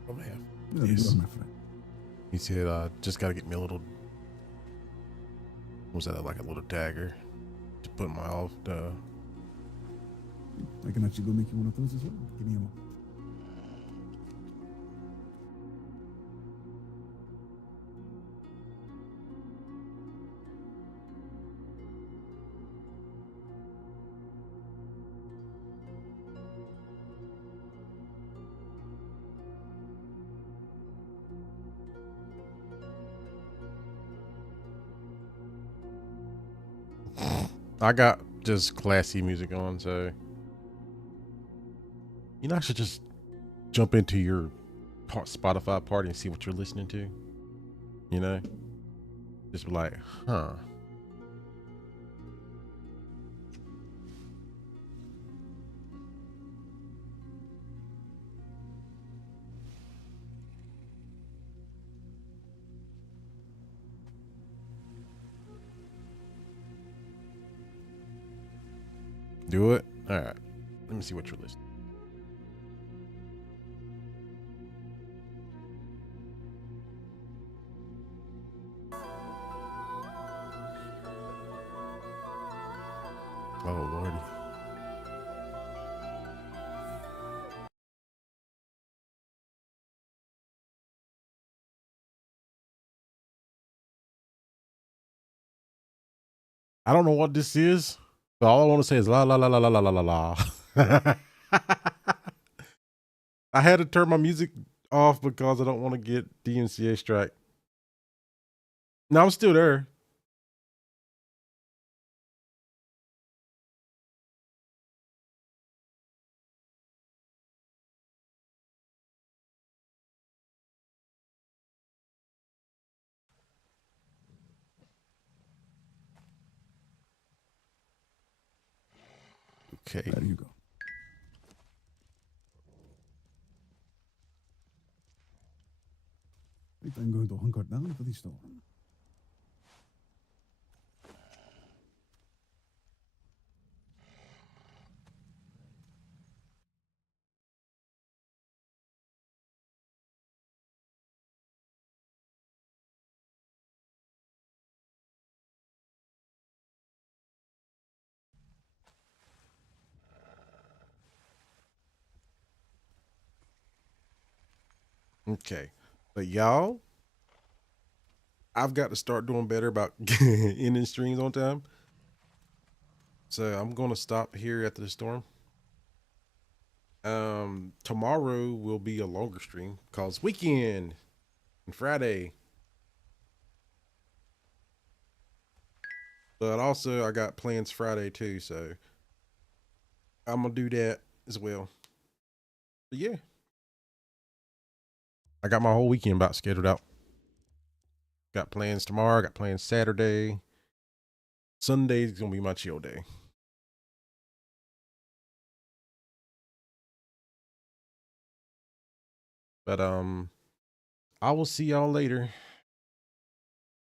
Oh man. Very Yes. well, my friend. He said, just gotta get me a little. What was that, like a little dagger to put my off the. I can actually go make you one of those as well. Give me a moment. I got just classy music on, so you know I should just jump into your Spotify party and see what you're listening to. You know, just be like, huh. Do it. All right. Let me see what you're listening. Oh lordy. I don't know what this is, but all I want to say is la la la la la la la la la. I had to turn my music off because I don't want to get DMCA strike. No, I'm still there. Okay. There you go. Right, I'm going to hunker down for the storm. Okay. But y'all, I've got to start doing better about ending streams on time. So I'm going to stop here after the storm. Tomorrow will be a longer stream because weekend and Friday. But also I got plans Friday too, so I'm gonna do that as well. But yeah. I got my whole weekend about scheduled out. Got plans tomorrow, got plans Saturday. Sunday's gonna be my chill day. But I will see y'all later.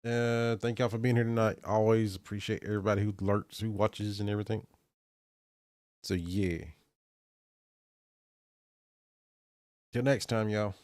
Thank y'all for being here tonight. Always appreciate everybody who lurks, who watches and everything. So yeah. Till next time, y'all.